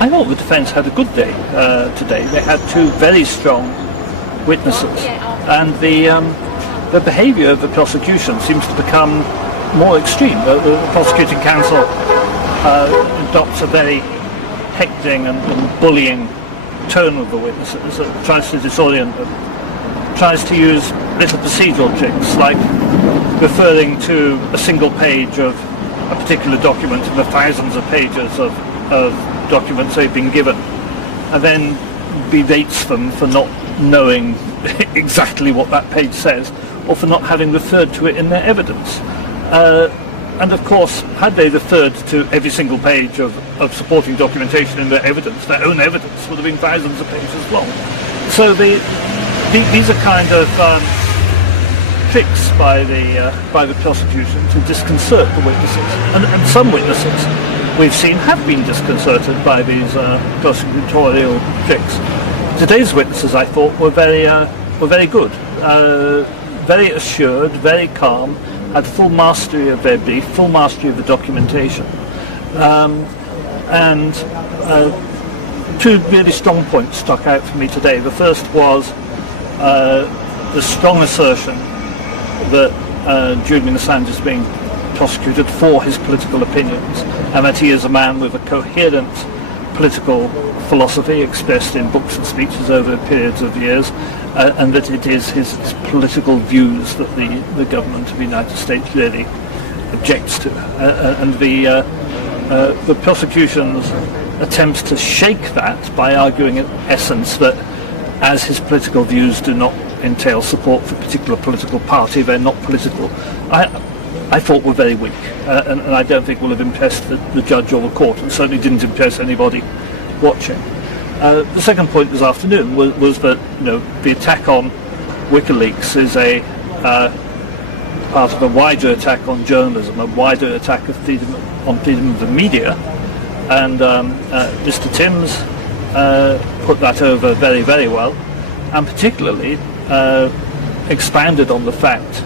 I thought the defence had a good day today. They had two very strong witnesses, and the behaviour of the prosecution seems to become more extreme. The prosecuting counsel adopts a very hectoring and bullying tone of the witnesses, tries to disorient them, tries to use little procedural tricks like referring to a single page of a particular document and the thousands of pages of documents they've been given, and then berates them for not knowing exactly what that page says, or for not having referred to it in their evidence. And of course, had they referred to every single page of supporting documentation in their evidence, their own evidence would have been thousands of pages long. So these are kind of tricks by the prosecution to disconcert the witnesses, and some witnesses we've seen have been disconcerted by these prosecutorial tricks. Today's witnesses, I thought, were very good, very assured, very calm, had full mastery of their brief, full mastery of the documentation, and two really strong points stuck out for me today. The first was the strong assertion that Julian Assange is being prosecuted for his political opinions, and that he is a man with a coherent political philosophy expressed in books and speeches over periods of years, and that it is his political views that the government of the United States really objects to. And the prosecution's attempts to shake that by arguing in essence that as his political views do not entail support for a particular political party, they're not political, I thought were very weak, and I don't think will have impressed the judge or the court, and certainly didn't impress anybody watching. The second point this afternoon was that the attack on WikiLeaks is a part of a wider attack on journalism, a wider attack on freedom of the media, and Mr. Timms put that over very, very well, and particularly expanded on the fact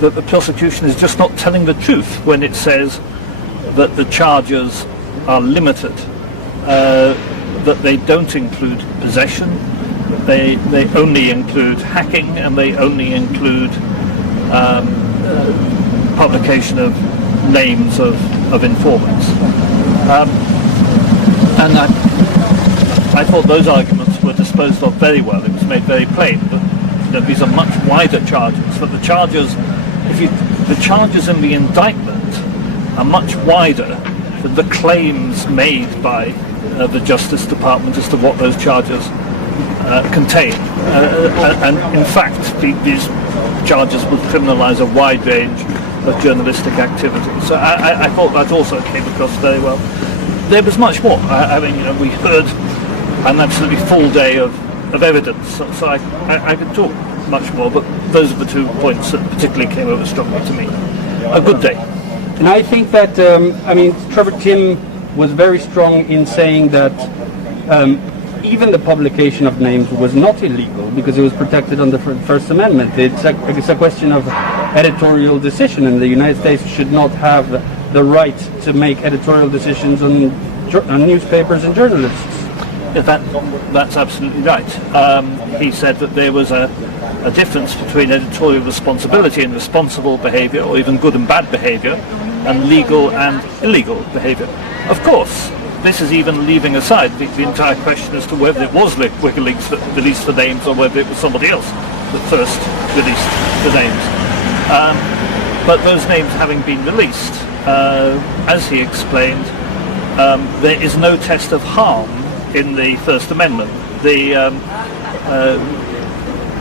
that the prosecution is just not telling the truth when it says that the charges are limited, that they don't include possession, they only include hacking, and they only include publication of names of informants. And I thought those arguments were disposed of very well. It was made very plain that these are much wider charges, that the charges in the indictment are much wider than the claims made by the Justice Department as to what those charges contain. And in fact, these charges would criminalise a wide range of journalistic activity. So I thought that also came across very well. There was much more. I mean, we heard an absolutely full day of evidence, so I could talk much more, but those are the 2 points that particularly came over strongly to me. A good day. And I think that, Trevor Timm was very strong in saying that even the publication of names was not illegal because it was protected under the First Amendment. It's a question of editorial decision, and the United States should not have the right to make editorial decisions on newspapers and journalists. Yeah, that's absolutely right. He said that there was a difference between editorial responsibility and responsible behaviour, or even good and bad behaviour, and legal and illegal behaviour. Of course, this is even leaving aside the entire question as to whether it was WikiLeaks that released the names or whether it was somebody else that first released the names. But those names having been released, as he explained, there is no test of harm in the First Amendment.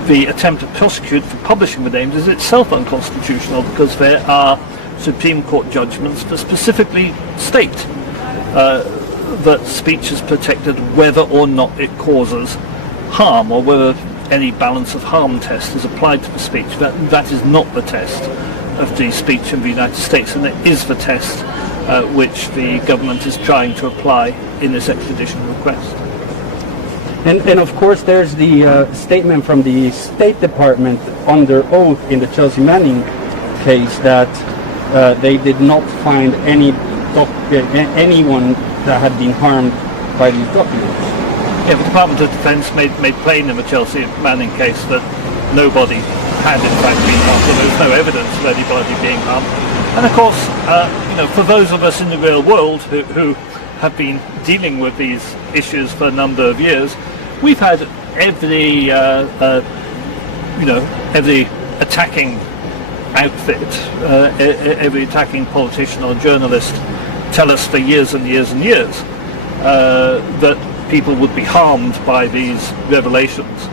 The attempt to prosecute for publishing the names is itself unconstitutional because there are Supreme Court judgments that specifically state that speech is protected whether or not it causes harm, or whether any balance of harm test is applied to the speech. That is not the test of the speech in the United States, and it is the test which the government is trying to apply in this extradition request. And of course there's the statement from the State Department under oath in the Chelsea Manning case that they did not find anyone that had been harmed by these documents. Yeah, the Department of Defence made plain in the Chelsea Manning case that nobody had in fact been harmed, so there was no evidence of anybody being harmed. And of course, for those of us in the real world who have been dealing with these issues for a number of years, we've had every attacking outfit, every attacking politician or journalist tell us for years and years and years that people would be harmed by these revelations.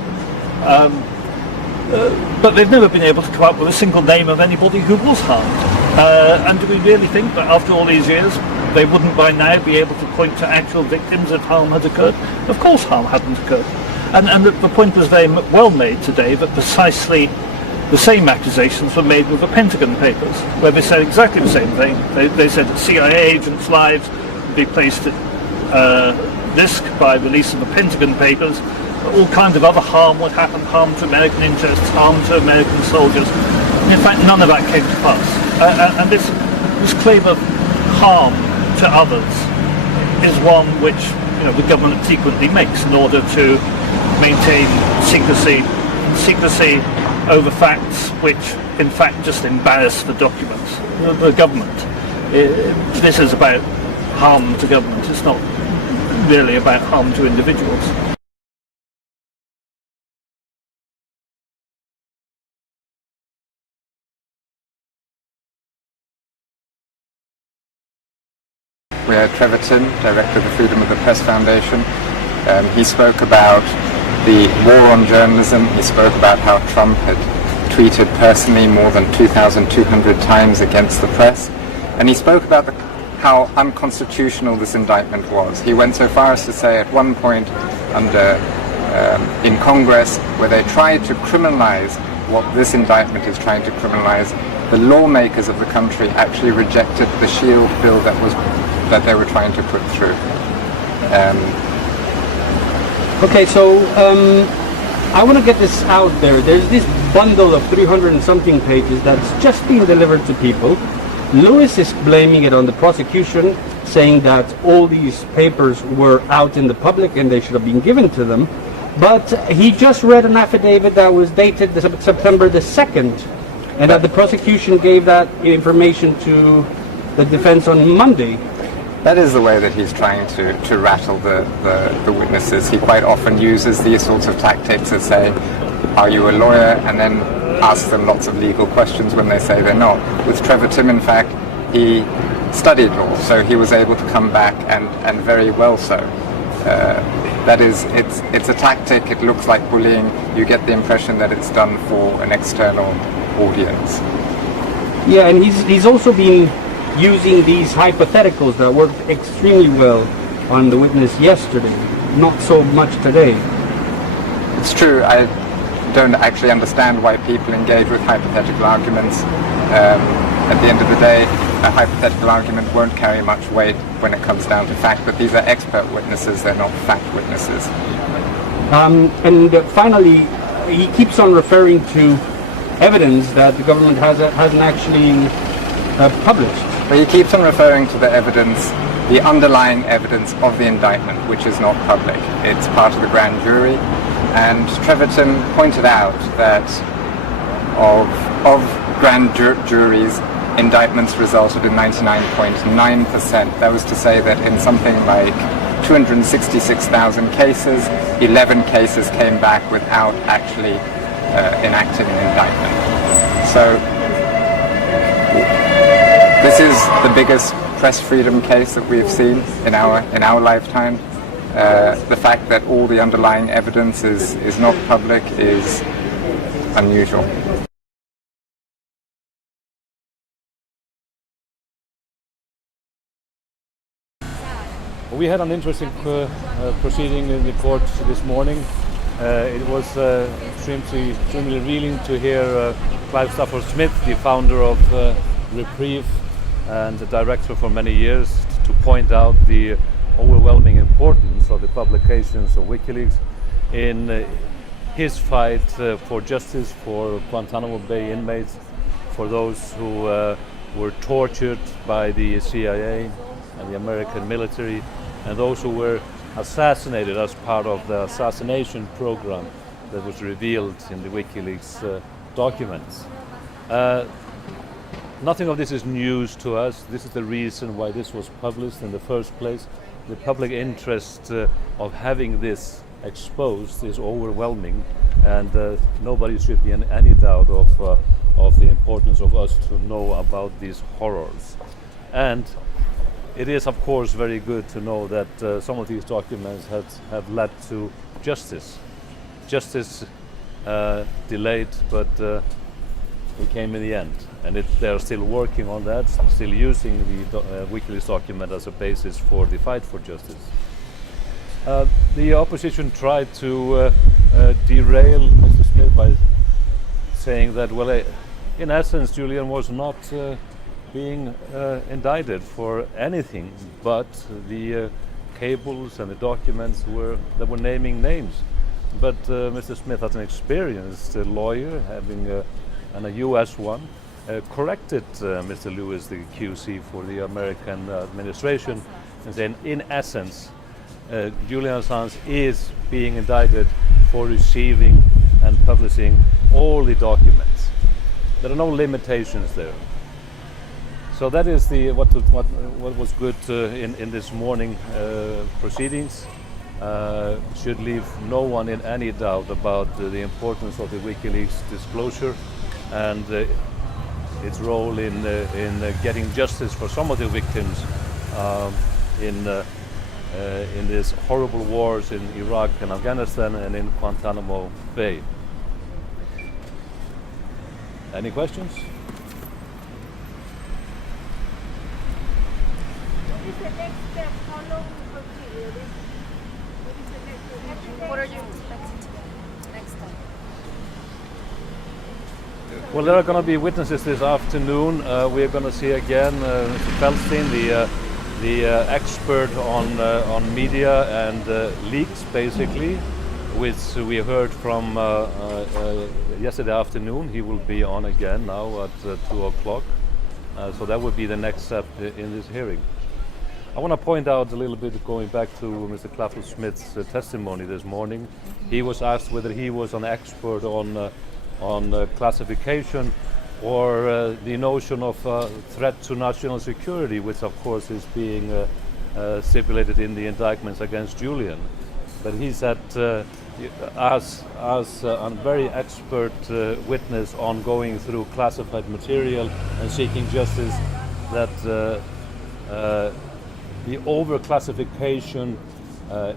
But they've never been able to come up with a single name of anybody who was harmed. And do we really think that after all these years they wouldn't by now be able to point to actual victims if harm had occurred? Of course harm hadn't occurred. And the point was very well made today that precisely the same accusations were made with the Pentagon Papers, where they said exactly the same thing. They said that CIA agents' lives would be placed at risk by release of the Pentagon Papers. All kinds of other harm would happen, harm to American interests, harm to American soldiers. And in fact, none of that came to pass. And this claim of harm to others is one which the government frequently makes in order to maintain secrecy over facts which in fact just embarrass the documents, the government. This is about harm to government, it's not really about harm to individuals. We had Trevor Timm, Director of the Freedom of the Press Foundation. He spoke about the war on journalism. He spoke about how Trump had tweeted personally more than 2,200 times against the press. And he spoke about how unconstitutional this indictment was. He went so far as to say at one point in Congress, where they tried to criminalize what this indictment is trying to criminalize, the lawmakers of the country actually rejected the shield bill that they were trying to put through. Okay, so I want to get this out there. There's this bundle of 300 and something pages that's just been delivered to people. Lewis is blaming it on the prosecution, saying that all these papers were out in the public and they should have been given to them. But he just read an affidavit that was dated September the 2nd, and that the prosecution gave that information to the defense on Monday. That is the way that he's trying to rattle the witnesses. He quite often uses these sorts of tactics that say, are you a lawyer? And then asks them lots of legal questions when they say they're not. With Trevor Tim, in fact, he studied law, so he was able to come back and very well so. That is, it's a tactic, it looks like bullying. You get the impression that it's done for an external audience. Yeah, and he's also been using these hypotheticals that worked extremely well on the witness yesterday, not so much today. It's true, I don't actually understand why people engage with hypothetical arguments. At the end of the day, a hypothetical argument won't carry much weight when it comes down to fact, but these are expert witnesses, they're not fact witnesses. And finally, he keeps on referring to evidence that the government hasn't actually published. But he keeps on referring to the evidence, the underlying evidence of the indictment, which is not public. It's part of the grand jury. And Trevor Tim pointed out that of grand juries, indictments resulted in 99.9%. That was to say that in something like 266,000 cases, 11 cases came back without actually enacting an indictment. So this is the biggest press freedom case that we've seen in our lifetime. The fact that all the underlying evidence is not public is unusual. We had an interesting proceeding in the court this morning. It was extremely revealing to hear Clive Stafford Smith, the founder of Reprieve and the director for many years, to point out the overwhelming importance of the publications of WikiLeaks in his fight for justice for Guantanamo Bay inmates, for those who were tortured by the CIA and the American military, and those who were assassinated as part of the assassination program that was revealed in the WikiLeaks documents. Nothing of this is news to us. This is the reason why this was published in the first place. The public interest of having this exposed is overwhelming, and nobody should be in any doubt of the importance of us to know about these horrors. And it is, of course, very good to know that some of these documents have led to justice. Justice delayed, but it came in the end. And they're still working on that, still using the WikiLeaks document as a basis for the fight for justice. The opposition tried to derail Mr. Smith by saying that, well, in essence, Julian was not being indicted for anything but the cables and the documents that were naming names. But Mr. Smith, as an experienced lawyer, having and a US one, corrected Mr. Lewis, the QC for the American administration, and saying, in essence, Julian Assange is being indicted for receiving and publishing all the documents. There are no limitations there. So that is what was good in this morning proceedings. Should leave no one in any doubt about the importance of the WikiLeaks disclosure and its role in getting justice for some of the victims in these horrible wars in Iraq and Afghanistan and in Guantanamo Bay. Any questions? What is the next step? How long will it continue? What are you expecting to do next time? Well, there are going to be witnesses this afternoon. We're going to see again Mr. Feldstein, the expert on media and leaks, basically, which we heard from yesterday afternoon. He will be on again now at 2 o'clock. So that would be the next step in this hearing. I want to point out a little bit, going back to Mr. Clafford-Smith's testimony this morning. He was asked whether he was an expert on classification or the notion of threat to national security, which of course is being stipulated in the indictments against Julian. But he said, as a very expert witness on going through classified material and seeking justice, that the overclassification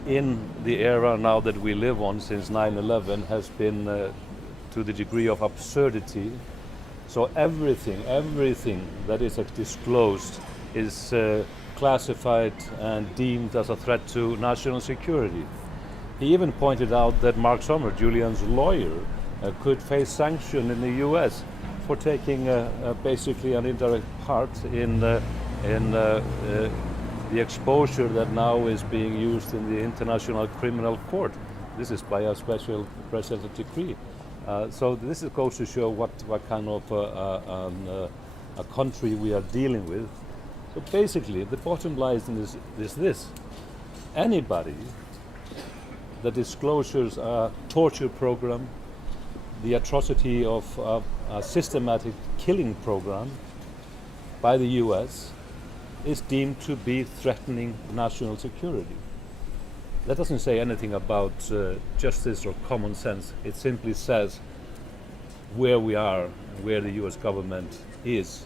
in the era now that we live on since 9/11 has been to the degree of absurdity. So everything that is disclosed is classified and deemed as a threat to national security. He even pointed out that Mark Sommer, Julian's lawyer, could face sanction in the US for taking basically an indirect part in the exposure that now is being used in the International Criminal Court. This is by a special presidential decree. So this goes to show what kind of a country we are dealing with. So basically, the bottom line is this. Anybody that disclosures a torture program, the atrocity of a systematic killing program by the US, is deemed to be threatening national security. That doesn't say anything about justice or common sense. It simply says where we are, where the US government is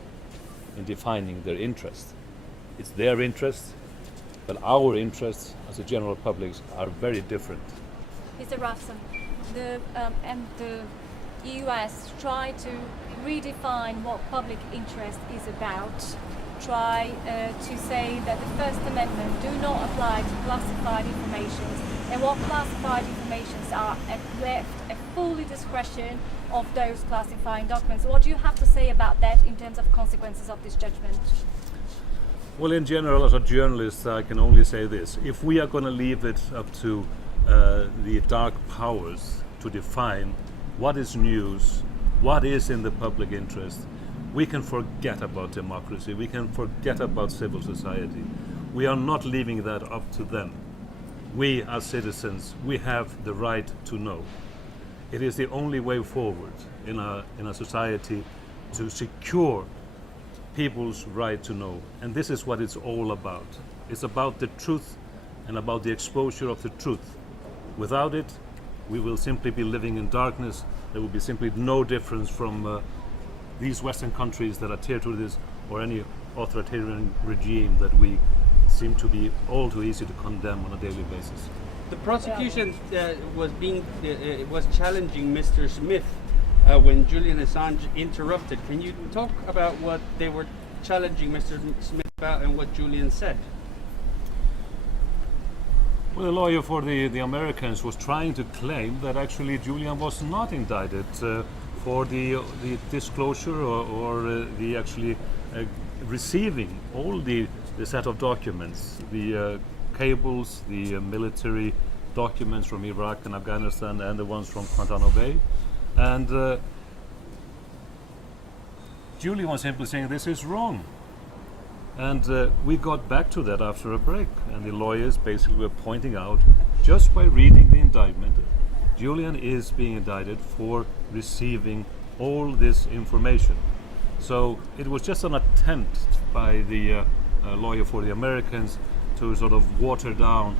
in defining their interest. It's their interest, but our interests as a general public are very different. Mr. Rafson, the US try to redefine what public interest is about, try to say that the First Amendment do not apply to classified information, and what classified informations are left at fully discretion of those classifying documents. What do you have to say about that in terms of consequences of this judgment? Well, in general, as a journalist, I can only say this. If we are going to leave it up to the dark powers to define what is news, what is in the public interest, we can forget about democracy, we can forget about civil society. We are not leaving that up to them. We as citizens, we have the right to know. It is the only way forward in a society to secure people's right to know. And this is what it's all about. It's about the truth and about the exposure of the truth. Without it, we will simply be living in darkness. There will be simply no difference from these Western countries that adhere to this or any authoritarian regime that we seem to be all too easy to condemn on a daily basis. The prosecution was challenging Mr. Smith when Julian Assange interrupted. Can you talk about what they were challenging Mr. Smith about and what Julian said? Well, the lawyer for the Americans was trying to claim that actually Julian was not indicted for the disclosure or the actually receiving all the set of documents, the cables, the military documents from Iraq and Afghanistan and the ones from Guantanamo Bay. And Julian was simply saying this is wrong. And we got back to that after a break, and the lawyers basically were pointing out, just by reading the indictment, Julian is being indicted for receiving all this information. So it was just an attempt by the lawyer for the Americans to sort of water down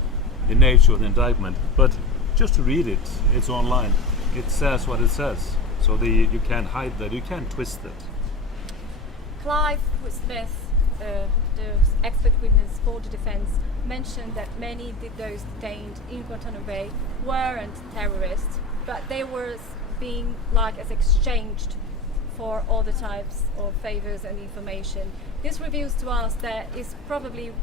the nature of the indictment. But just read it, it's online. It says what it says. So you can't hide that, you can't twist it. Clive Smith, the expert witness for the defense, mentioned that many of those detained in Guantanamo Bay weren't terrorists, but they were being as exchanged for other types of favors and information. This reveals to us that it's probably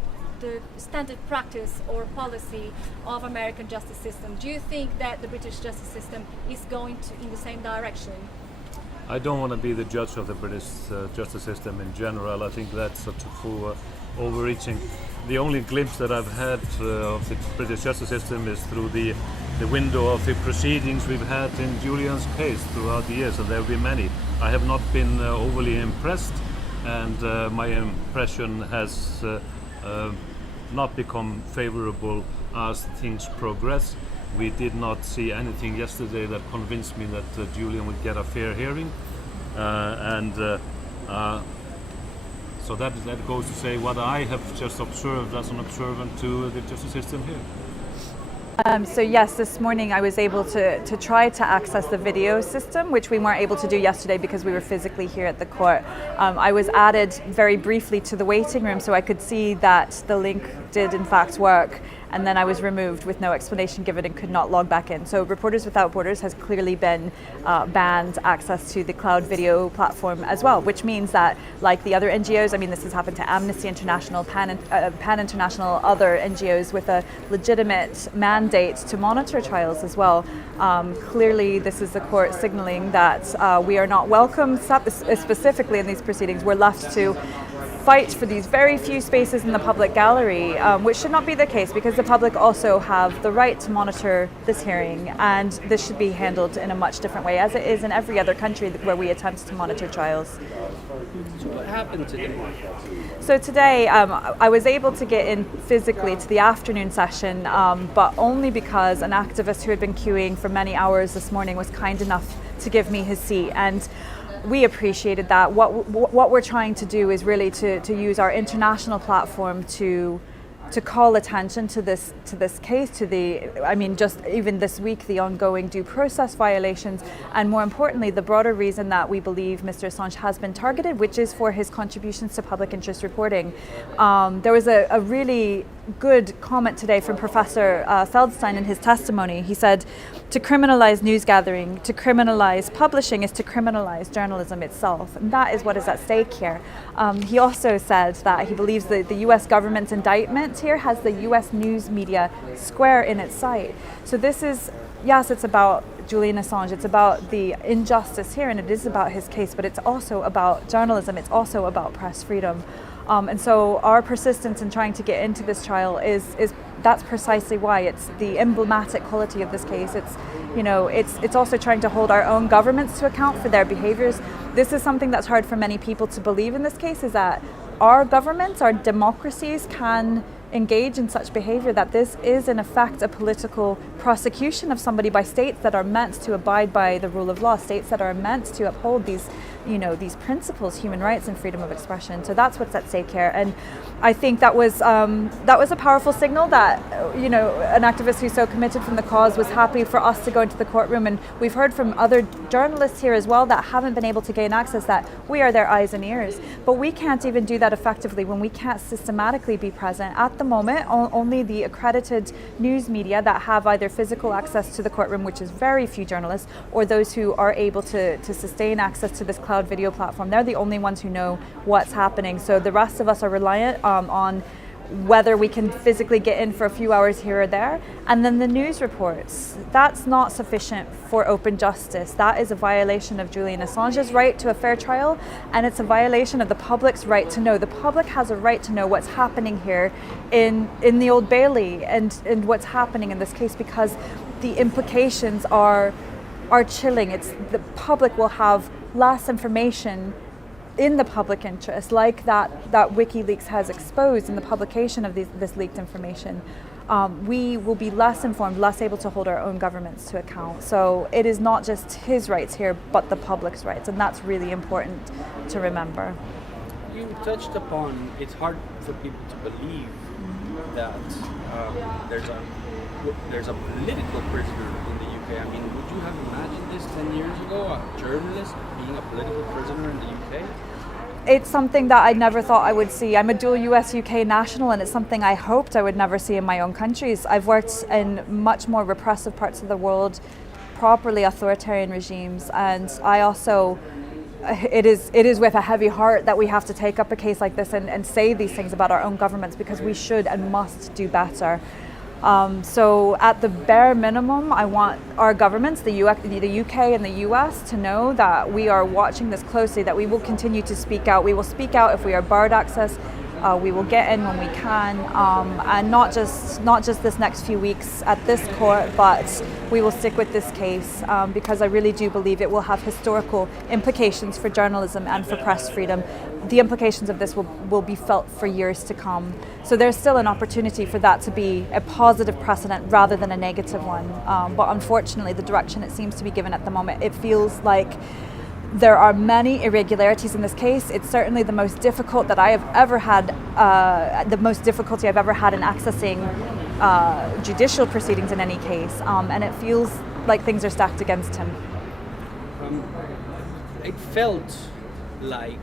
the standard practice or policy of American justice system. Do you think that the British justice system is going in the same direction? I don't want to be the judge of the British justice system in general. I think that's such a full overreaching. The only glimpse that I've had of the British justice system is through the window of the proceedings we've had in Julian's case throughout the years, and there have been many. I have not been overly impressed, and my impression has not become favorable as things progress. We did not see anything yesterday that convinced me that Julian would get a fair hearing, so that goes to say what I have just observed as an observant to the justice system here. So yes, this morning I was able to try to access the video system, which we weren't able to do yesterday because we were physically here at the court. I was added very briefly to the waiting room so I could see that the link did in fact work, and then I was removed with no explanation given and could not log back in. So Reporters Without Borders has clearly been banned access to the cloud video platform as well, which means that, like the other NGOs, I mean, this has happened to Amnesty International, Pan International, other NGOs with a legitimate mandate to monitor trials as well. Clearly, this is the court signaling that we are not welcome, specifically in these proceedings. We're left to fight for these very few spaces in the public gallery, which should not be the case because the public also have the right to monitor this hearing, and this should be handled in a much different way, as it is in every other country where we attempt to monitor trials. So what happened today? So today I was able to get in physically to the afternoon session, but only because an activist who had been queuing for many hours this morning was kind enough to give me his seat, and we appreciated that. What we're trying to do is really to use our international platform to call attention to this case, just even this week, the ongoing due process violations, and more importantly, the broader reason that we believe Mr. Assange has been targeted, which is for his contributions to public interest reporting. There was a really good comment today from Professor Feldstein in his testimony. He said, to criminalize news gathering, to criminalize publishing is to criminalize journalism itself, and that is what is at stake here. He also said that he believes that the US government's indictment here has the US news media square in its sight. So this is, yes, it's about Julian Assange, it's about the injustice here, and it is about his case, but it's also about journalism, it's also about press freedom. And so our persistence in trying to get into this trial is that's precisely why. It's the emblematic quality of this case. It's also trying to hold our own governments to account for their behaviors. This is something that's hard for many people to believe in this case, is that our governments, our democracies can engage in such behavior, that this is in effect a political prosecution of somebody by states that are meant to abide by the rule of law, states that are meant to uphold these principles, human rights and freedom of expression. So that's what's at stake here. And I think that was a powerful signal that, an activist who's so committed from the cause was happy for us to go into the courtroom. And we've heard from other journalists here as well that haven't been able to gain access, that we are their eyes and ears. But we can't even do that effectively when we can't systematically be present. At the moment, only the accredited news media that have either physical access to the courtroom, which is very few journalists, or those who are able to sustain access to this cloud video platform, they're the only ones who know what's happening. So the rest of us are reliant on whether we can physically get in for a few hours here or there. And then the news reports, that's not sufficient for open justice. That is a violation of Julian Assange's right to a fair trial, and it's a violation of the public's right to know. The public has a right to know what's happening here in the Old Bailey and what's happening in this case, because the implications are chilling. The public will have less information in the public interest, like that WikiLeaks has exposed in the publication of this leaked information. We will be less informed, less able to hold our own governments to account. So it is not just his rights here, but the public's rights, and that's really important to remember. You touched upon, it's hard for people to believe that there's a political prisoner in the UK. I mean, would you have imagined this 10 years ago, a journalist being a political prisoner in the UK? It's something that I never thought I would see. I'm a dual US-UK national, and it's something I hoped I would never see in my own countries. I've worked in much more repressive parts of the world, properly authoritarian regimes, and I also, it is with a heavy heart that we have to take up a case like this and say these things about our own governments, because we should and must do better. So at the bare minimum, I want our governments, the UK and the US, to know that we are watching this closely, that we will continue to speak out. We will speak out if we are barred access. We will get in when we can, and not just this next few weeks at this court, but we will stick with this case because I really do believe it will have historical implications for journalism and for press freedom. The implications of this will be felt for years to come. So there's still an opportunity for that to be a positive precedent rather than a negative one. But unfortunately, the direction it seems to be given at the moment, it feels like there are many irregularities in this case. It's certainly the most difficult that I have ever had, the most difficulty I've ever had in accessing judicial proceedings in any case, and it feels like things are stacked against him. It felt like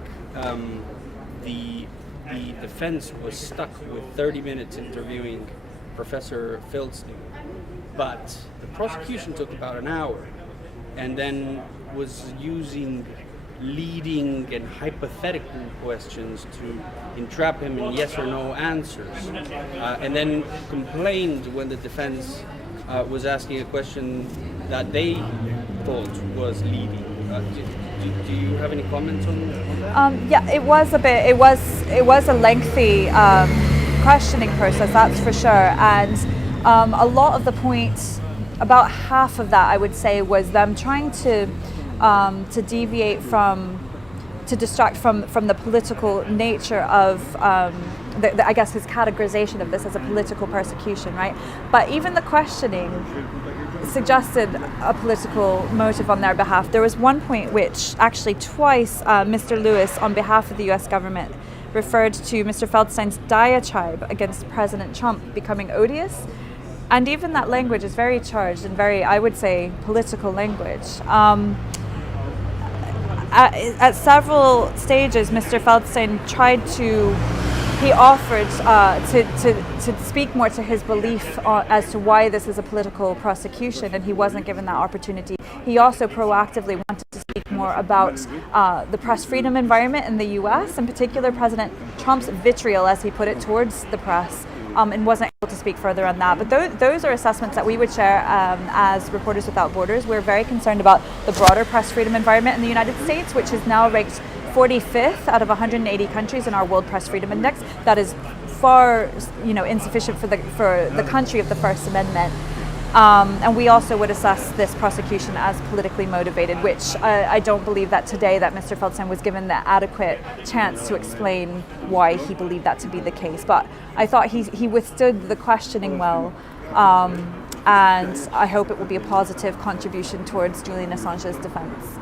the defense was stuck with 30 minutes interviewing Professor Feldstein, but the prosecution took about an hour, and then was using leading and hypothetical questions to entrap him in yes or no answers, and then complained when the defense was asking a question that they thought was leading. Do you have any comments on that? Yeah, it was a lengthy questioning process, that's for sure, and a lot of the points, about half of that I would say, was them trying to deviate to distract from the political nature of I guess his categorization of this as a political persecution, right? But even the questioning suggested a political motive on their behalf. There was one point which actually twice Mr. Lewis, on behalf of the US government, referred to Mr. Feldstein's diatribe against President Trump becoming odious. And even that language is very charged and very, I would say, political language. At several stages, Mr. Feldstein offered to speak more to his belief as to why this is a political prosecution, and he wasn't given that opportunity. He also proactively wanted to speak more about the press freedom environment in the US, in particular President Trump's vitriol, as he put it, towards the press. And wasn't able to speak further on that. But those are assessments that we would share as Reporters Without Borders. We're very concerned about the broader press freedom environment in the United States, which is now ranked 45th out of 180 countries in our World Press Freedom Index. That is far, insufficient for the country of the First Amendment. And we also would assess this prosecution as politically motivated, which I don't believe that today that Mr. Feldstein was given the adequate chance to explain why he believed that to be the case. But I thought he withstood the questioning well, and I hope it will be a positive contribution towards Julian Assange's defense.